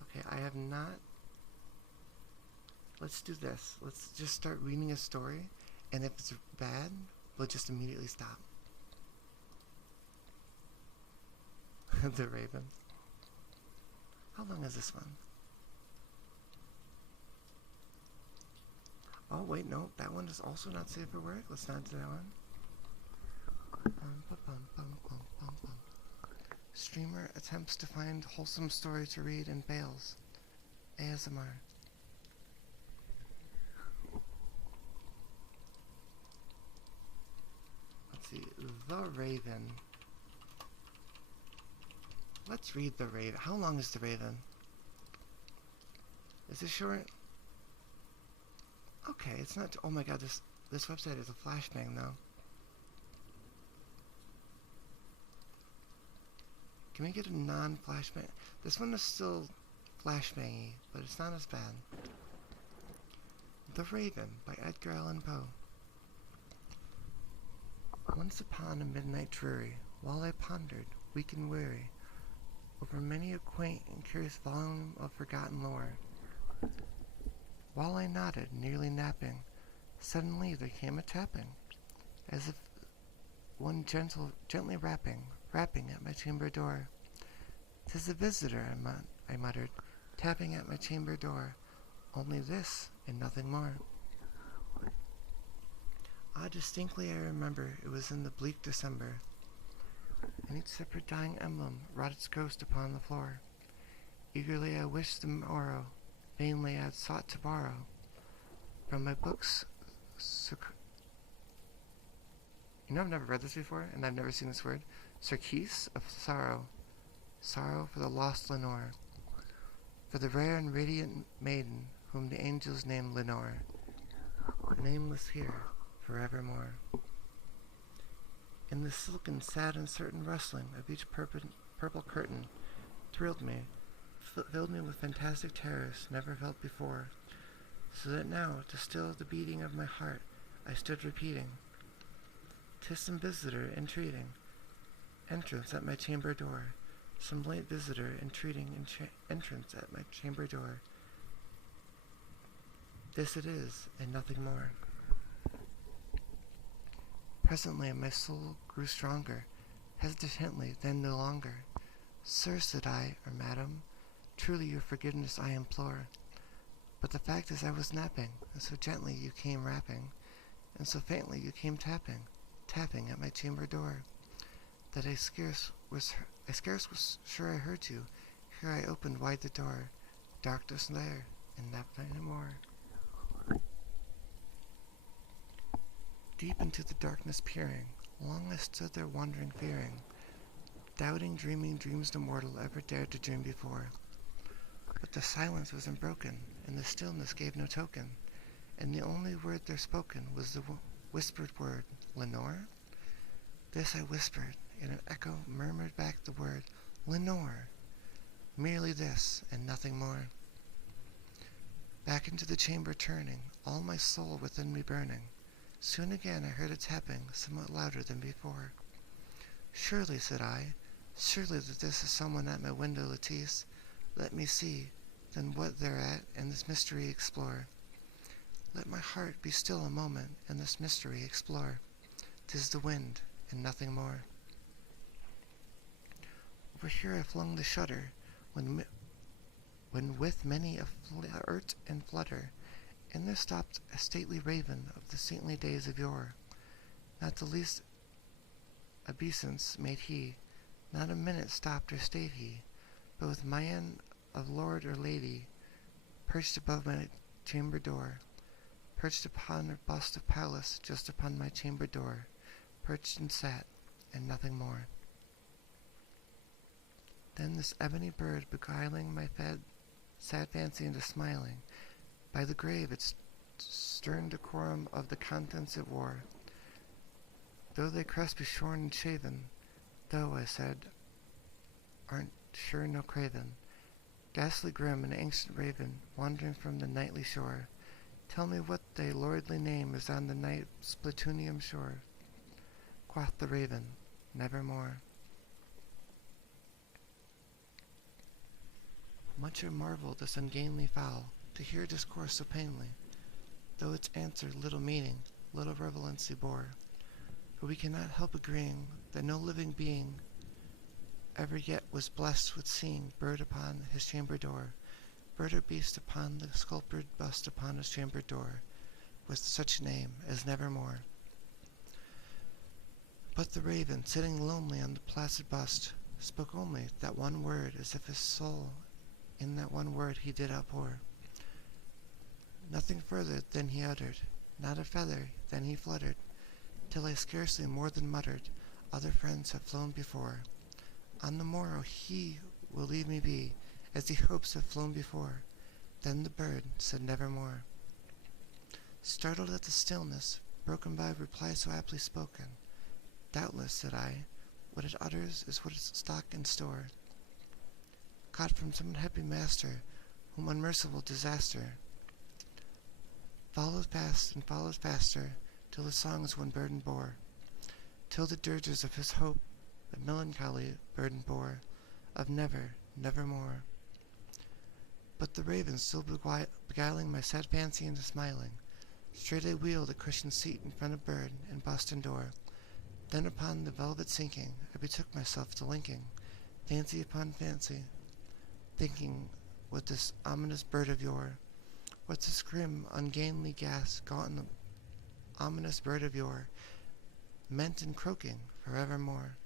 Okay, I have not. Let's do this. Let's just start reading a story, and if it's bad, we'll just immediately stop. The Raven. How long is this one? Oh, wait, no. That one is also not safe for work. Let's not do that one. Streamer attempts to find wholesome story to read and fails. ASMR. Let's see. The Raven. Let's read The Raven. How long is The Raven? Is it short? Okay, it's not. Oh my god, this website is a flashbang though. Can we get a non-flashbang? This one is still flashbangy, but it's not as bad. The Raven by Edgar Allan Poe. Once upon a midnight dreary, while I pondered, weak and weary, over many a quaint and curious volume of forgotten lore, while I nodded, nearly napping, suddenly there came a tapping, as if one gently rapping at my chamber door. "'Tis a visitor," I muttered, tapping at my chamber door. Only this, and nothing more. Distinctly I remember it was in the bleak December, and each separate dying emblem wrought its ghost upon the floor. Eagerly I wished the morrow, vainly I had sought to borrow from my books. I've never read this before, and I've never seen this word. Circease of sorrow, sorrow for the lost Lenore, for the rare and radiant maiden whom the angels named Lenore, nameless here forevermore. And the silken, sad, and certain rustling of each purple curtain thrilled me, filled me with fantastic terrors never felt before, so that now, to still the beating of my heart, I stood repeating, "'Tis some visitor entreating entrance at my chamber door, some late visitor entreating entrance at my chamber door. This it is, and nothing more." Presently my soul grew stronger, hesitantly, then no longer. "Sir," said I, or madam, "truly your forgiveness I implore. But the fact is I was napping, and so gently you came rapping, and so faintly you came tapping at my chamber door, that I scarce was sure I heard you. Here I opened wide the door, darkness there, and napped no more." Deep into the darkness peering, long I stood there wondering, fearing, doubting, dreaming dreams no mortal ever dared to dream before. But the silence was unbroken, and the stillness gave no token, and the only word there spoken was the whispered word, "Lenore?" This I whispered, and an echo murmured back the word, "Lenore!" Merely this, and nothing more. Back into the chamber turning, all my soul within me burning, soon again I heard a tapping, somewhat louder than before. "Surely," said I, "surely that this is someone at my window, Lettice. Let me see, then what thereat, and this mystery explore." Let my heart be still a moment, and this mystery explore. 'Tis the wind, and nothing more. Over here I flung the shutter, when with many a flirt and flutter, in there stopped a stately raven of the saintly days of yore. Not the least obeisance made he, not a minute stopped or stayed he, but with mien of lord or lady, perched above my chamber door, perched upon her bust of Pallas, just upon my chamber door, perched and sat, and nothing more. Then this ebony bird beguiling my sad fancy into smiling, by the grave its stern decorum of the contents it wore, though thy crest be shorn and shaven, thou, I said, art sure no craven, ghastly grim and ancient raven, wandering from the nightly shore, tell me what thy lordly name is on the night's Plutonian shore. Quoth the raven, nevermore. Much I marvelled this ungainly fowl, to hear discourse so plainly, though its answer little meaning, little relevancy bore. For we cannot help agreeing that no living being ever yet was blessed with seeing bird upon his chamber door, bird or beast upon the sculptured bust upon his chamber door, with such name as nevermore. But the raven, sitting lonely on the placid bust, spoke only that one word, as if his soul in that one word he did outpour. Nothing further than he uttered, not a feather than he fluttered, till I scarcely more than muttered, other friends have flown before. On the morrow he will leave me be, as the hopes have flown before. Then the bird said nevermore. Startled at the stillness, broken by reply so aptly spoken, doubtless, said I, what it utters is what is stock in store, caught from some unhappy master, whom unmerciful disaster followed fast and followed faster, till the songs one burden bore, till the dirges of his hope a melancholy burden bore, of never, nevermore. But the raven still beguiling my sad fancy into smiling, straight I wheeled a cushioned seat in front of bird and bust and door. Then upon the velvet sinking, I betook myself to linking fancy upon fancy, thinking what this ominous bird of yore, what this grim, ungainly gaunt, ominous bird of yore, meant in croaking forevermore.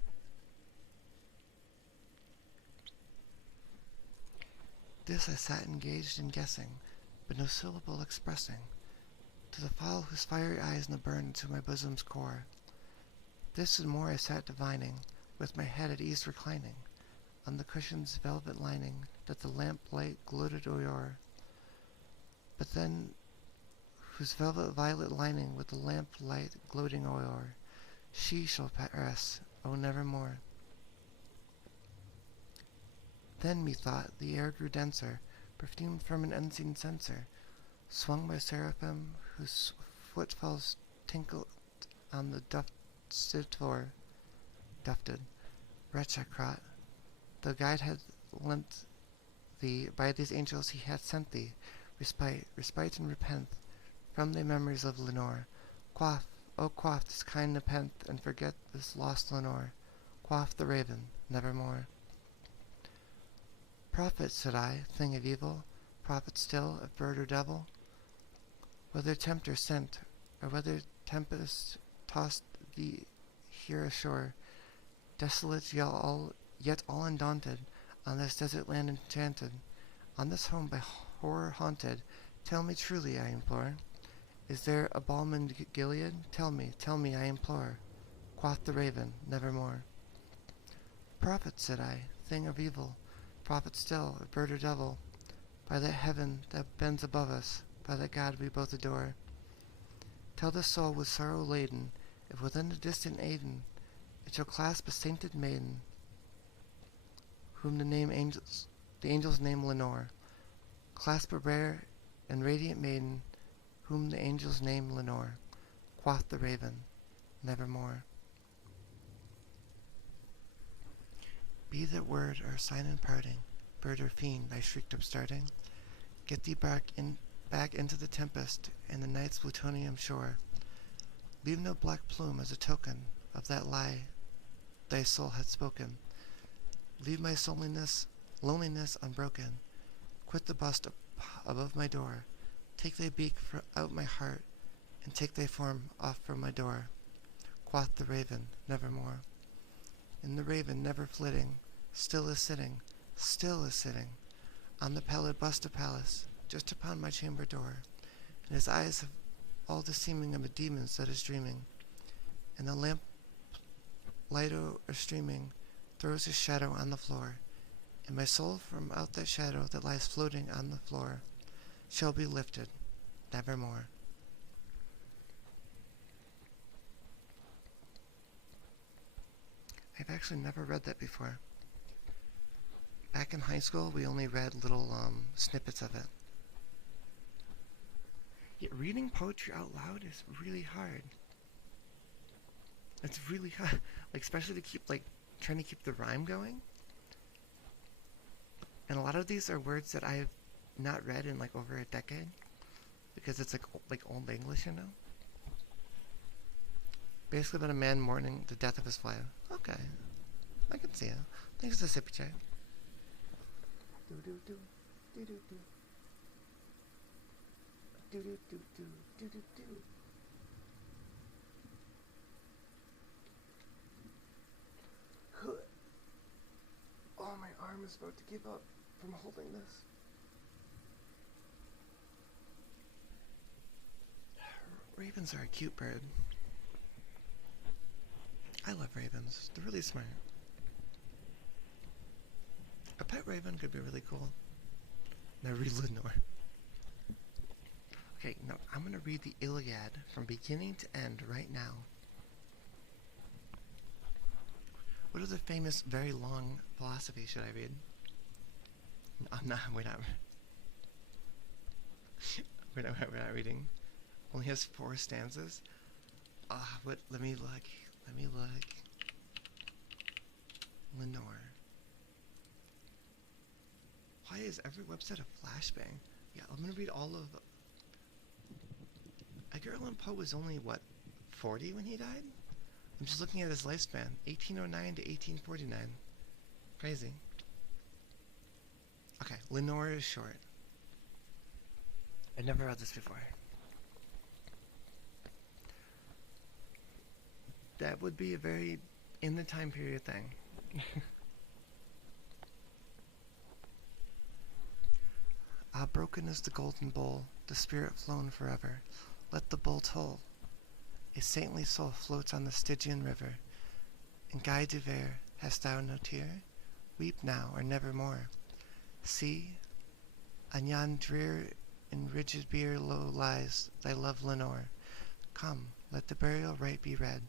This I sat engaged in guessing, but no syllable expressing, to the fowl whose fiery eyes now burned into my bosom's core. This and more I sat divining, with my head at ease reclining, on the cushion's velvet lining, that the lamp light gloated o'er, but then whose velvet violet lining with the lamp light gloating o'er, she shall pass, oh nevermore. Then, methought, the air grew denser, perfumed from an unseen censer, swung by seraphim whose footfalls tinkled on the dufted floor. Dufted, wretch I caught, the guide had lent thee, by these angels he hath sent thee, respite and repent, from thy memories of Lenore. Quaff, oh quaff this kind nepenthe, and forget this lost Lenore. Quaff the raven, nevermore. Prophet, said I, thing of evil, prophet still of bird or devil, whether tempter sent, or whether tempest tossed thee here ashore, desolate yet all undaunted, on this desert land enchanted, on this home by horror haunted, tell me truly, I implore, is there a balm in Gilead? Tell me, I implore. Quoth the raven, nevermore. Prophet, said I, thing of evil, prophet still, of bird or devil, by that heaven that bends above us, by that God we both adore, tell this soul with sorrow laden, if within the distant Aden it shall clasp a sainted maiden, whom the angels name Lenore, clasp a rare and radiant maiden, whom the angels name Lenore. Quoth the raven, nevermore. Be that word or sign in parting, bird or fiend, I shrieked upstarting, get thee back back into the tempest and the night's plutonium shore. Leave no black plume as a token of that lie thy soul hath spoken. Leave my loneliness unbroken. Quit the bust above my door. Take thy beak out my heart, and take thy form off from my door. Quoth the raven, nevermore. And the raven, never flitting, still is sitting, on the pallid bust of Pallas, just upon my chamber door. And his eyes have all the seeming of a demon's that is dreaming, and the lamp light or streaming throws his shadow on the floor, and my soul from out that shadow that lies floating on the floor shall be lifted, nevermore. I've actually never read that before. Back in high school, we only read little snippets of it. Yet reading poetry out loud is really hard. It's really hard, like especially to keep trying to keep the rhyme going. And a lot of these are words that I've not read in over a decade, because it's like old English, you know. Basically about a man mourning the death of his wife. Okay, I can see it. Thanks for the sippy check. Do do do do do do do do do do do do. Oh, my arm is about to give up from holding this. Ravens are a cute bird. I love ravens. They're really smart. A pet raven could be really cool. Now read Lenore. Okay, now I'm going to read the Iliad from beginning to end right now. What other famous, very long philosophy should I read? I'm not, we're not reading. Only has 4 stanzas. Let me look. Lenore. Why is every website a flashbang? Yeah, I'm gonna read all of... Edgar Allan Poe was only, 40 when he died? I'm just looking at his lifespan. 1809 to 1849. Crazy. Okay, Lenore is short. I've never read this before. That would be a very in the time period thing. Broken is the golden bowl, the spirit flown forever. Let the bowl toll. A saintly soul floats on the Stygian river. In Guy de Vere, hast thou no tear? Weep now or nevermore. See, on yon drear in rigid bier low lies thy love Lenore. Come, let the burial rite be read,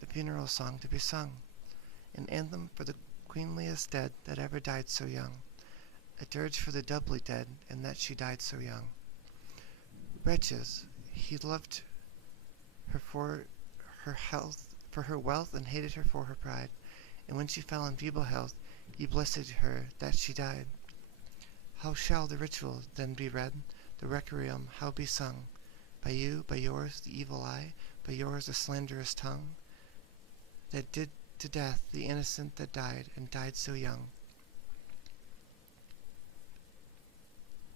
the funeral song to be sung, an anthem for the queenliest dead that ever died so young, a dirge for the doubly dead, in that she died so young. Wretches, he loved her for her health, for her wealth, and hated her for her pride, and when she fell in feeble health, he blessed her that she died. How shall the ritual then be read, the requiem how be sung? By you, by yours, the evil eye, by yours, the slanderous tongue, that did to death the innocent that died, and died so young.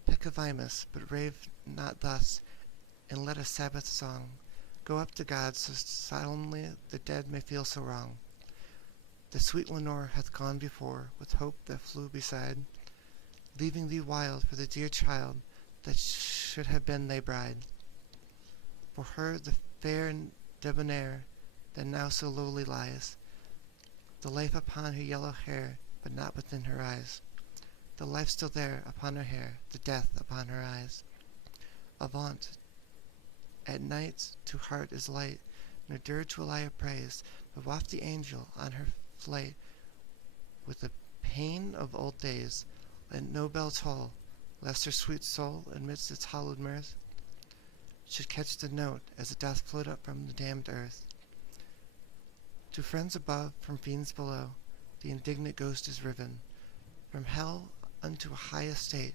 Peccavimus, but rave not thus, and let a Sabbath song go up to God so solemnly the dead may feel so wrong. The sweet Lenore hath gone before, with hope that flew beside, leaving thee wild for the dear child that should have been thy bride. For her the fair and debonair that now so lowly lies, the life upon her yellow hair, but not within her eyes. The life still there upon her hair, the death upon her eyes. Avaunt! At night to heart is light, nor dirge will I appraise, but waft the angel on her flight. With the pain of old days, let no bell toll, lest her sweet soul, amidst its hallowed mirth, should catch the note as it doth float up from the damned earth. To friends above, from fiends below, the indignant ghost is riven, from hell unto a high estate,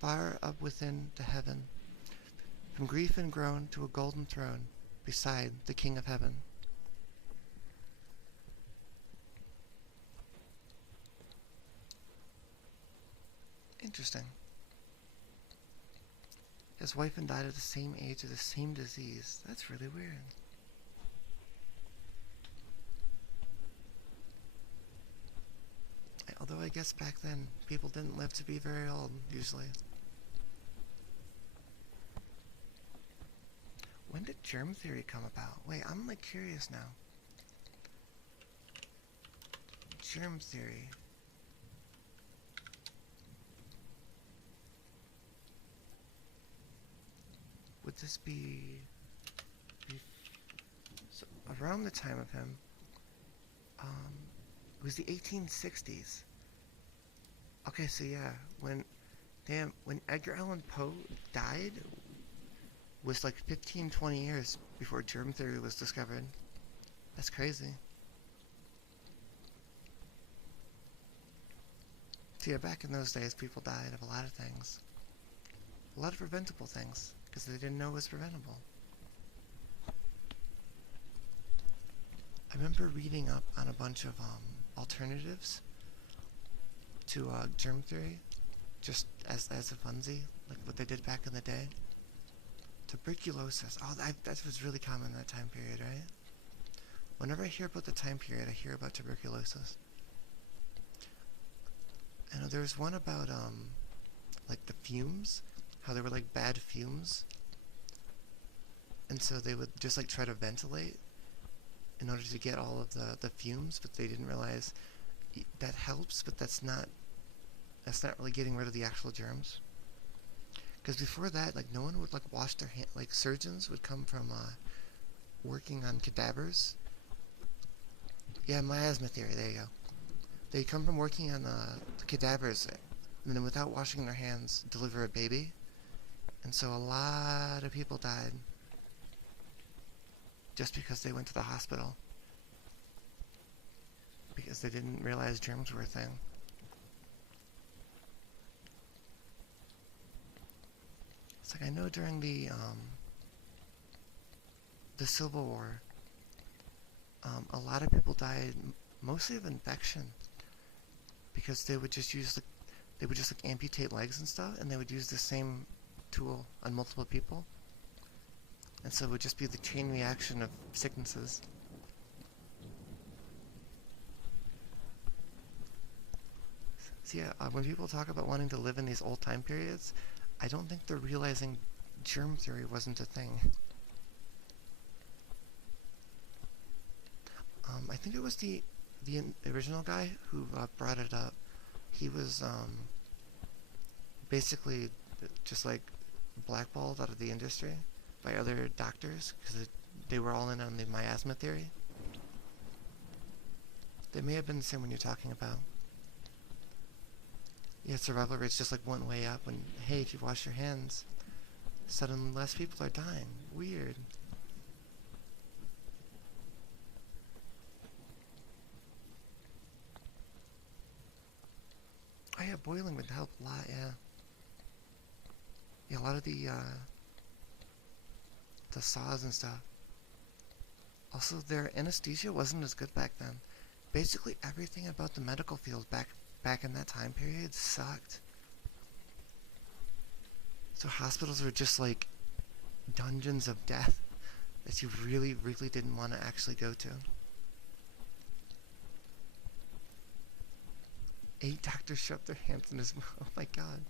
far up within to heaven. from grief and groan to a golden throne beside the King of Heaven. Interesting. His wife and died at the same age of the same disease. That's really weird. Although I guess back then, people didn't live to be very old, usually. When did germ theory come about? Wait, I'm like curious now. Germ theory. Would this be so around the time of him? It was the 1860s. Okay, so yeah, when Edgar Allan Poe died was like 15, 20 years before germ theory was discovered. That's crazy. So yeah, back in those days, people died of a lot of things. A lot of preventable things, because they didn't know it was preventable. I remember reading up on a bunch of alternatives to germ theory, just as a funsy, like what they did back in the day. Tuberculosis. Oh, that was really common in that time period, right? Whenever I hear about the time period, I hear about tuberculosis. I know there was one about like the fumes, how they were like bad fumes, and so they would just like try to ventilate in order to get all of the fumes, but they didn't realize that helps, but that's not really getting rid of the actual germs. Because before that, like, no one would like wash their hands. Like, surgeons would come from working on cadavers. Yeah, miasma theory. There you go. They come from working on the cadavers, and then without washing their hands, deliver a baby. And so a lot of people died just because they went to the hospital, because they didn't realize germs were a thing. It's like, I know during the Civil War, a lot of people died mostly of infection, because they would just amputate legs and stuff, and they would use the same tool on multiple people. And so it would just be the chain reaction of sicknesses. So yeah, when people talk about wanting to live in these old time periods, I don't think they're realizing germ theory wasn't a thing. I think it was the original guy who brought it up. He was basically just like blackballed out of the industry by other doctors because they were all in on the miasma theory. They may have been the same one you're talking about. Yeah, survival rates just like went way up when, hey, if you wash your hands, suddenly less people are dying. Weird. Oh yeah, boiling would help a lot, yeah. Yeah, a lot of the saws and stuff. Also, their anesthesia wasn't as good back then. Basically, everything about the medical field back in that time period sucked. So hospitals were just like dungeons of death that you really, really didn't want to actually go to. 8 doctors shoved their hands in his mouth. Oh my god.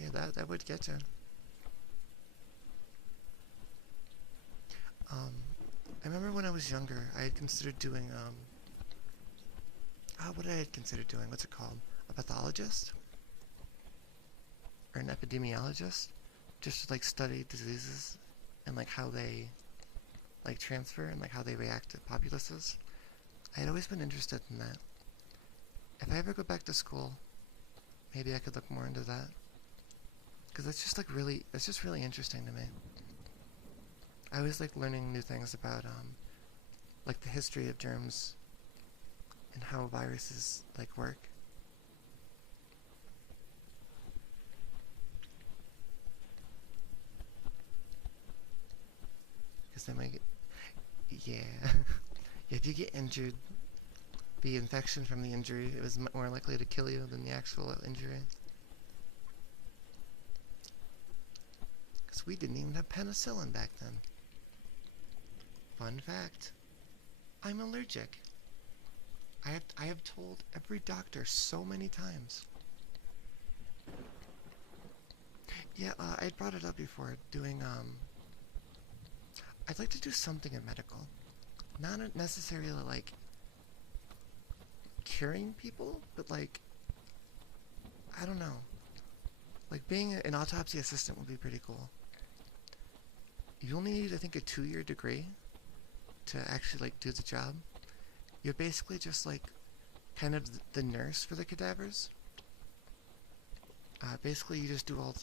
Yeah, that would get you. I remember when I was younger, I had considered doing, what did I consider doing? What's it called? A pathologist? Or an epidemiologist? Just to, like, study diseases and, like, how they, like, transfer and, like, how they react to populaces. I had always been interested in that. If I ever go back to school, maybe I could look more into that. Because that's just, like, it's just really interesting to me. I always like learning new things about, like, the history of germs and how viruses like work. Because they might get, yeah. If you get injured, the infection from the injury, it was more likely to kill you than the actual injury. Because we didn't even have penicillin back then. Fun fact, I'm allergic. I have told every doctor so many times. Yeah, I brought it up before, doing, I'd like to do something in medical. Not necessarily, like, curing people, but, like, I don't know. Like, being an autopsy assistant would be pretty cool. You only need, I think, a 2-year degree to actually, like, do the job. You're basically just, like, kind of the nurse for the cadavers. Basically, you just do all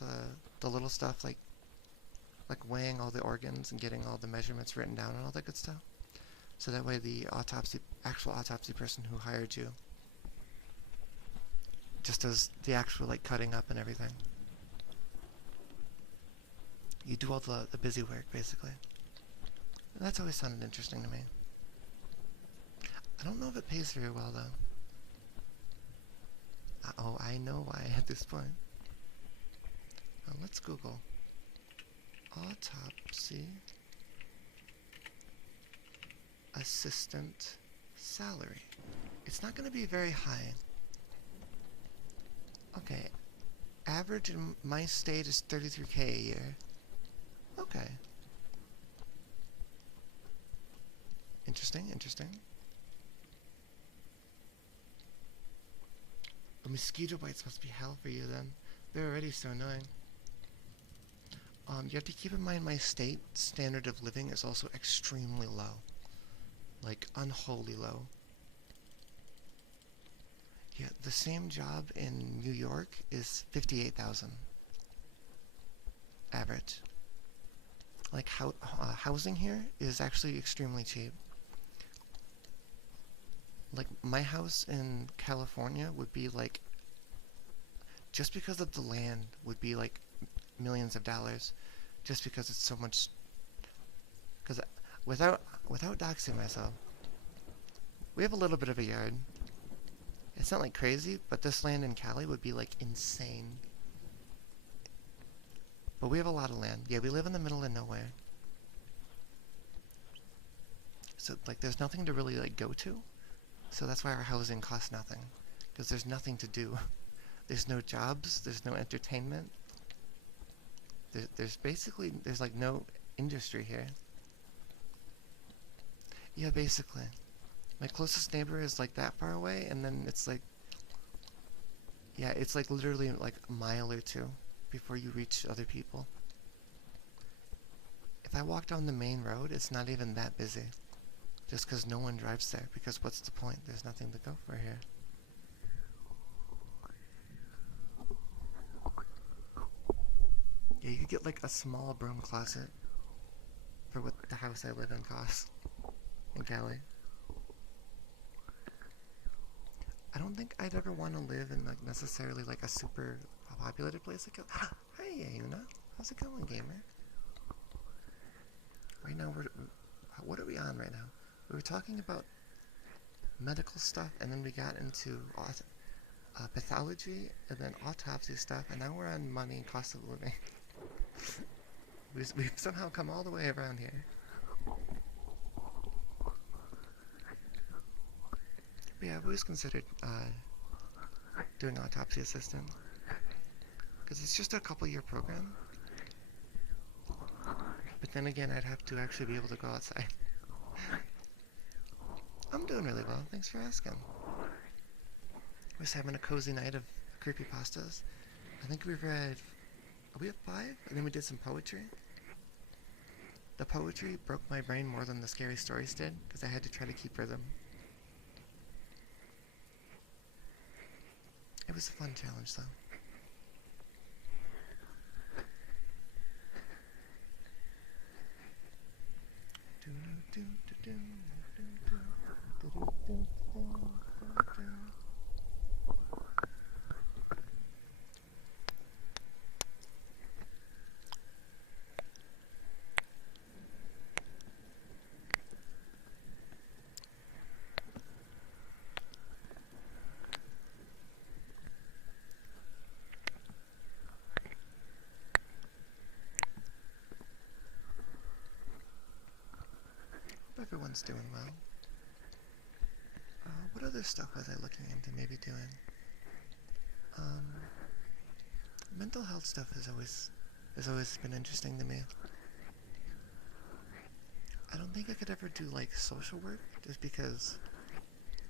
the little stuff, like weighing all the organs and getting all the measurements written down and all that good stuff. So that way the actual autopsy person who hired you just does the actual, like, cutting up and everything. You do all the busy work, basically. And that's always sounded interesting to me. I don't know if it pays very well, though. Oh, I know why at this point. Let's Google autopsy assistant salary. It's not going to be very high. Okay, average in my state is $33K a year. Okay. Interesting, interesting. The mosquito bites must be hell for you then. They're already so annoying. You have to keep in mind my state standard of living is also extremely low. Like, unholy low. Yeah, the same job in New York is $58,000. Average. Like, housing here is actually extremely cheap. Like, my house in California would be like, just because of the land, would be like millions of dollars, just because it's so much. Because without doxing myself, we have a little bit of a yard. It's not like crazy, but this land in Cali would be like insane. But we have a lot of land. Yeah, we live in the middle of nowhere. So, like, there's nothing to really, like, go to. So that's why our housing costs nothing. Because there's nothing to do. There's no jobs, there's no entertainment. There's basically, there's like no industry here. Yeah, basically. My closest neighbor is like that far away, and then it's like, yeah, it's like literally like a mile or two before you reach other people. If I walk down the main road, it's not even that busy. Just because no one drives there, because what's the point? There's nothing to go for here. Yeah, you could get like a small broom closet for what the house I live in costs in Cali. I don't think I'd ever want to live in like necessarily like a super populated place like Cali. Hey, Ayuna, how's it going, gamer? Right now, what are we on right now? We were talking about medical stuff, and then we got into pathology, and then autopsy stuff, and now we're on money and cost of living. We've somehow come all the way around here. But yeah, I've always considered doing autopsy assistant, because it's just a couple-year program. But then again, I'd have to actually be able to go outside. I'm doing really well, thanks for asking. We're just having a cozy night of creepypastas. I think we've read, we have 5? And then we did some poetry. The poetry broke my brain more than the scary stories did, because I had to try to keep rhythm. It was a fun challenge, though. everyone's doing well. What other stuff was I looking into maybe doing? Mental health stuff has always been interesting to me. I don't think I could ever do like social work just because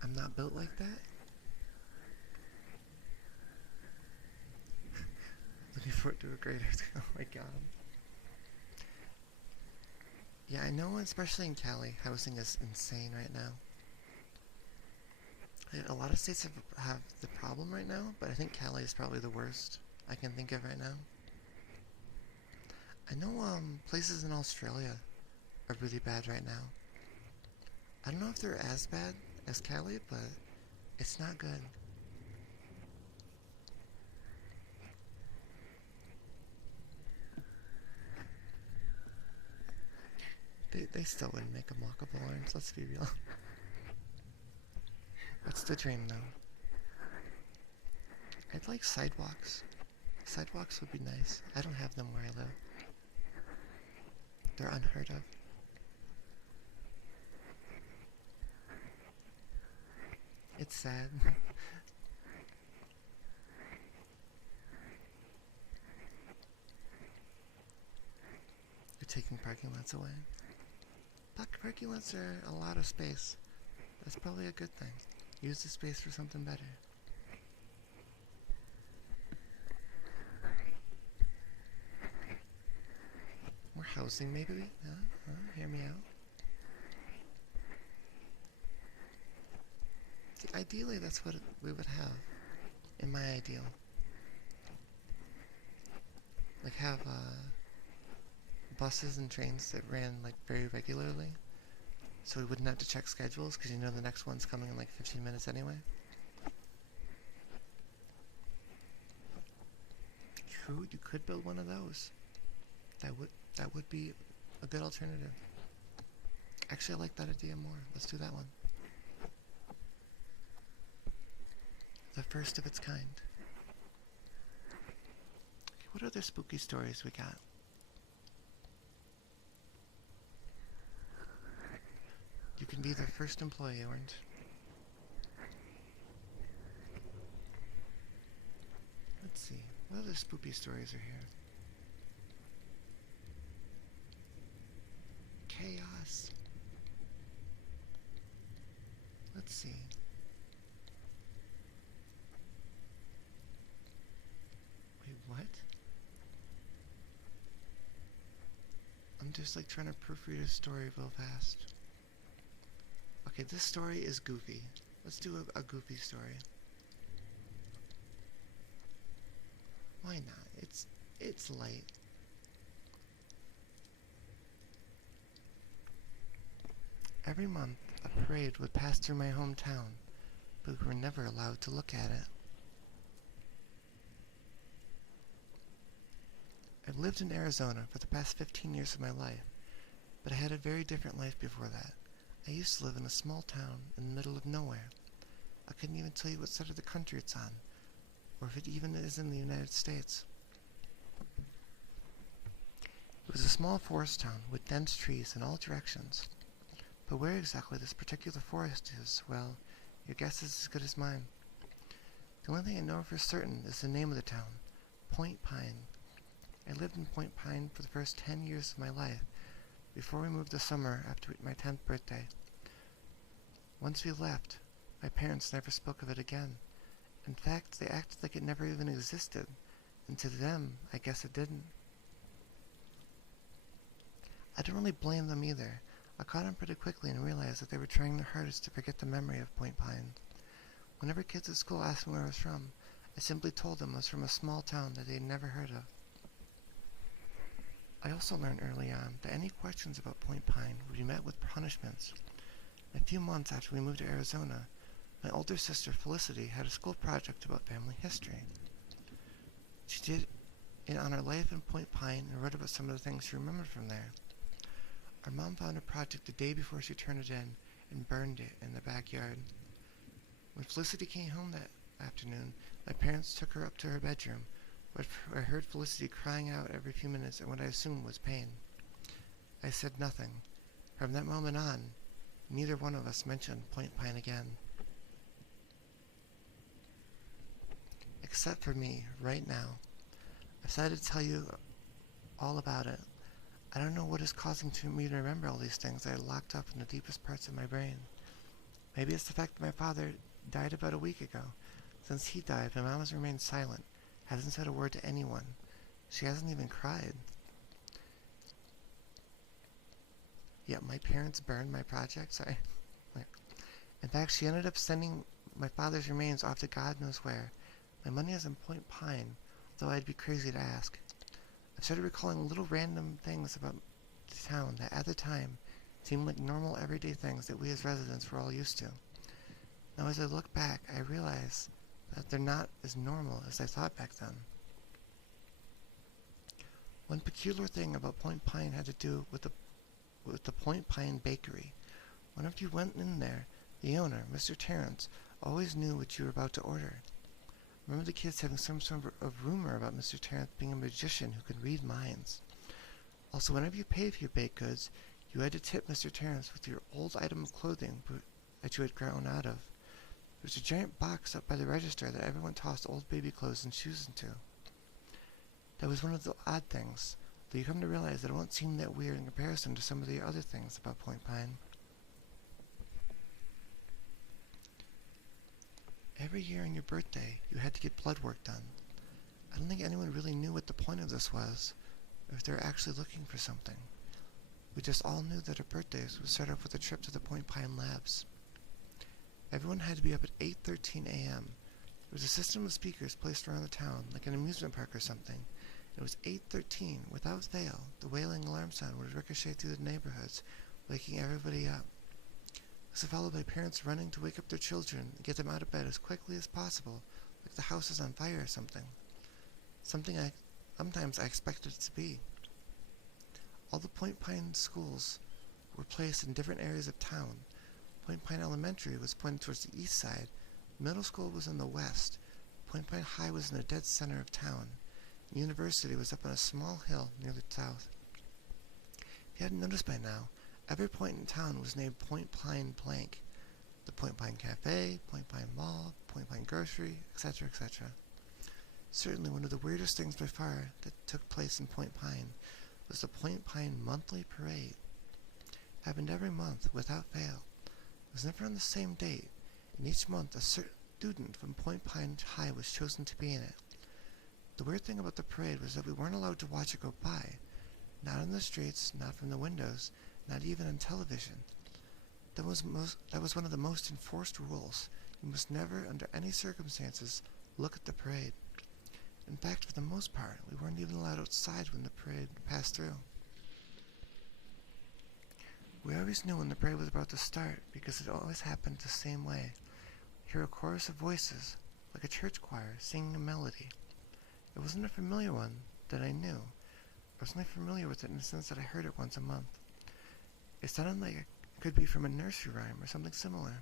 I'm not built like that. Looking forward to a greater. Oh my god. Yeah, I know, especially in Cali, housing is insane right now. A lot of states have the problem right now, but I think Cali is probably the worst I can think of right now. I know places in Australia are really bad right now. I don't know if they're as bad as Cali, but it's not good. They still wouldn't make a mockable orange, let's be real. That's the dream though. I'd like sidewalks. Sidewalks would be nice. I don't have them where I live. They're unheard of. It's sad. You're taking parking lots away. Parking lots are a lot of space. That's probably a good thing. Use the space for something better. More housing, maybe? Hear me out. See, ideally, that's what we would have, in my ideal. Like have buses and trains that ran like very regularly, so we wouldn't have to check schedules because you know the next one's coming in like 15 minutes anyway. True, you could build one of those. That would be a good alternative. Actually, I like that idea more. Let's do that one. The first of its kind. Okay, what other spooky stories we got? You can be the first employee, Orange. Let's see. What other spooky stories are here? Chaos. Let's see. Wait, what? I'm just like trying to proofread a story real fast. Okay, this story is goofy. Let's do a goofy story. Why not? It's light. Every month, a parade would pass through my hometown, but we were never allowed to look at it. I've lived in Arizona for the past 15 years of my life, but I had a very different life before that. I used to live in a small town in the middle of nowhere. I couldn't even tell you what side of the country it's on, or if it even is in the United States. It was a small forest town with dense trees in all directions. But where exactly this particular forest is, well, your guess is as good as mine. The only thing I know for certain is the name of the town, Point Pine. I lived in Point Pine for the first 10 years of my life, before we moved this summer after my 10th birthday. Once we left, my parents never spoke of it again. In fact, they acted like it never even existed, and to them, I guess it didn't. I don't really blame them either. I caught on pretty quickly and realized that they were trying their hardest to forget the memory of Point Pine. Whenever kids at school asked me where I was from, I simply told them I was from a small town that they'd never heard of. I also learned early on that any questions about Point Pine would be met with punishments. A few months after we moved to Arizona, my older sister Felicity had a school project about family history. She did it on her life in Point Pine and wrote about some of the things she remembered from there. Our mom found a project the day before she turned it in and burned it in the backyard. When Felicity came home that afternoon, my parents took her up to her bedroom, where I heard Felicity crying out every few minutes in what I assumed was pain. I said nothing. From that moment on, Neither one of us mentioned Point Pine again. Except for me, right now. I've decided to tell you all about it. I don't know what is causing me to remember all these things that are locked up in the deepest parts of my brain. Maybe it's the fact that my father died about a week ago. Since he died, my mom has remained silent, hasn't said a word to anyone. She hasn't even cried. Yet my parents burned my project. Sorry. In fact, she ended up sending my father's remains off to God knows where. My money is in Point Pine, though I'd be crazy to ask. I've started recalling little random things about the town that at the time seemed like normal everyday things that we as residents were all used to. Now as I look back, I realize that they're not as normal as I thought back then. One peculiar thing about Point Pine had to do with the Point Pine Bakery. Whenever you went in there, the owner, Mr. Terrence, always knew what you were about to order. I remember the kids having some sort of rumor about Mr. Terrence being a magician who could read minds. Also, whenever you paid for your baked goods, you had to tip Mr. Terrence with your old item of clothing that you had grown out of. There was a giant box up by the register that everyone tossed old baby clothes and shoes into. That was one of the odd things, though you come to realize that it won't seem that weird in comparison to some of the other things about Point Pine. Every year on your birthday, you had to get blood work done. I don't think anyone really knew what the point of this was, or if they were actually looking for something. We just all knew that our birthdays would start off with a trip to the Point Pine labs. Everyone had to be up at 8:13 a.m. There was a system of speakers placed around the town, like an amusement park or something. It was 8:13, without fail. The wailing alarm sound would ricochet through the neighborhoods, waking everybody up. This was followed by parents running to wake up their children and get them out of bed as quickly as possible, like the house is on fire or something. Sometimes I expected it to be. All the Point Pine schools were placed in different areas of town. Point Pine Elementary was pointed towards the east side, middle school was in the west, Point Pine High was in the dead center of town, and University was up on a small hill near the south. If you hadn't noticed by now, every point in town was named Point Pine blank. The Point Pine Cafe, Point Pine Mall, Point Pine Grocery, etc., etc. Certainly one of the weirdest things by far that took place in Point Pine was the Point Pine Monthly Parade. It happened every month without fail. It was never on the same date, and each month a student from Point Pine High was chosen to be in it. The weird thing about the parade was that we weren't allowed to watch it go by. Not on the streets, not from the windows, not even on television. That was one of the most enforced rules. You must never, under any circumstances, look at the parade. In fact, for the most part, we weren't even allowed outside when the parade passed through. We always knew when the parade was about to start because it always happened the same way. You hear a chorus of voices, like a church choir, singing a melody. It wasn't a familiar one that I knew. I was only familiar with it in the sense that I heard it once a month. It sounded like it could be from a nursery rhyme or something similar.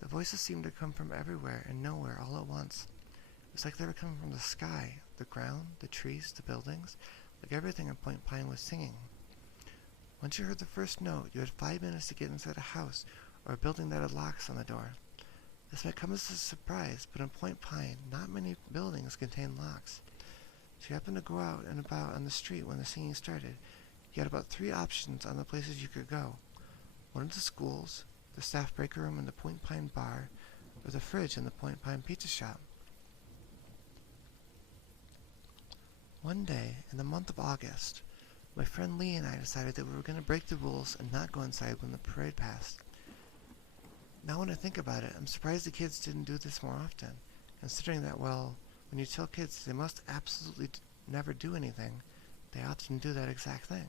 The voices seemed to come from everywhere and nowhere all at once. It was like they were coming from the sky, the ground, the trees, the buildings, like everything in Point Pine was singing. Once you heard the first note, you had 5 minutes to get inside a house or a building that had locks on the door. This might come as a surprise, but in Point Pine, not many buildings contain locks. If you happened to go out and about on the street when the singing started, you had about 3 options on the places you could go. One of the schools, the staff breaker room in the Point Pine bar, or the fridge in the Point Pine pizza shop. One day, in the month of August, my friend Lee and I decided that we were going to break the rules and not go inside when the parade passed. Now when I think about it, I'm surprised the kids didn't do this more often, considering that, well, when you tell kids they must absolutely never do anything, they often do that exact thing.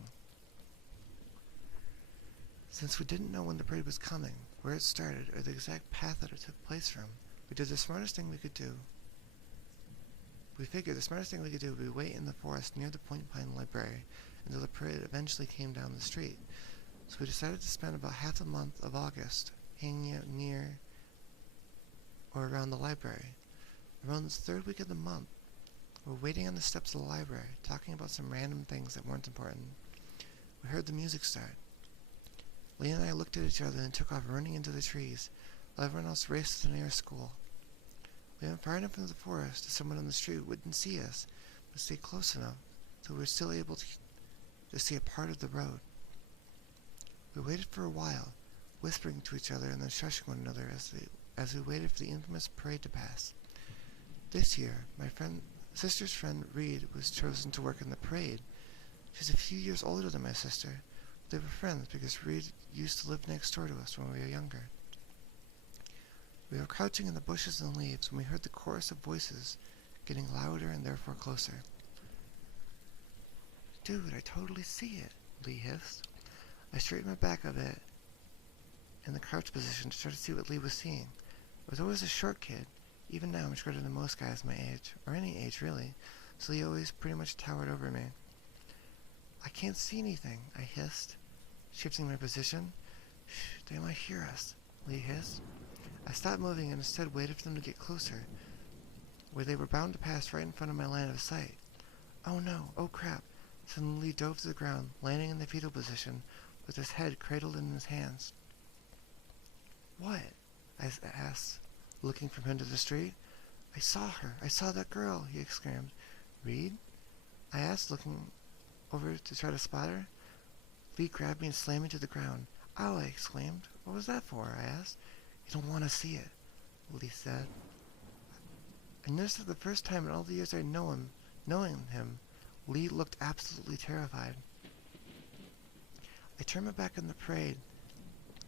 Since we didn't know when the parade was coming, where it started, or the exact path that it took place from, we did the smartest thing we could do. We figured the smartest thing we could do would be wait in the forest near the Point Pine Library until the parade eventually came down the street. So we decided to spend about half a month of August hanging out near or around the library. Around the 3rd week of the month, we were waiting on the steps of the library, talking about some random things that weren't important. We heard the music start. Lee and I looked at each other and took off running into the trees, while everyone else raced to the nearest school. We went far enough into the forest that someone on the street wouldn't see us, but stayed close enough so we were still able to see a part of the road. We waited for a while, whispering to each other and then shushing one another as we waited for the infamous parade to pass. This year, my sister's friend Reed was chosen to work in the parade. She's a few years older than my sister. They were friends because Reed used to live next door to us when we were younger. We were crouching in the bushes and leaves when we heard the chorus of voices getting louder and therefore closer. "Dude, I totally see it," Lee hissed. I straightened my back a bit in the crouch position to try to see what Lee was seeing. I was always a short kid. Even now I'm shorter than most guys my age, or any age really, so Lee always pretty much towered over me. "I can't see anything," I hissed, shifting my position. "Shh, they might hear us," Lee hissed. I stopped moving and instead waited for them to get closer, where they were bound to pass right in front of my line of sight. Oh no, oh crap. Suddenly Lee dove to the ground, landing in the fetal position, with his head cradled in his hands. "What?" I asked, looking from him to the street. "I saw her. I saw that girl," he exclaimed. "Reed?" I asked, looking over to try to spot her. Lee grabbed me and slammed me to the ground. "Ow!" I exclaimed. "What was that for?" I asked. "You don't want to see it," Lee said. I noticed that the first time in all the years I'd knowing him, Lee looked absolutely terrified. I turned my back on the parade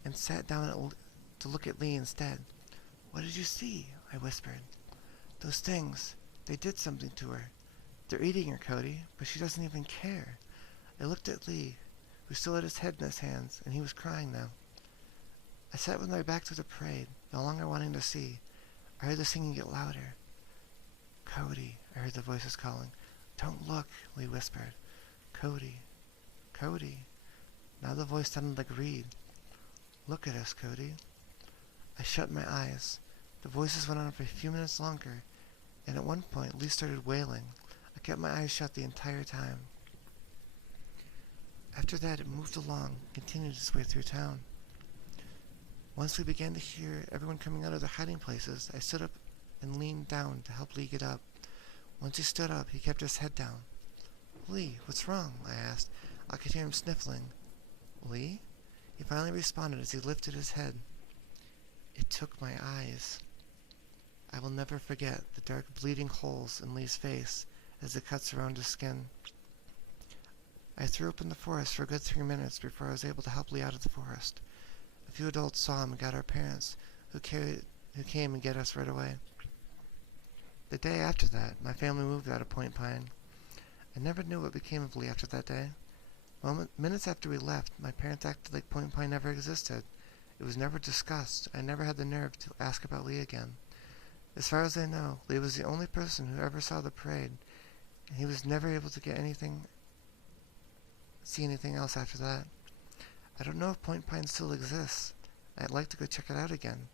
and sat down to look at Lee instead. "What did you see?" I whispered. "Those things, they did something to her. They're eating her, Cody, but she doesn't even care." I looked at Lee, who still had his head in his hands, and he was crying now. I sat with my back to the parade, no longer wanting to see. I heard the singing get louder. "Cody," I heard the voices calling. "Don't look," Lee whispered. "Cody, Cody." Now the voice sounded like Reed. "Look at us, Cody." I shut my eyes. The voices went on for a few minutes longer, and at one point Lee started wailing. I kept my eyes shut the entire time. After that, it moved along, continued its way through town. Once we began to hear everyone coming out of their hiding places, I stood up and leaned down to help Lee get up. Once he stood up, he kept his head down. "Lee, what's wrong?" I asked. I could hear him sniffling. "Lee?" He finally responded as he lifted his head. It took my eyes. I will never forget the dark bleeding holes in Lee's face as the cuts around his skin. I threw up in the forest for a good 3 minutes before I was able to help Lee out of the forest. A few adults saw him and got our parents, who came and get us right away. The day after that, my family moved out of Point Pine. I never knew what became of Lee after that day. Minutes after we left, my parents acted like Point Pine never existed. It was never discussed. I never had the nerve to ask about Lee again. As far as I know, Lee was the only person who ever saw the parade, and he was never able to see anything else after that. I don't know if Point Pine still exists. I'd like to go check it out again.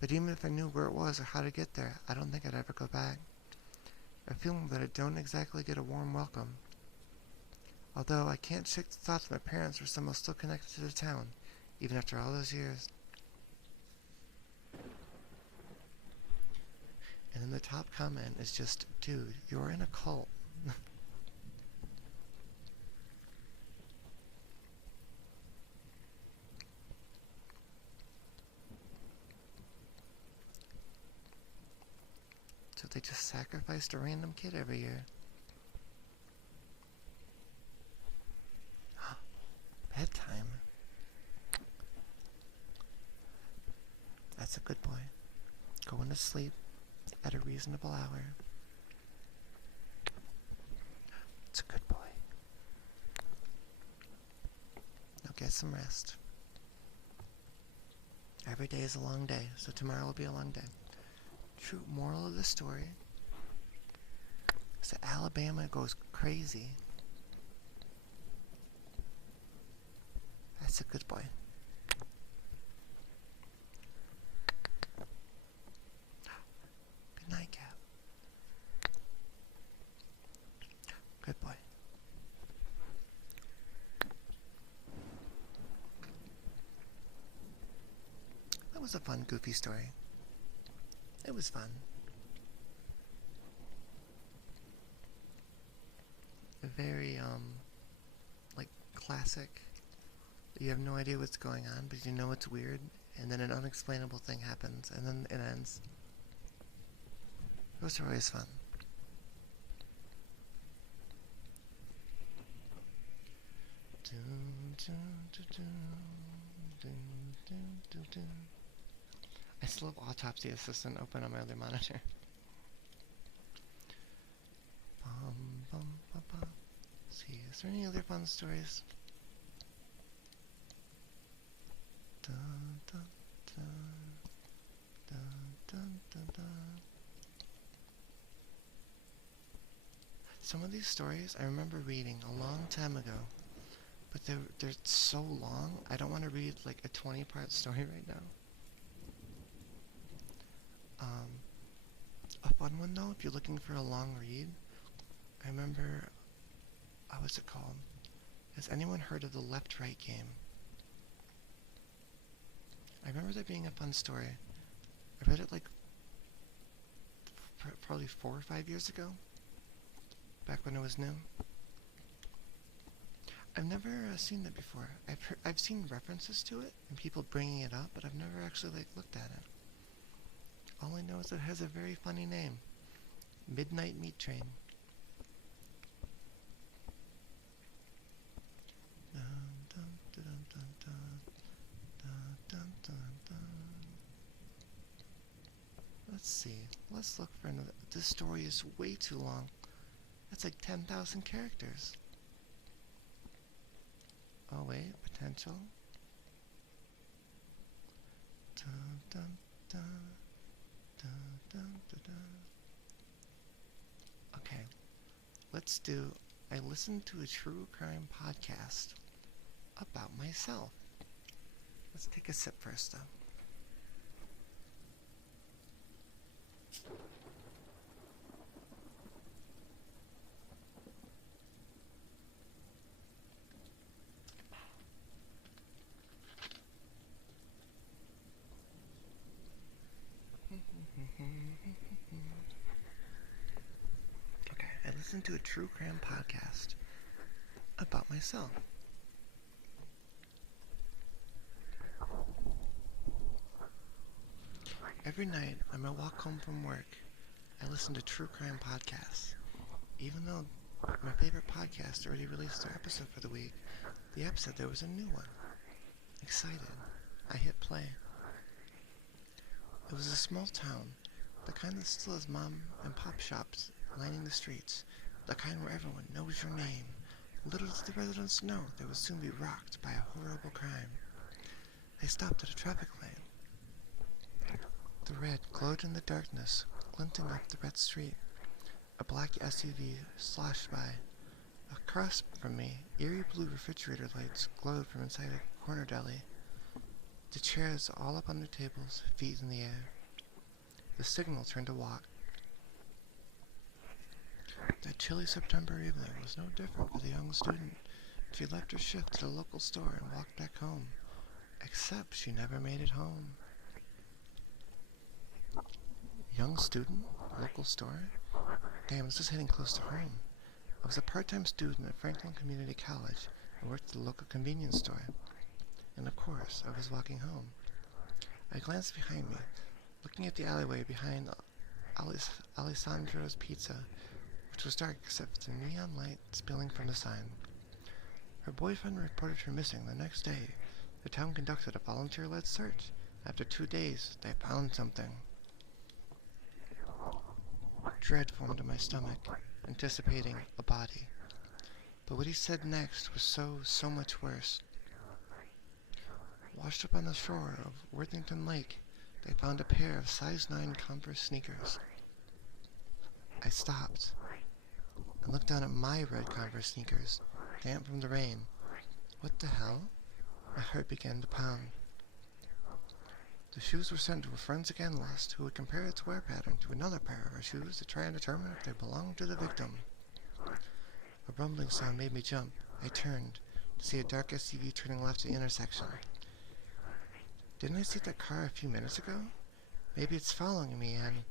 But even if I knew where it was or how to get there, I don't think I'd ever go back. I feel that I don't exactly get a warm welcome. Although I can't shake the thought that my parents were somehow still connected to the town, even after all those years. And then the top comment is just, "Dude, you're in a cult." So they just sacrificed a random kid every year. Bedtime. That's a good boy. Going to sleep at a reasonable hour. It's a good boy. Now get some rest. Every day is a long day, so tomorrow will be a long day. True moral of the story is that Alabama goes crazy. That's a good boy. Good night, Cap. Good boy. was a fun, goofy story. It was fun. A very, like, classic. You have no idea what's going on, but you know it's weird, and then an unexplainable thing happens, and then it ends. Those are always fun. I still have Autopsy Assistant open on my other monitor. Let's see, is there any other fun stories? Some of these stories I remember reading a long time ago, but they're so long, I don't want to read like a 20-part story right now. A fun one though, if you're looking for a long read, I remember, what's it called? Has anyone heard of the Left-Right game? I remember that being a fun story. I read it like probably 4 or 5 years ago, back when it was new. I've never seen that before. I've seen references to it and people bringing it up, but I've never actually like looked at it. All I know is it has a very funny name, Midnight Meat Train. Let's see. Let's look for another. This story is way too long. That's like 10,000 characters. Oh wait, potential. Dun, dun, dun, dun, dun, dun, dun. Okay, let's do. I listened to a true crime podcast about myself. Let's take a sip first, though. Okay, I listened to a true crime podcast about myself. Every night on my walk home from work, I listen to true crime podcasts. Even though my favorite podcast already released their episode for the week, the app said there was a new one. Excited, I hit play. It was a small town, the kind that still has mom and pop shops lining the streets, the kind where everyone knows your name. Little did the residents know they would soon be rocked by a horrible crime. They stopped at a traffic light. The red glowed in the darkness, glinting up the red street. A black SUV slashed by. Across from me, eerie blue refrigerator lights glowed from inside a corner deli. The chairs all up on their tables, feet in the air. The signal turned to walk. That chilly September evening was no different for the young student. She left her shift at a local store and walked back home. Except she never made it home. Young student? Local store? Damn, this is hitting close to home. I was a part-time student at Franklin Community College and worked at the local convenience store. And of course, I was walking home. I glanced behind me, looking at the alleyway behind Alessandro's Pizza, which was dark except for the neon light spilling from the sign. Her boyfriend reported her missing the next day. The town conducted a volunteer-led search. After 2 days, they found something. Dread formed in my stomach, anticipating a body. But what he said next was so much worse. Washed up on the shore of Worthington Lake, they found a pair of size 9 Converse sneakers. I stopped and looked down at my red Converse sneakers, damp from the rain. What the hell? My heart began to pound. The shoes were sent to a forensic analyst who would compare its wear pattern to another pair of her shoes to try and determine if they belonged to the victim. A rumbling sound made me jump. I turned to see a dark SUV turning left at the intersection. Didn't I see that car a few minutes ago? Maybe it's following me and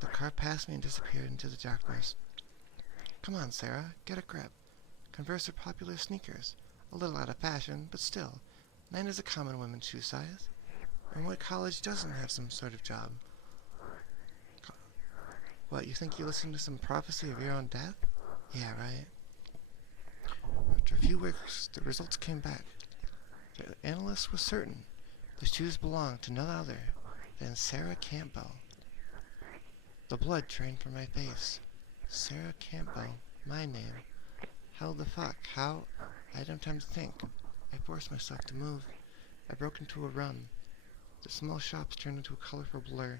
the car passed me and disappeared into the darkness. Come on, Sarah, get a grip. Converse are popular sneakers. A little out of fashion, but still. 9 is a common women's shoe size. And what college doesn't have some sort of job? What, you think you listened to some prophecy of your own death? Yeah, right. After a few weeks, the results came back. The analyst was certain the shoes belonged to none other than Sarah Campbell. The blood drained from my face. Sarah Campbell, my name. How the fuck? How? I didn't have time to think. I forced myself to move. I broke into a run. The small shops turned into a colorful blur.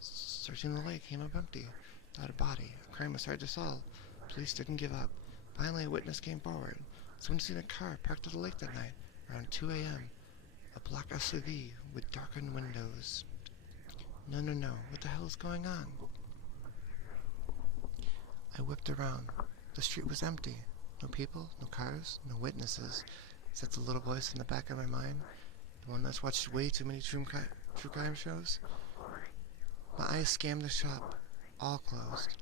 Searching the lake came up empty, without a body. A crime was hard to solve. Police didn't give up. Finally, a witness came forward. Someone seen a car parked at the lake that night, around 2 a.m. A black SUV with darkened windows. No. What the hell is going on? I whipped around. The street was empty. No people, no cars, no witnesses, except the little voice in the back of my mind, the one that's watched way too many true crime shows. My eyes scanned the shop, all closed.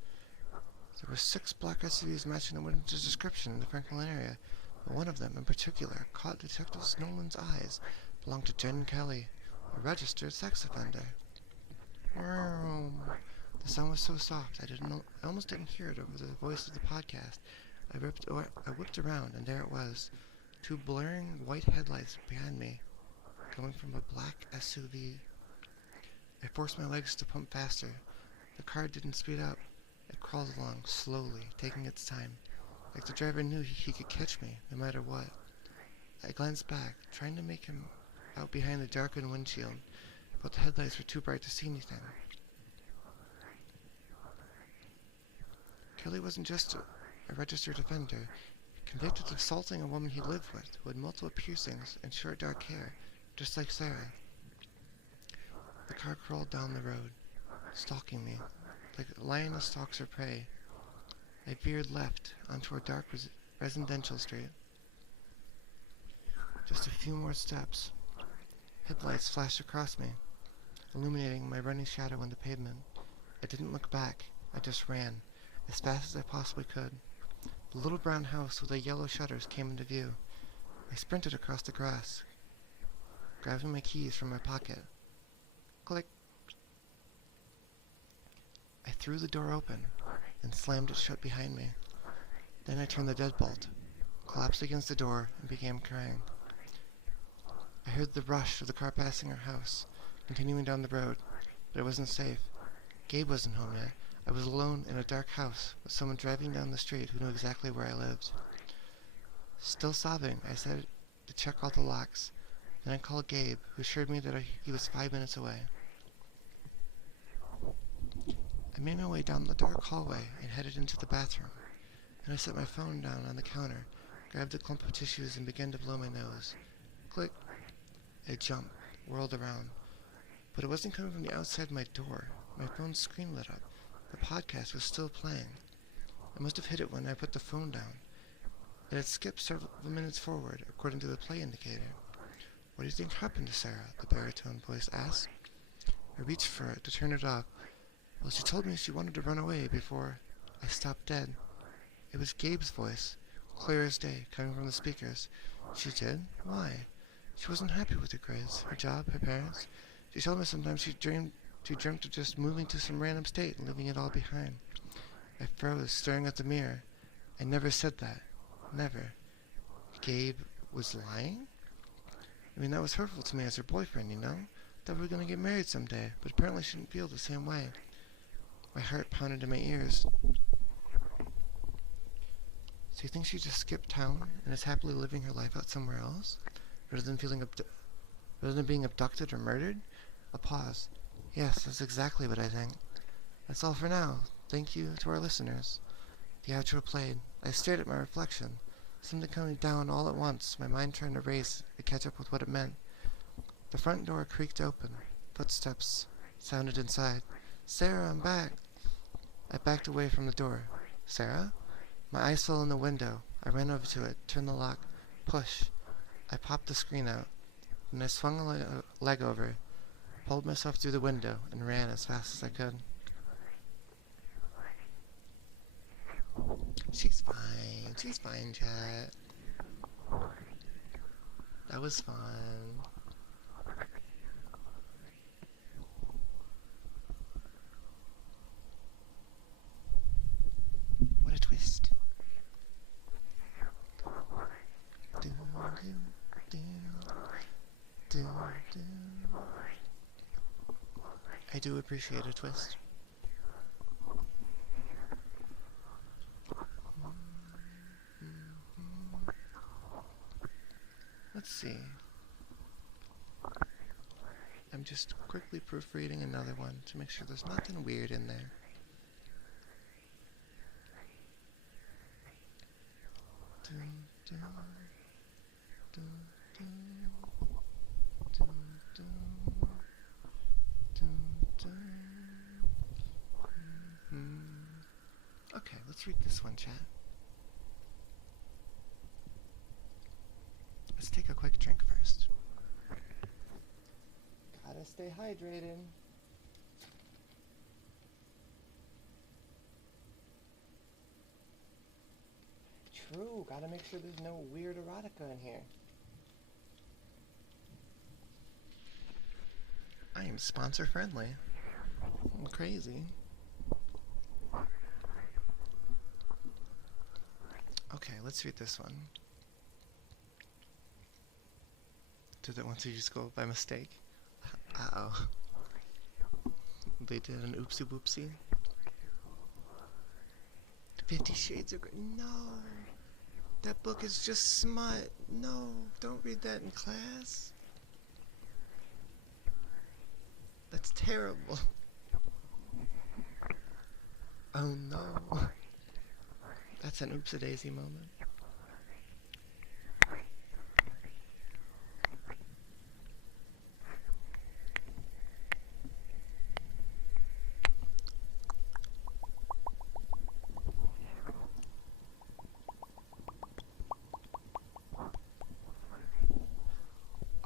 There were 6 black SUVs matching the witness's description in the Franklin area, but one of them in particular caught Detective Nolan's eyes, belonged to Jen Kelly, a registered sex offender. The sound was so soft I almost didn't hear it over the voice of the podcast. I whipped around, and there it was, 2 blaring white headlights behind me, coming from a black SUV. I forced my legs to pump faster. The car didn't speed up. It crawled along, slowly, taking its time, like the driver knew he could catch me, no matter what. I glanced back, trying to make him out behind the darkened windshield, but the headlights were too bright to see anything. Kelly wasn't just a registered offender, convicted of assaulting a woman he lived with, who had multiple piercings and short dark hair, just like Sarah. The car crawled down the road, stalking me, like a lioness stalks her prey. I veered left onto a dark residential street. Just a few more steps. Headlights flashed across me, illuminating my running shadow on the pavement. I didn't look back. I just ran, as fast as I possibly could. The little brown house with the yellow shutters came into view. I sprinted across the grass, grabbing my keys from my pocket. Click. I threw the door open and slammed it shut behind me. Then I turned the deadbolt, collapsed against the door, and began crying. I heard the rush of the car passing our house, continuing down the road, but it wasn't safe. Gabe wasn't home yet. I was alone in a dark house with someone driving down the street who knew exactly where I lived. Still sobbing, I said to check all the locks. Then I called Gabe, who assured me that he was 5 minutes away. I made my way down the dark hallway and headed into the bathroom. Then I set my phone down on the counter, grabbed a clump of tissues, and began to blow my nose. Click. I jumped, whirled around. But it wasn't coming from the outside my door. My phone's screen lit up. The podcast was still playing. I must have hit it when I put the phone down. It had skipped several minutes forward, according to the play indicator. What do you think happened to Sarah? The baritone voice asked. I reached for it to turn it off. Well, she told me she wanted to run away before I stopped dead. It was Gabe's voice, clear as day, coming from the speakers. She did? Why? She wasn't happy with her grades, her job, her parents. She told me sometimes she dreamt of just moving to some random state and leaving it all behind. I froze, staring at the mirror. I never said that. Never. Gabe was lying? I mean, that was hurtful to me as her boyfriend, you know? Thought we were gonna get married someday, but apparently she didn't feel the same way. My heart pounded in my ears. So you think she just skipped town and is happily living her life out somewhere else? Rather than being abducted or murdered? A pause. Yes, that's exactly what I think. That's all for now. Thank you to our listeners. The outro played. I stared at my reflection, something coming down all at once, my mind trying to race to catch up with what it meant. The front door creaked open. Footsteps sounded inside. Sarah, I'm back. I backed away from the door. Sarah? My eyes fell on the window. I ran over to it, turned the lock. Push. I popped the screen out. and I swung a leg over, pulled myself through the window, and ran as fast as I could. She's fine, chat. That was fun. What a twist. I do appreciate a twist. Let's see. I'm just quickly proofreading another one to make sure there's nothing weird in there. Okay, let's read this one, chat. Let's take a quick drink first. Gotta stay hydrated. True, gotta make sure there's no weird erotica in here. I am sponsor friendly. I'm crazy. Okay, let's read this one. Did that one to just go by mistake? Uh-oh. They did an oopsie whoopsie. 50 Shades of Grey. No! That book is just smut. No, don't read that in class. That's terrible. Oh no. That's an oops-a-daisy moment.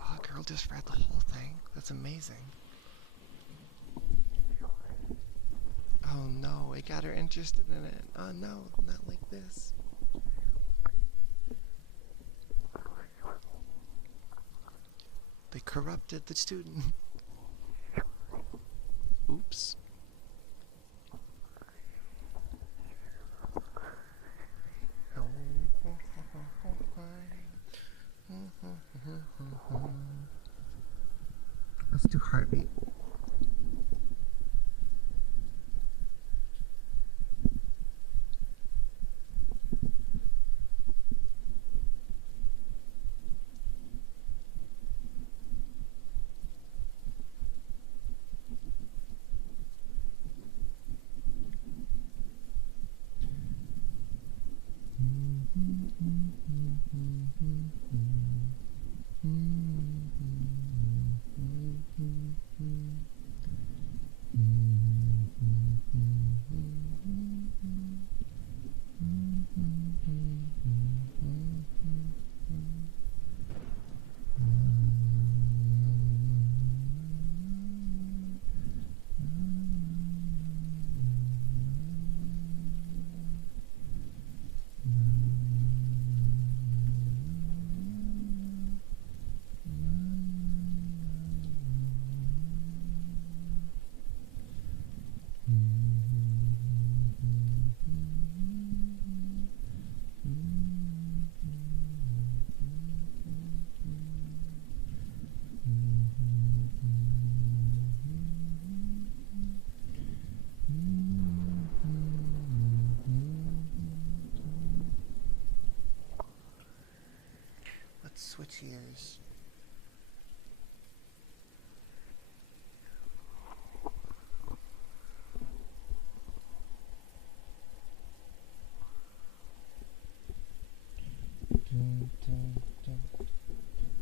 Oh, girl just read the whole thing. That's amazing. Oh no, it got her interested in it. Oh no, not like this. They corrupted the student. Oops. Let's do heartbeat. Switch ears.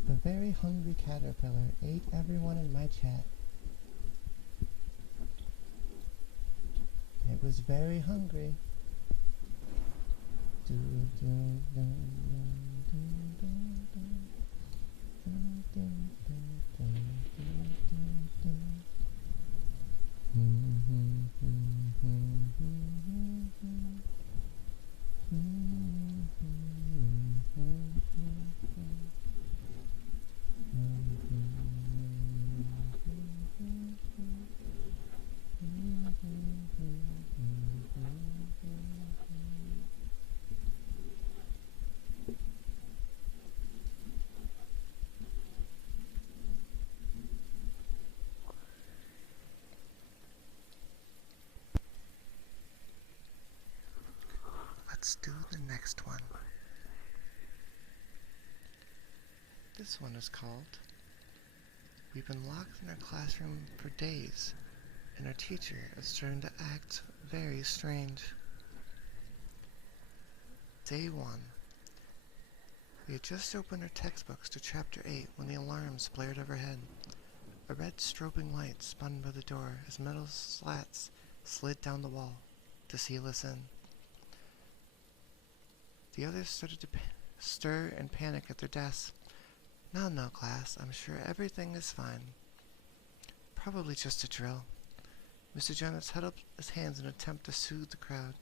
The very hungry caterpillar ate everyone in my chat. It was very hungry. let's do the next one. This one is called We've Been Locked in Our Classroom for Days, and our teacher is starting to act very strange. Day 1. We had just opened our textbooks to Chapter 8 when the alarms blared overhead. A red strobing light spun by the door as metal slats slid down the wall to seal us in. The others started to stir and panic at their desks. No, class, I'm sure everything is fine. Probably just a drill. Mr. Jonas held up his hands in an attempt to soothe the crowd.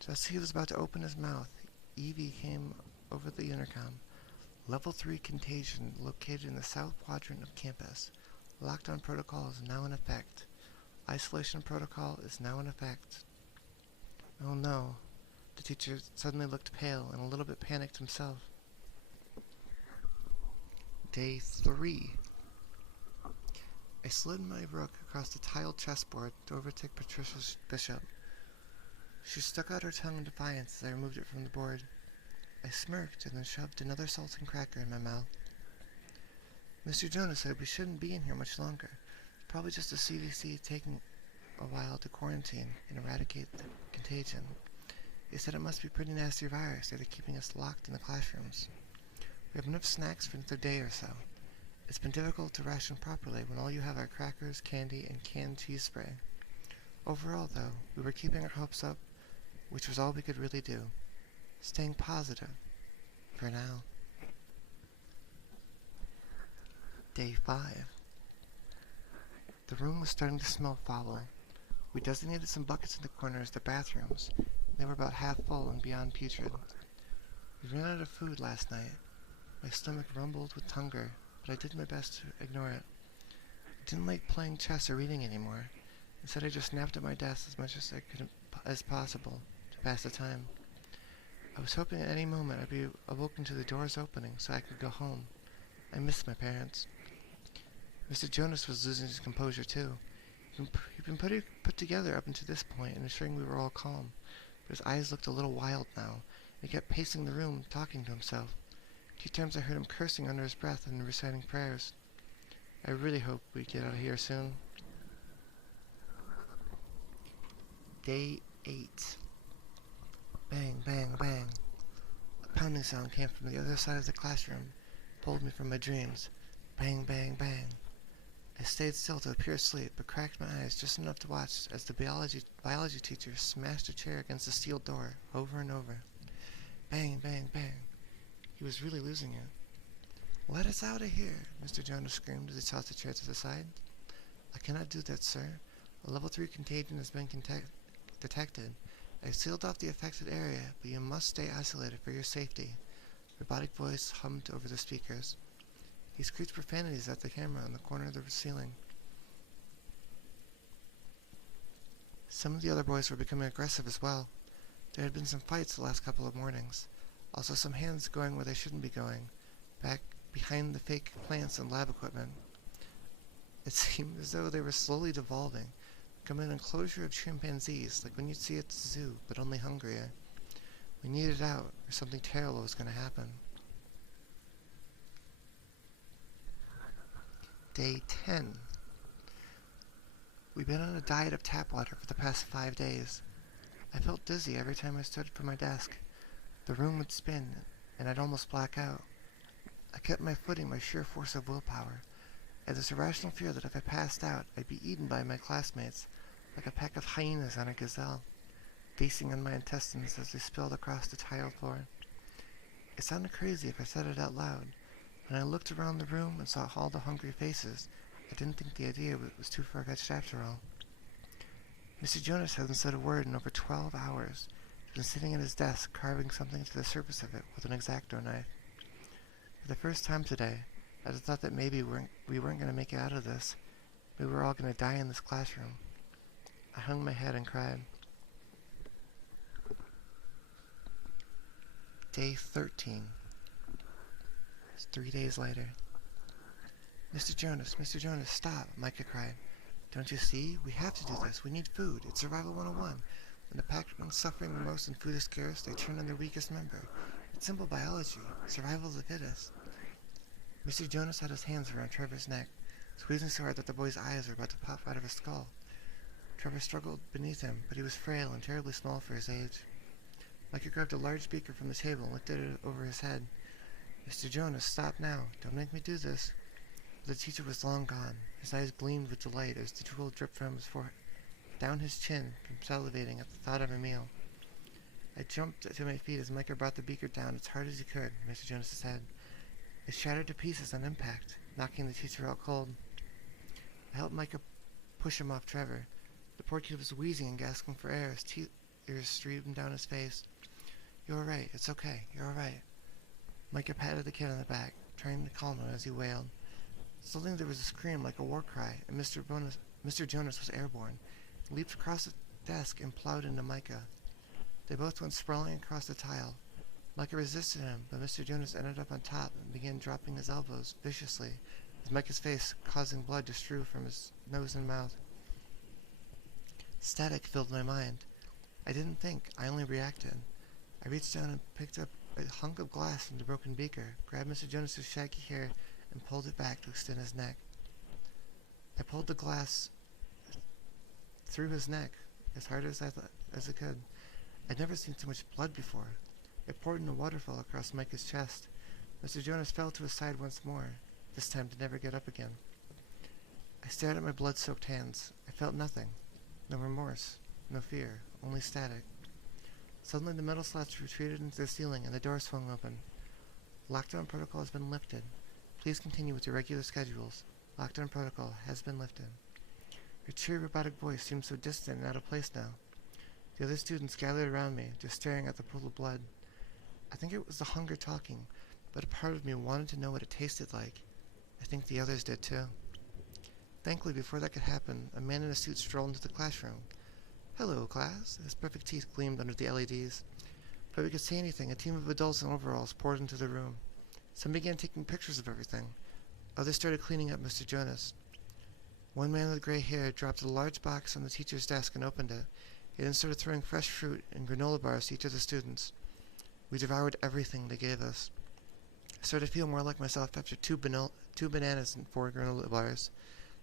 Just as he was about to open his mouth, Evie came over the intercom. Level 3 contagion located in the south quadrant of campus. Lockdown protocol is now in effect. Isolation protocol is now in effect. Oh no. The teacher suddenly looked pale and a little bit panicked himself. Day 3. I slid my rook across the tiled chessboard to overtake Patricia's bishop. She stuck out her tongue in defiance as I removed it from the board. I smirked and then shoved another salt and cracker in my mouth. Mr. Jonas said we shouldn't be in here much longer. Probably just the CDC taking a while to quarantine and eradicate the contagion. He said it must be a pretty nasty virus that they're keeping us locked in the classrooms. We have enough snacks for another day or so. It's been difficult to ration properly when all you have are crackers, candy, and canned cheese spray. Overall, though, we were keeping our hopes up, which was all we could really do. Staying positive. For now. Day 5. The room was starting to smell foul. We designated some buckets in the corners of the bathrooms. They were about half full and beyond putrid. We ran out of food last night. My stomach rumbled with hunger, but I did my best to ignore it. I didn't like playing chess or reading anymore. Instead, I just napped at my desk as much as possible to pass the time. I was hoping at any moment I'd be awoken to the doors opening so I could go home. I missed my parents. Mr. Jonas was losing his composure too. He'd been put together up until this point and ensuring we were all calm, but his eyes looked a little wild now, and he kept pacing the room, talking to himself. A few times I heard him cursing under his breath and reciting prayers. I really hope we get out of here soon. Day 8. Bang, bang, bang. A pounding sound came from the other side of the classroom, pulled me from my dreams. Bang, bang, bang. I stayed still to appear asleep, but cracked my eyes just enough to watch as the biology teacher smashed a chair against the steel door over and over. Bang, bang, bang. He was really losing it. Let us out of here, Mr. Jonas screamed as he tossed the chair to the side. I cannot do that, sir. A level 3 contagion has been detected. I sealed off the affected area, but you must stay isolated for your safety. A robotic voice hummed over the speakers. He screeched profanities at the camera on the corner of the ceiling. Some of the other boys were becoming aggressive as well. There had been some fights the last couple of mornings. Also some hands going where they shouldn't be going, back behind the fake plants and lab equipment. It seemed as though they were slowly devolving, becoming an enclosure of chimpanzees, like when you'd see at the zoo, but only hungrier. We needed out, or something terrible was going to happen. Day 10. We've been on a diet of tap water for the past 5 days. I felt dizzy every time I stood from my desk. The room would spin, and I'd almost black out. I kept my footing by sheer force of willpower. I had this irrational fear that if I passed out, I'd be eaten by my classmates, like a pack of hyenas on a gazelle, feasting on my intestines as they spilled across the tile floor. It sounded crazy if I said it out loud. When I looked around the room and saw all the hungry faces, I didn't think the idea was too far-fetched after all. Mr. Jonas hasn't said a word in over 12 hours. He's been sitting at his desk, carving something to the surface of it with an X-Acto knife. For the first time today, I just thought that maybe we weren't going to make it out of this. We were all going to die in this classroom. I hung my head and cried. Day 13. It's 3 days later. Mr. Jonas, stop, Micah cried. Don't you see? We have to do this. We need food. It's Survival 101. When the pack's suffering the most and food is scarce, they turn on their weakest member. It's simple biology. Survival of the fittest. Mr. Jonas had his hands around Trevor's neck, squeezing so hard that the boy's eyes were about to pop out of his skull. Trevor struggled beneath him, but he was frail and terribly small for his age. Micah grabbed a large beaker from the table and lifted it over his head. Mr. Jonas, stop now. Don't make me do this. But the teacher was long gone. His eyes gleamed with delight as the drool dripped from his forehead, down his chin, from salivating at the thought of a meal. I jumped to my feet as Micah brought the beaker down as hard as he could, Mr. Jonas said. It shattered to pieces on impact, knocking the teacher out cold. I helped Micah push him off Trevor. The poor kid was wheezing and gasping for air as tears streamed down his face. You're all right. It's okay. You're all right. Micah patted the kid on the back, trying to calm him as he wailed. Suddenly there was a scream like a war cry, and Mr. Jonas was airborne. He leaped across the desk and plowed into Micah. They both went sprawling across the tile. Micah resisted him, but Mr. Jonas ended up on top and began dropping his elbows viciously, with Micah's face causing blood to strew from his nose and mouth. Static filled my mind. I didn't think, I only reacted. I reached down and picked up a hunk of glass from the broken beaker, grabbed Mr. Jonas's shaggy hair, and pulled it back to extend his neck. I pulled the glass through his neck as hard as I could. I'd never seen so much blood before. It poured in a waterfall across Micah's chest. Mr. Jonas fell to his side once more, this time to never get up again. I stared at my blood-soaked hands. I felt nothing. No remorse. No fear. Only static. Suddenly the metal slats retreated into the ceiling and the door swung open. Lockdown protocol has been lifted. Please continue with your regular schedules. Lockdown protocol has been lifted. Your cheery robotic voice seemed so distant and out of place now. The other students gathered around me, just staring at the pool of blood. I think it was the hunger talking, but a part of me wanted to know what it tasted like. I think the others did too. Thankfully, before that could happen, a man in a suit strolled into the classroom. Hello, class. His perfect teeth gleamed under the LEDs. Before we could say anything, a team of adults in overalls poured into the room. Some began taking pictures of everything. Others started cleaning up Mr. Jonas. One man with gray hair dropped a large box on the teacher's desk and opened it. He then started throwing fresh fruit and granola bars to each of the students. We devoured everything they gave us. I started to feel more like myself after two bananas and 4 granola bars.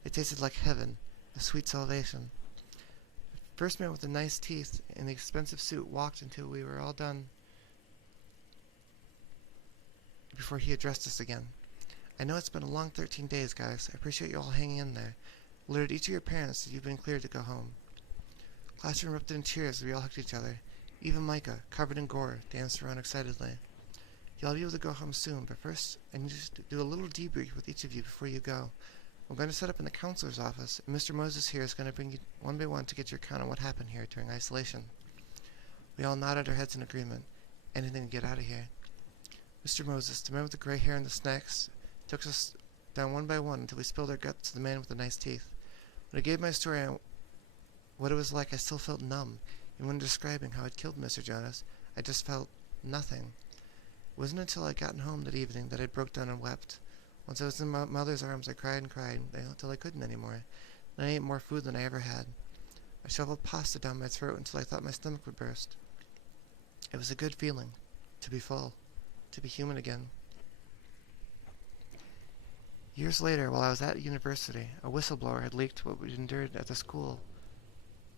They tasted like heaven, a sweet salvation. The first man with the nice teeth and the expensive suit walked until we were all done before he addressed us again. I know it's been a long 13 days, guys. I appreciate you all hanging in there. Alerted each of your parents that you've been cleared to go home. Classroom erupted in cheers as we all hugged each other. Even Micah, covered in gore, danced around excitedly. You'll all be able to go home soon, but first I need to do a little debrief with each of you before you go. I'm going to set up in the counselor's office, and Mr. Moses here is going to bring you one by one to get your account on what happened here during isolation. We all nodded our heads in agreement. Anything to get out of here. Mr. Moses, the man with the gray hair and the snacks, took us down one by one until we spilled our guts to the man with the nice teeth. When I gave my story on what it was like, I still felt numb, and when describing how I'd killed Mr. Jonas, I just felt nothing. It wasn't until I'd gotten home that evening that I broke down and wept. Once I was in my mother's arms, I cried and cried until I couldn't anymore, and I ate more food than I ever had. I shoveled pasta down my throat until I thought my stomach would burst. It was a good feeling, to be full, to be human again. Years later, while I was at university, a whistleblower had leaked what we'd endured at the school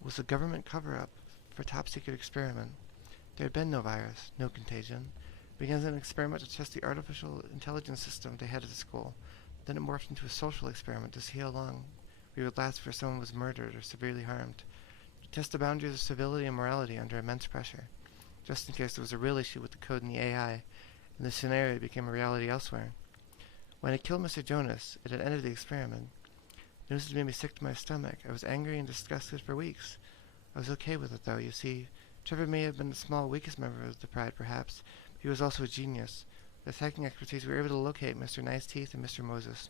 was a government cover-up for a top-secret experiment. There had been no virus, no contagion. It began as an experiment to test the artificial intelligence system they had at the school. Then it morphed into a social experiment to see how long we would last before someone was murdered or severely harmed. To test the boundaries of civility and morality under immense pressure, just in case there was a real issue with the code in the AI, and the scenario became a reality elsewhere. When I killed Mr. Jonas, it had ended the experiment. News had made me sick to my stomach. I was angry and disgusted for weeks. I was okay with it, though. You see, Trevor may have been the small, weakest member of the Pride, perhaps, but he was also a genius. With his hacking expertise, we were able to locate Mr. Nice Teeth and Mr. Moses.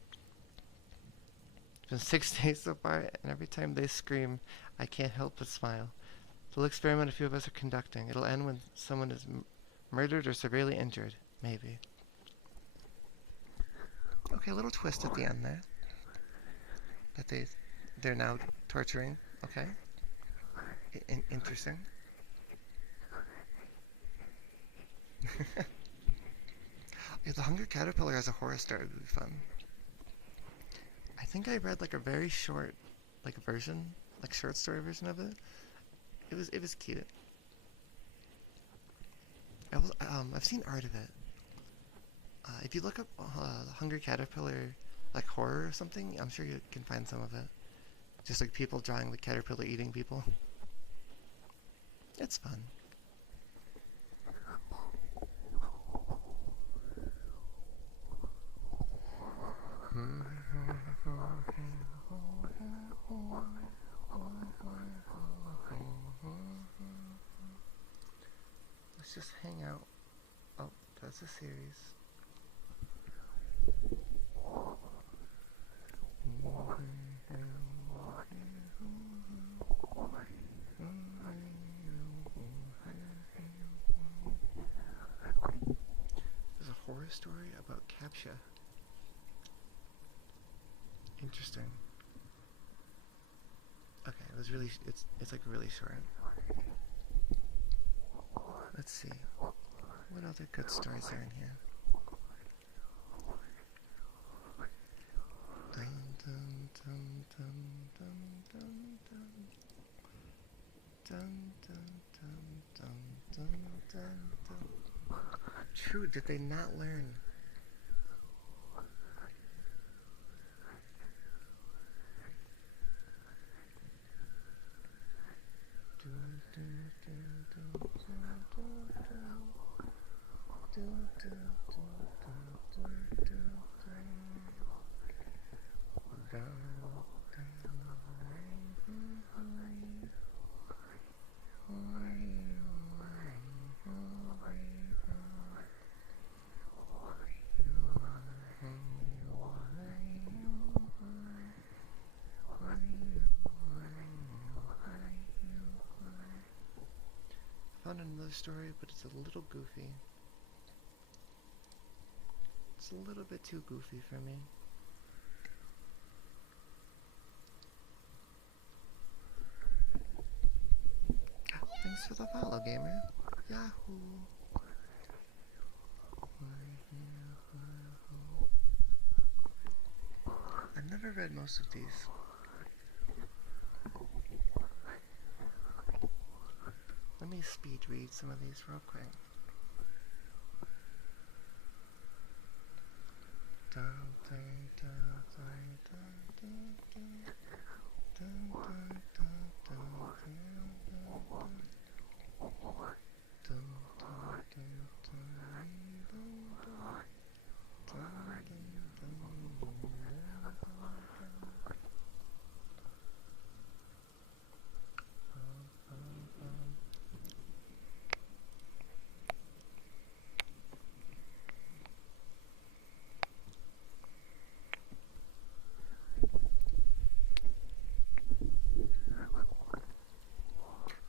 It's been 6 days so far, and every time they scream, I can't help but smile. The little experiment a few of us are conducting. It'll end when someone is murdered or severely injured. Maybe. Okay, a little twist at the end there. That they're now torturing. Okay. Interesting. If the Hungry Caterpillar as a horror story would be fun. I think I read like a very short, like version, like short story version of it. It was cute. I've seen art of it. If you look up the Hungry Caterpillar, like horror or something, I'm sure you can find some of it. Just like people drawing the caterpillar eating people. It's fun. Let's just hang out. Oh, that's a series. There's a horror story about CAPTCHA. Interesting. Okay, it's like really short. Let's see. What other good stories are in here? True, did they not learn? Found another story, but it's a little goofy. It's a little bit too goofy for me. Thanks for the follow, gamer. Yahoo! I've never read most of these. Let me speed read some of these real quick.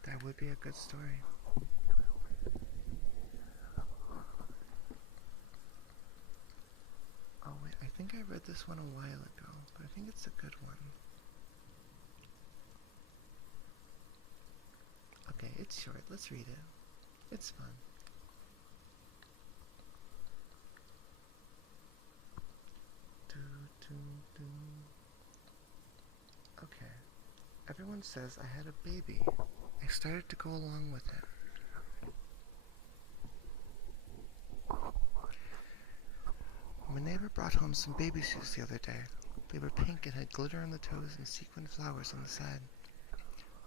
That would be a good story. Oh wait, I think I read this one a while ago, but I think it's a good one. Okay, it's short. Let's read it. It's fun. Okay. Everyone says I had a baby. I started to go along with it. My neighbor brought home some baby shoes the other day. They were pink and had glitter on the toes and sequin flowers on the side.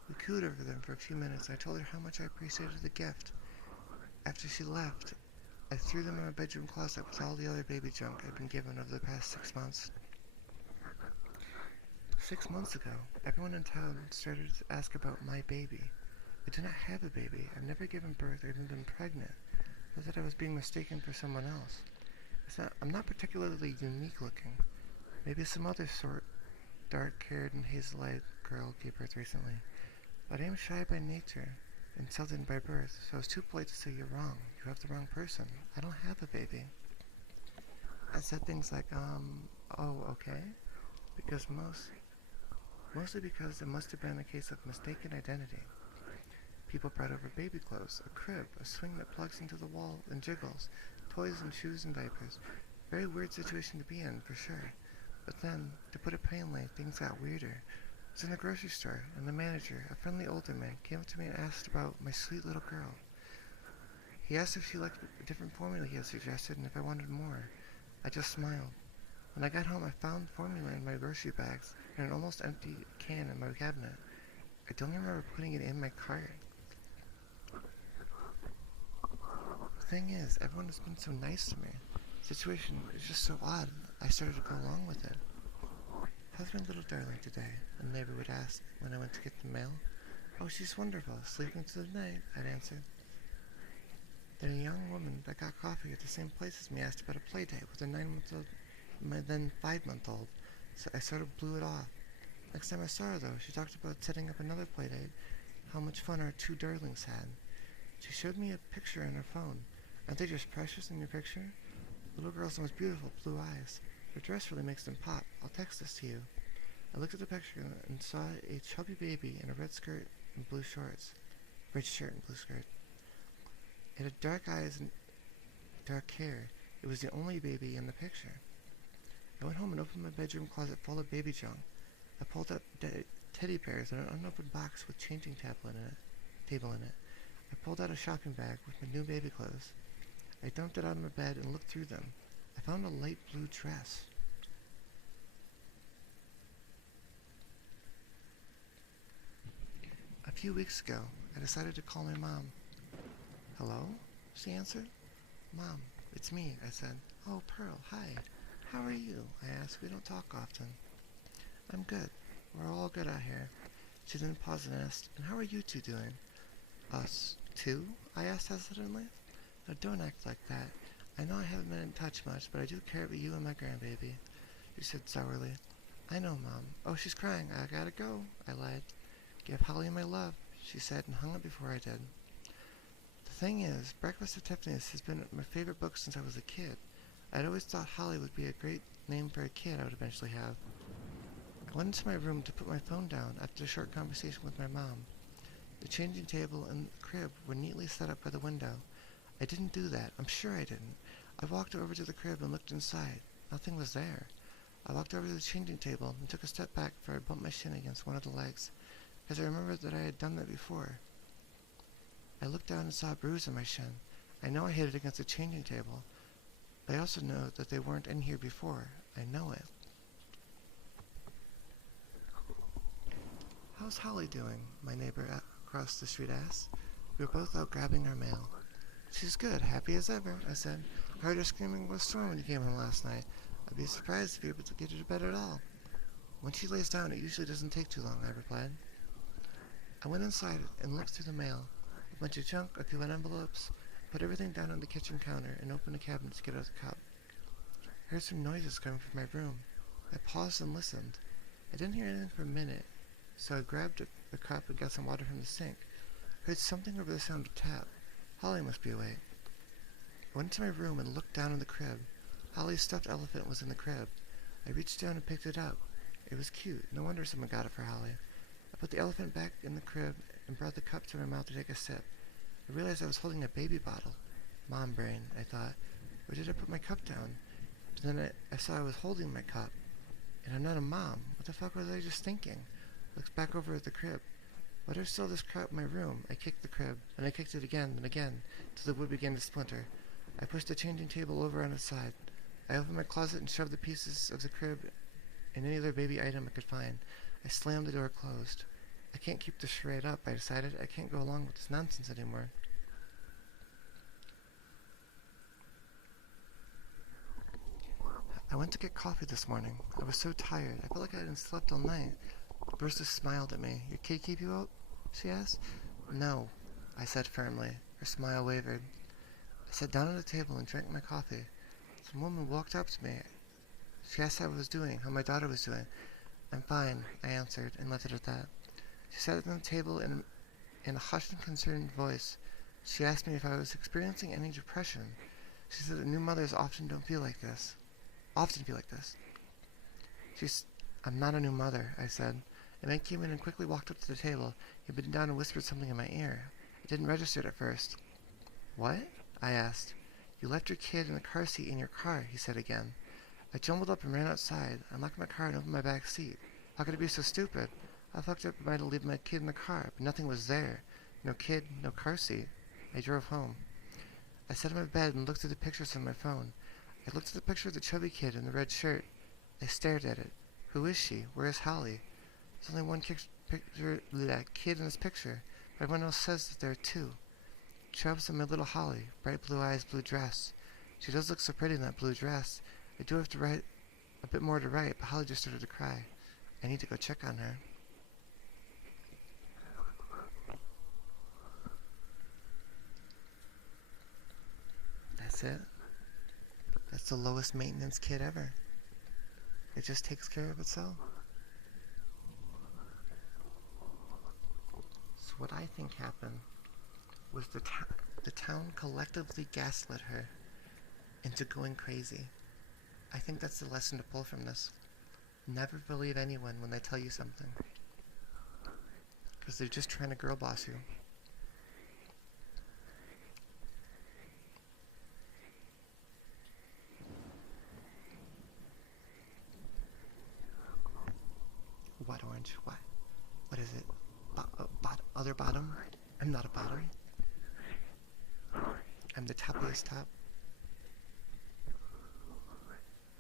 We cooed over them for a few minutes. I told her how much I appreciated the gift. After she left, I threw them in my bedroom closet with all the other baby junk I'd been given over the past 6 months. 6 months ago, everyone in town started to ask about my baby. I do not have a baby. I've never given birth or even been pregnant. I thought I was being mistaken for someone else. I'm not particularly unique looking. Maybe some other sort, dark-haired and hazel-eyed girl gave birth recently. But I am shy by nature and southern by birth, so I was too polite to say you're wrong. You have the wrong person. I don't have a baby. I said things like, oh, okay. Because mostly because it must have been a case of mistaken identity. People brought over baby clothes, a crib, a swing that plugs into the wall and jiggles, toys and shoes and diapers. Very weird situation to be in, for sure. But then, to put it plainly, things got weirder. I was in the grocery store, and the manager, a friendly older man, came up to me and asked about my sweet little girl. He asked if she liked a different formula he had suggested and if I wanted more. I just smiled. When I got home, I found formula in my grocery bags and an almost empty can in my cabinet. I don't remember putting it in my cart. The thing is, everyone has been so nice to me. The situation is just so odd, I started to go along with it. How's my little darling today? A neighbor would ask when I went to get the mail. Oh, she's wonderful, sleeping through the night, I'd answer. Then a young woman that got coffee at the same place as me asked about a play date with a 9-month-old, my then 5-month-old, so I sort of blew it off. Next time I saw her, though, she talked about setting up another play date, how much fun our two darlings had. She showed me a picture on her phone. Aren't they just precious in your picture? The little girl's the most beautiful blue eyes. Her dress really makes them pop. I'll text this to you. I looked at the picture and saw a chubby baby in a red skirt and blue shorts. Red shirt and blue skirt. It had dark eyes and dark hair. It was the only baby in the picture. I went home and opened my bedroom closet full of baby junk. I pulled out teddy bears and an unopened box with changing table in it. I pulled out a shopping bag with my new baby clothes. I dumped it on my bed and looked through them. I found a light blue dress. A few weeks ago, I decided to call my mom. Hello? She answered. Mom, it's me, I said. Oh, Pearl, hi. How are you? I asked. We don't talk often. I'm good. We're all good out here. She then paused and asked, and how are you two doing? Us, too? I asked hesitantly. No, don't act like that. I know I haven't been in touch much, but I do care about you and my grandbaby. She said sourly. I know, Mom. Oh, she's crying. I gotta go, I lied. Give Holly my love, she said, and hung up before I did. The thing is, Breakfast at Tiffany's has been my favorite book since I was a kid. I'd always thought Holly would be a great name for a kid I would eventually have. I went into my room to put my phone down after a short conversation with my mom. The changing table and the crib were neatly set up by the window. I didn't do that. I'm sure I didn't. I walked over to the crib and looked inside. Nothing was there. I walked over to the changing table and took a step back before I bumped my shin against one of the legs, because I remembered that I had done that before. I looked down and saw a bruise on my shin. I know I hit it against the changing table, but I also know that they weren't in here before. I know it. How's Holly doing? My neighbor across the street asked. We were both out grabbing our mail. She's good, happy as ever, I said. I heard her screaming with a storm when you came home last night. I'd be surprised if you're able to get her to bed at all. When she lays down, it usually doesn't take too long, I replied. I went inside and looked through the mail. A bunch of junk, a few envelopes, put everything down on the kitchen counter and opened a cabinet to get out the cup. I heard some noises coming from my room. I paused and listened. I didn't hear anything for a minute, so I grabbed the cup and got some water from the sink. I heard something over the sound of tap. Holly must be awake. I went into my room and looked down in the crib. Holly's stuffed elephant was in the crib. I reached down and picked it up. It was cute. No wonder someone got it for Holly. I put the elephant back in the crib and brought the cup to my mouth to take a sip. I realized I was holding a baby bottle. Mom brain, I thought. Where did I put my cup down? But then I saw I was holding my cup. And I'm not a mom. What the fuck was I just thinking? I looked back over at the crib. Why there's still this crap in my room? I kicked the crib, and I kicked it again and again, till the wood began to splinter. I pushed the changing table over on its side. I opened my closet and shoved the pieces of the crib and any other baby item I could find. I slammed the door closed. I can't keep this charade up, I decided. I can't go along with this nonsense anymore. I went to get coffee this morning. I was so tired. I felt like I hadn't slept all night. Bertha smiled at me. Your kid keep you up? She asked. No, I said firmly. Her smile wavered. I sat down at the table and drank my coffee. Some woman walked up to me. She asked how I was doing, how my daughter was doing. I'm fine, I answered, and left it at that. She sat at the table in a hushed and concerned voice. She asked me if I was experiencing any depression. She said that new mothers often feel like this. I'm not a new mother, I said. A man came in and quickly walked up to the table. He bent down and whispered something in my ear. It didn't register at first. What? I asked. You left your kid in the car seat in your car, he said again. I jumbled up and ran outside. I locked my car and opened my back seat. How could I be so stupid? I fucked up by to leave my kid in the car, but nothing was there. No kid, no car seat. I drove home. I sat in my bed and looked at the pictures on my phone. I looked at the picture of the chubby kid in the red shirt. I stared at it. Who is she? Where is Holly? There's only one kid in this picture, but everyone else says that there are two. Chubbs and my little Holly, bright blue eyes, blue dress. She does look so pretty in that blue dress. I do have to write a bit more to write, but Holly just started to cry. I need to go check on her. That's it. That's the lowest maintenance kid ever. It just takes care of itself. So what I think happened was the town collectively gaslit her into going crazy. I think that's the lesson to pull from this. Never believe anyone when they tell you something. Because they're just trying to girl boss you. What orange? What? What is it? Other bottom? I'm not a bottom. I'm the toppiest top.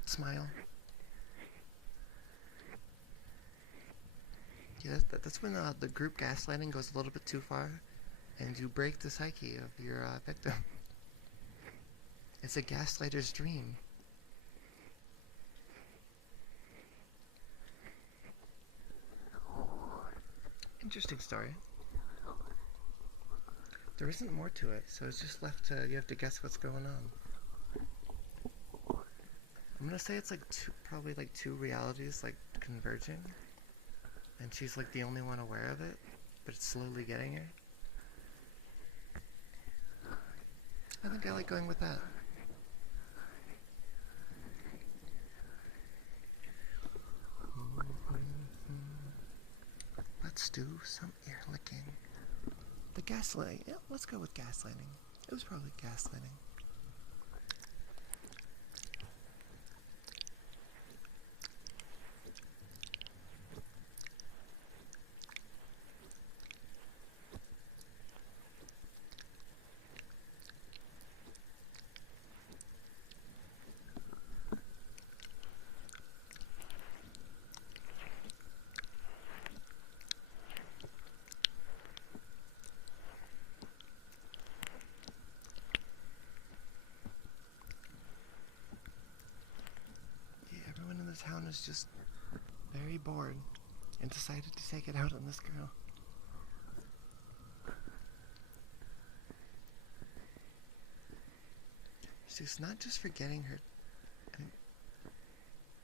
Smile. Yeah, that's when the group gaslighting goes a little bit too far, and you break the psyche of your victim. It's a gaslighter's dream. Interesting story. There isn't more to it, so it's just left to, you have to guess what's going on. I'm gonna say it's like probably like two realities like converging, and she's like the only one aware of it, but it's slowly getting her. I think I like going with that. Let's do some ear licking. The gaslighting. Yeah, let's go with gaslighting. It was probably gaslighting. The town is just very bored and decided to take it out on this girl. She's not just forgetting her. I mean,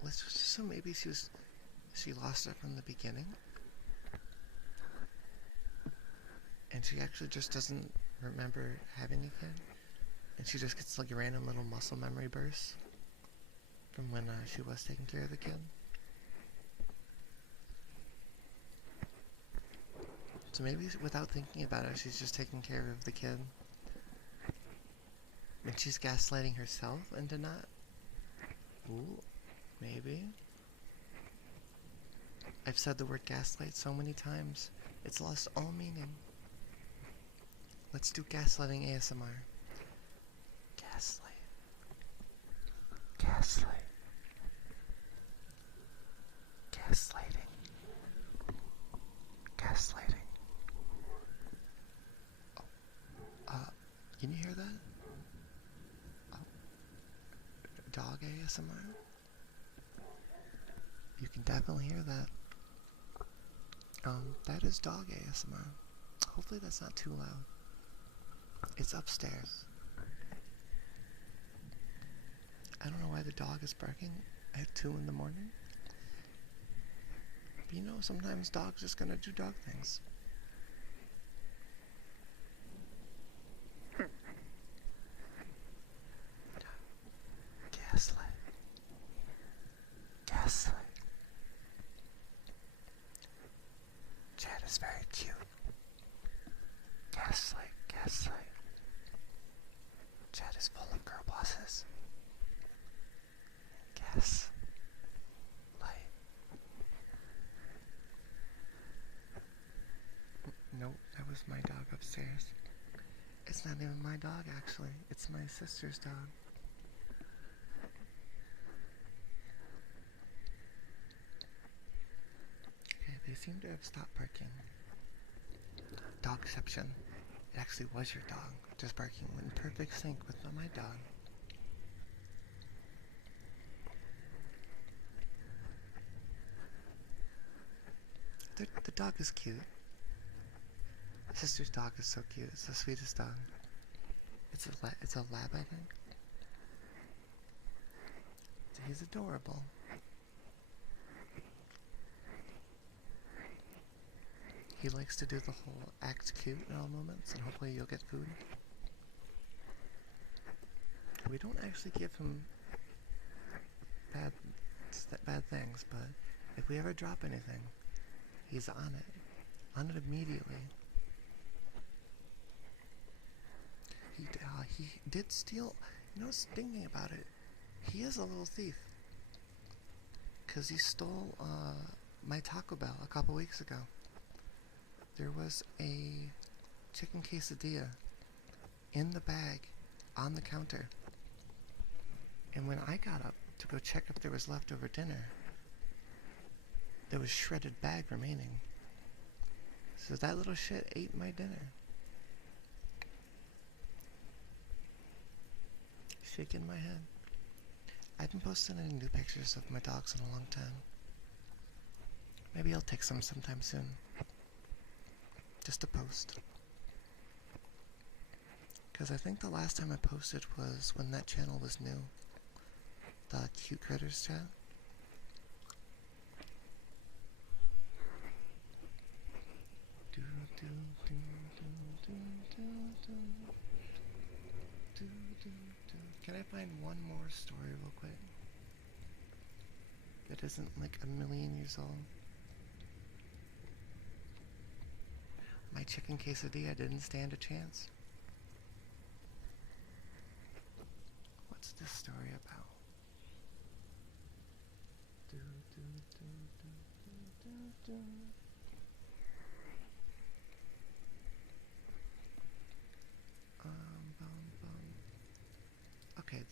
let's just assume maybe she lost it from the beginning, and she actually just doesn't remember having a kid, and she just gets like random little muscle memory bursts from when she was taking care of the kid. So maybe without thinking about it, she's just taking care of the kid. And she's gaslighting herself into not. Ooh, maybe. I've said the word gaslight so many times, it's lost all meaning. Let's do gaslighting ASMR. Gaslight. Gaslight. Gaslighting. Gaslighting. Oh, can you hear that? Oh. Dog ASMR? You can definitely hear that. That is dog ASMR. Hopefully that's not too loud. It's upstairs. I don't know why the dog is barking at 2 in the morning. But you know, sometimes dogs just gonna do dog things. Gaslight. Gaslight. Chad is very cute. Gaslight. Gaslight, gaslight. Chat is full of girl bosses. Gaslight. Nope, that was my dog upstairs. It's not even my dog, actually. It's my sister's dog. Okay, they seem to have stopped barking. Dogception. It actually was your dog, just barking in perfect sync with my dog. The dog is cute. Sister's dog is so cute. It's the sweetest dog. It's a lab, I think. He's adorable. He likes to do the whole act cute in all moments, and hopefully you'll get food. We don't actually give him bad things, but if we ever drop anything, he's on it immediately. He did steal. You know, thinking about it, he is a little thief. Cause he stole my Taco Bell a couple weeks ago. There was a chicken quesadilla in the bag on the counter. And when I got up to go check if there was leftover dinner, there was shredded bag remaining. So that little shit ate my dinner. Shaking my head. I haven't posted any new pictures of my dogs in a long time. Maybe I'll take some sometime soon. Just to post. Because I think the last time I posted was when that channel was new. The Cute Critters chat. Can I find one more story real quick? That isn't like a million years old. My chicken quesadilla didn't stand a chance. What's this story about? Okay,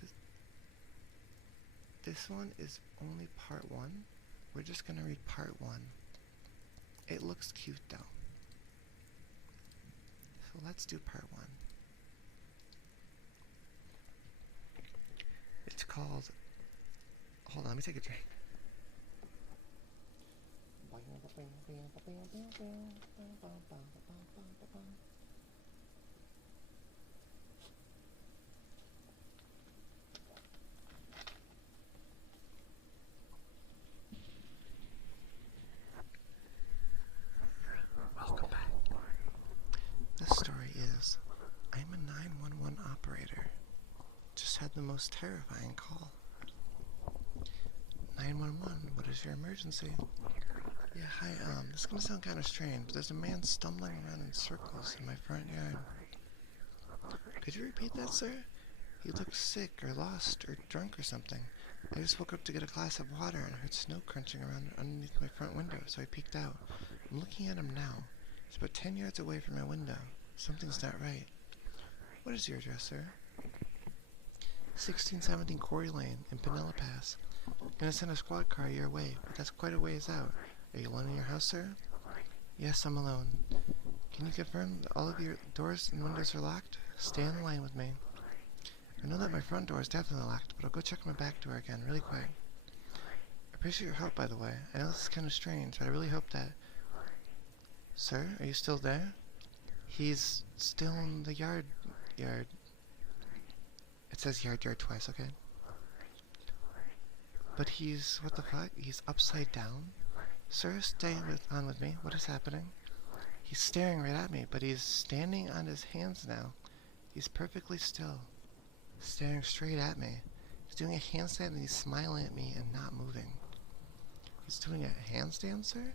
this one is only part 1. We're just gonna read part 1. It looks cute though. So let's do part 1. It's called... Hold on, let me take a drink. Welcome back. This story is, I'm a 911 operator. Just had the most terrifying call. 911, what is your emergency? Yeah, hi, this is gonna sound kind of strange, but there's a man stumbling around in circles in my front yard. Could you repeat that, sir? He looked sick or lost or drunk or something. I just woke up to get a glass of water and I heard snow crunching around underneath my front window, so I peeked out. I'm looking at him now. He's about 10 yards away from my window. Something's not right. What is your address, sir? 1617 Quarry Lane in Pinella Pass. Gonna send a squad car your way, but that's quite a ways out. Are you alone in your house, sir? Yes, I'm alone. Can you confirm that all of your doors and windows are locked? Stay in line with me. I know that my front door is definitely locked, but I'll go check my back door again really quick. I appreciate your help, by the way. I know this is kind of strange, but I really hope that... Sir, are you still there? He's still in the yard. It says yard twice, okay? But he's... what the fuck? He's upside down? Sir, stay on with me. What is happening? He's staring right at me, but he's standing on his hands now. He's perfectly still. Staring straight at me. He's doing a handstand and he's smiling at me and not moving. He's doing a handstand, sir?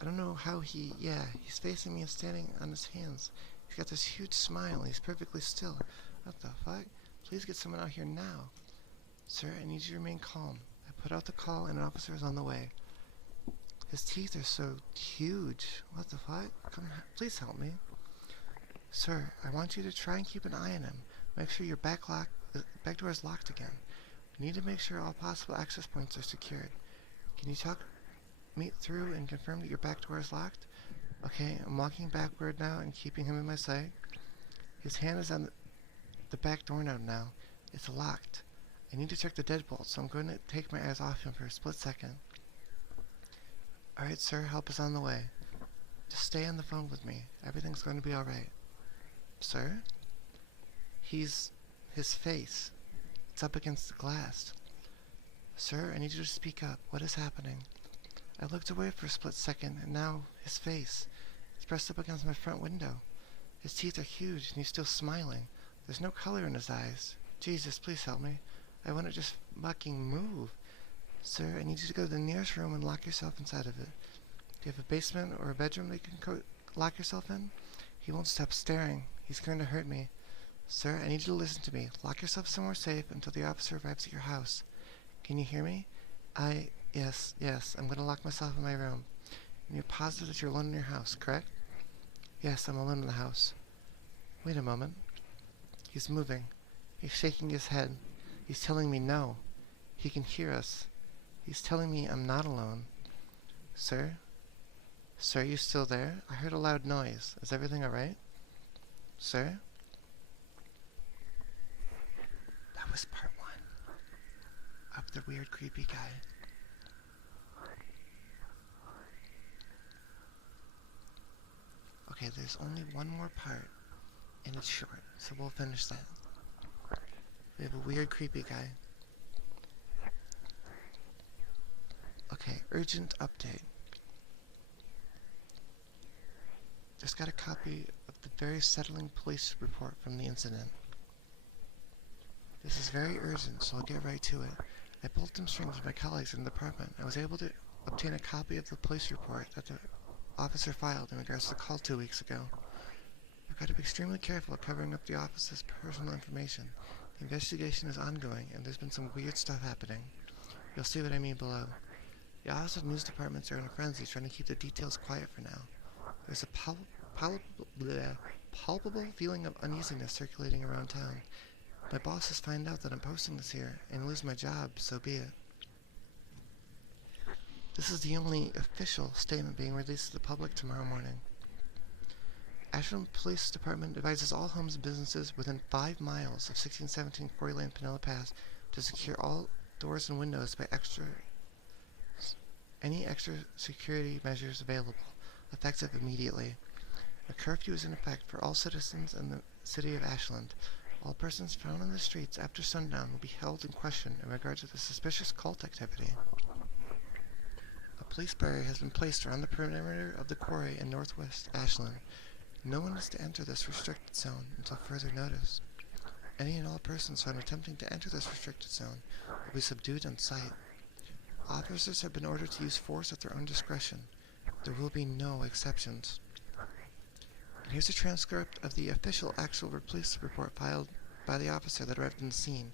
I don't know how he... yeah, he's facing me and standing on his hands. He's got this huge smile and he's perfectly still. What the fuck? Please get someone out here now. Sir, I need you to remain calm. I put out the call and an officer is on the way. His teeth are so huge. What the fuck? Come, please help me. Sir, I want you to try and keep an eye on him. Make sure your back door is locked again. You need to make sure all possible access points are secured. Can you talk me through and confirm that your back door is locked? Okay, I'm walking backward now and keeping him in my sight. His hand is on the back doorknob now. It's locked. I need to check the deadbolt, so I'm going to take my eyes off him for a split second. Alright, sir, help is on the way. Just stay on the phone with me. Everything's going to be alright. Sir? His face. It's up against the glass. Sir, I need you to speak up. What is happening? I looked away for a split second, and now his face. It's pressed up against my front window. His teeth are huge, and he's still smiling. There's no color in his eyes. Jesus, please help me. I want to just fucking move. Sir, I need you to go to the nearest room and lock yourself inside of it. Do you have a basement or a bedroom that you can lock yourself in? He won't stop staring. He's going to hurt me. Sir, I need you to listen to me. Lock yourself somewhere safe until the officer arrives at your house. Can you hear me? Yes, I'm going to lock myself in my room. And you're positive that you're alone in your house, correct? Yes, I'm alone in the house. Wait a moment. He's moving. He's shaking his head. He's telling me no. He can hear us. He's telling me I'm not alone. Sir? Sir, you still there? I heard a loud noise. Is everything alright? Sir? That was part 1 of the weird, creepy guy. Okay, there's only one more part, and it's short, so we'll finish that. We have a weird, creepy guy. Okay, urgent update. Just got a copy of the very settling police report from the incident. This is very urgent, so I'll get right to it. I pulled some strings with my colleagues in the department. I was able to obtain a copy of the police report that the officer filed in regards to the call 2 weeks ago. I've got to be extremely careful at covering up the officer's personal information. The investigation is ongoing, and there's been some weird stuff happening. You'll see what I mean below. The office and news departments are in a frenzy trying to keep the details quiet for now. There's a palpable feeling of uneasiness circulating around town. My bosses find out that I'm posting this here and lose my job, so be it. This is the only official statement being released to the public tomorrow morning. Ashland Police Department advises all homes and businesses within 5 miles of 1617 Quarry Lane, Pinella Pass to secure all doors and windows by any extra security measures available, effective immediately. A curfew is in effect for all citizens in the city of Ashland. All persons found on the streets after sundown will be held in question in regard to the suspicious cult activity. A police barrier has been placed around the perimeter of the quarry in northwest Ashland. No one is to enter this restricted zone until further notice. Any and all persons found attempting to enter this restricted zone will be subdued on sight. Officers have been ordered to use force at their own discretion. There will be no exceptions. And here's a transcript of the official actual police report filed by the officer that arrived on the scene.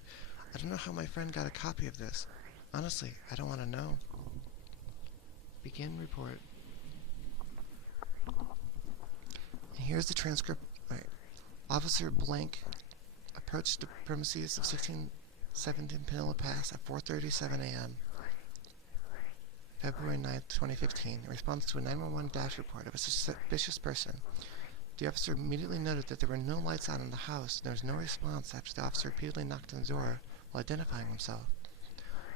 I don't know how my friend got a copy of this. Honestly, I don't want to know. Begin report. And here's the transcript. Right. Officer blank approached the premises of 1617 Pinella Pass at 4:37 a.m. February 9th, 2015, in response to a 911 dash report of a suspicious person. The officer immediately noted that there were no lights on in the house, and there was no response after the officer repeatedly knocked on the door while identifying himself.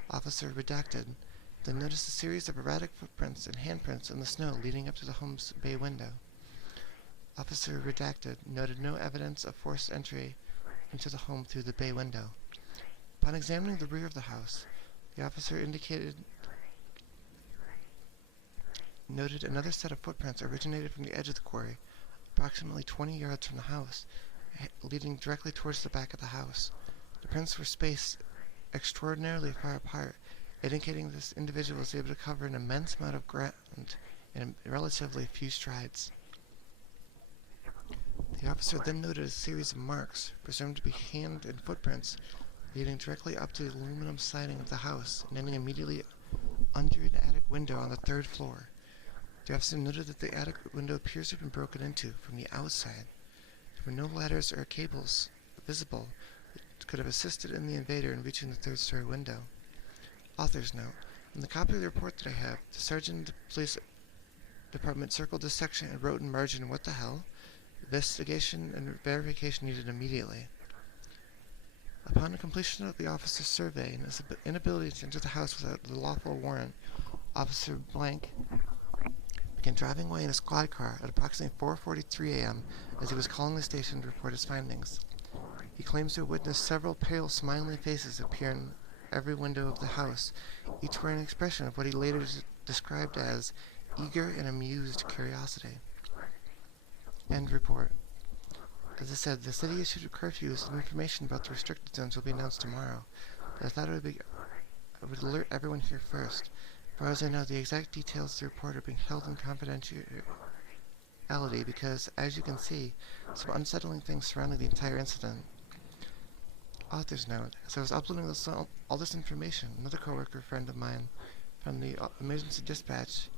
Officer redacted, then noticed a series of erratic footprints and handprints in the snow leading up to the home's bay window. Officer redacted noted no evidence of forced entry into the home through the bay window. Upon examining the rear of the house, the officer noted another set of footprints originated from the edge of the quarry, approximately 20 yards from the house, leading directly towards the back of the house. The prints were spaced extraordinarily far apart, indicating this individual was able to cover an immense amount of ground in relatively few strides. The officer then noted a series of marks, presumed to be hand and footprints, leading directly up to the aluminum siding of the house and ending immediately under an attic window on the third floor. The officer noted that the attic window appears to have been broken into from the outside. There were no ladders or cables visible that could have assisted in the invader in reaching the third-story window. Author's note: in the copy of the report that I have, the sergeant of the police department circled this section and wrote in margin, "What the hell? Investigation and verification needed immediately." Upon the completion of the officer's survey and his inability to enter the house without the lawful warrant, Officer Blank began driving away in a squad car at approximately 4:43 a.m. as he was calling the station to report his findings. He claims to have witnessed several pale, smiling faces appear in every window of the house, each wearing an expression of what he later described as eager and amused curiosity. End report. As I said, the city issued curfews and information about the restricted zones will be announced tomorrow, but I thought I would alert everyone here first. As far as I know, the exact details of the report are being held in confidentiality because, as you can see, some unsettling things surrounding the entire incident. Author's note: as I was uploading all this information, another coworker friend of mine from the emergency dispatch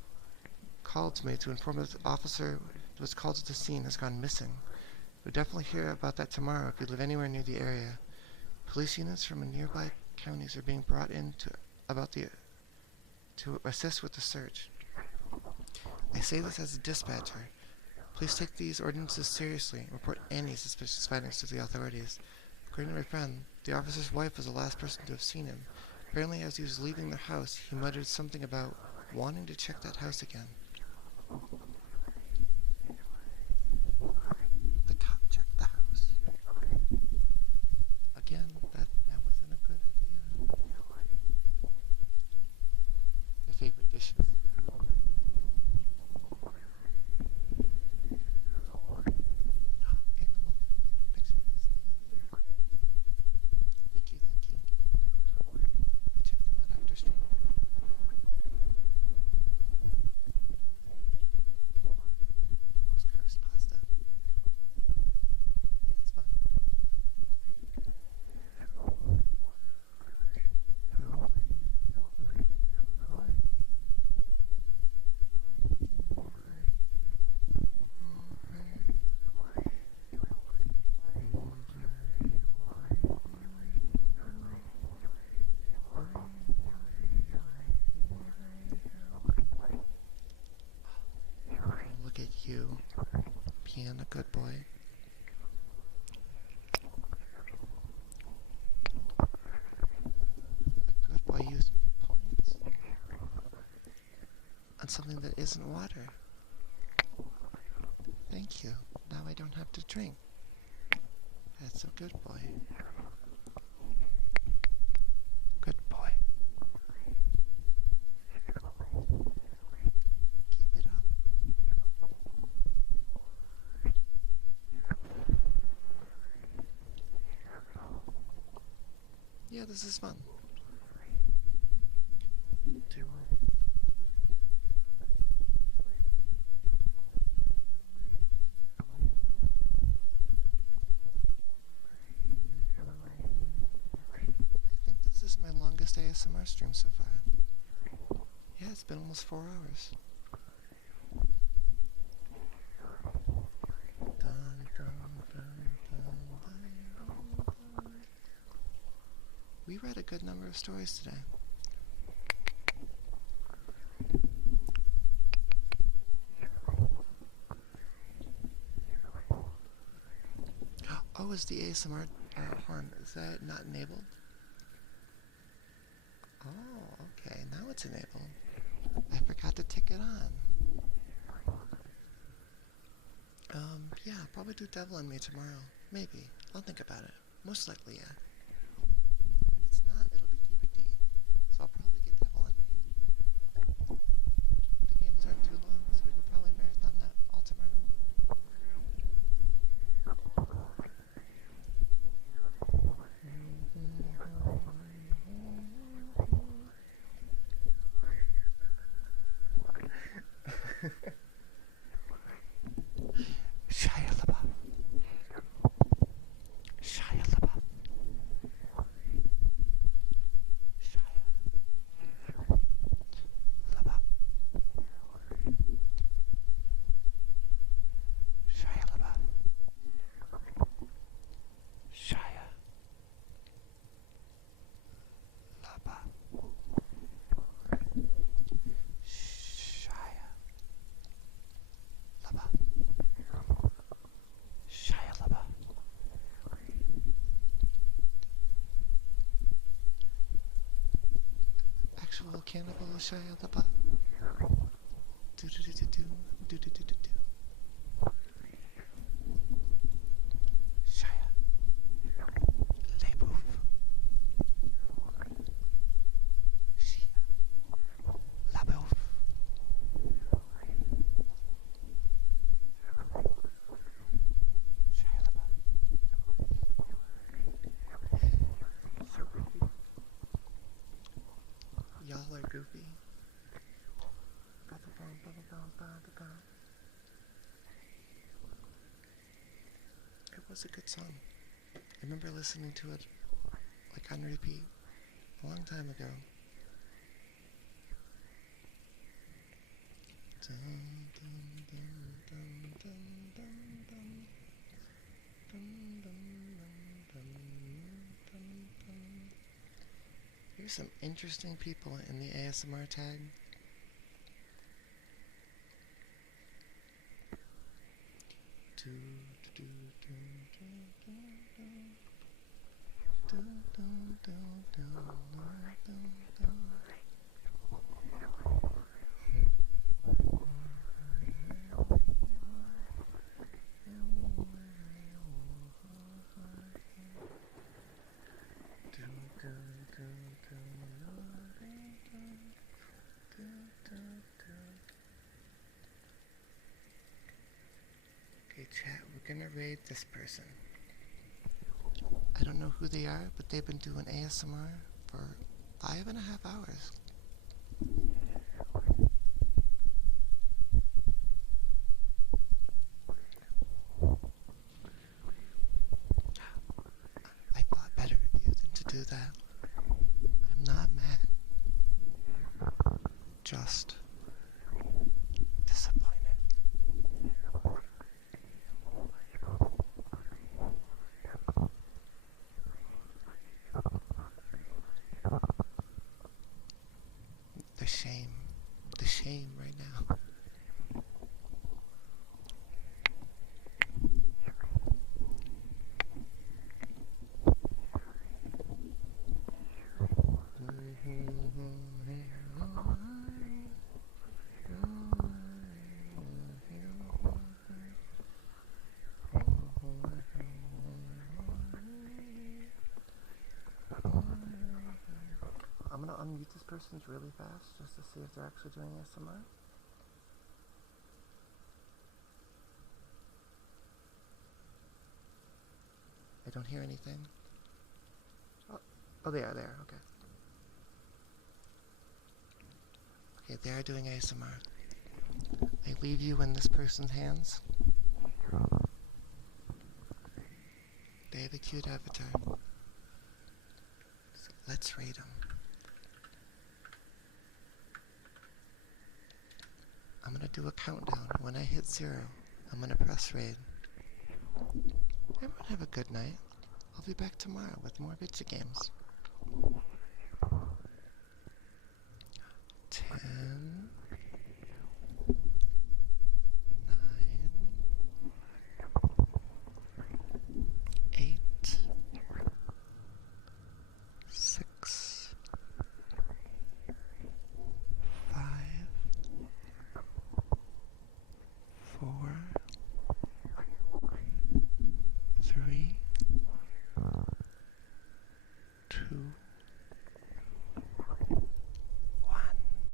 called to me to inform that the officer who was called to the scene has gone missing. You'll definitely hear about that tomorrow if you live anywhere near the area. Police units from nearby counties are being brought in to assist with the search. I say this as a dispatcher. Please take these ordinances seriously and report any suspicious findings to the authorities. According to my friend, the officer's wife was the last person to have seen him. Apparently, as he was leaving the house, he muttered something about wanting to check that house again. The cop checked the house. Again, that wasn't a good idea. My favorite dishes. Animal picture is there. Thank you. I checked them out after stream. The most cursed pasta. Yeah, it's fun. Look at you, being a good boy. A good boy using points on something that isn't water. Thank you. Now I don't have to drink. That's a good boy. Good boy. Keep it up. Yeah, this is fun. I think this is my longest ASMR stream so far. Yeah, it's been almost 4 hours. We read a good number of stories today. Oh, is the ASMR horn, is that not enabled? Oh, okay, now it's enabled. I forgot to tick it on. Yeah, I'll probably do Devil in Me tomorrow. Maybe. I'll think about it. Most likely, yeah. If it's not, it'll be DVD. So I'll probably get Devil in Me. The games aren't too long, so we can probably marathon that all tomorrow. Shia LaBeouf. cannibal Shia LaBeouf. Do do do do do do do do do do. Shia LaBeouf. Shia LaBeouf. Shia LaBeouf. So goofy. Y'all are goofy. It was a good song. I remember listening to it like on repeat a long time ago. Here's some interesting people in the ASMR tag. Okay, chat, we're gonna raid this person. I don't know who they are, but they've been doing ASMR for 5.5 hours. I thought better of you than to do that. I'm not mad. Just disappointed. The shame right now. I'm gonna unmute this person really fast just to see if they're actually doing ASMR. I don't hear anything. Oh, they are there, okay. Okay, they are doing ASMR. I leave you in this person's hands. They have a cute avatar. So let's rate them. I'm gonna do a countdown. When I hit 0, I'm gonna press raid. Everyone have a good night. I'll be back tomorrow with more video games. 10,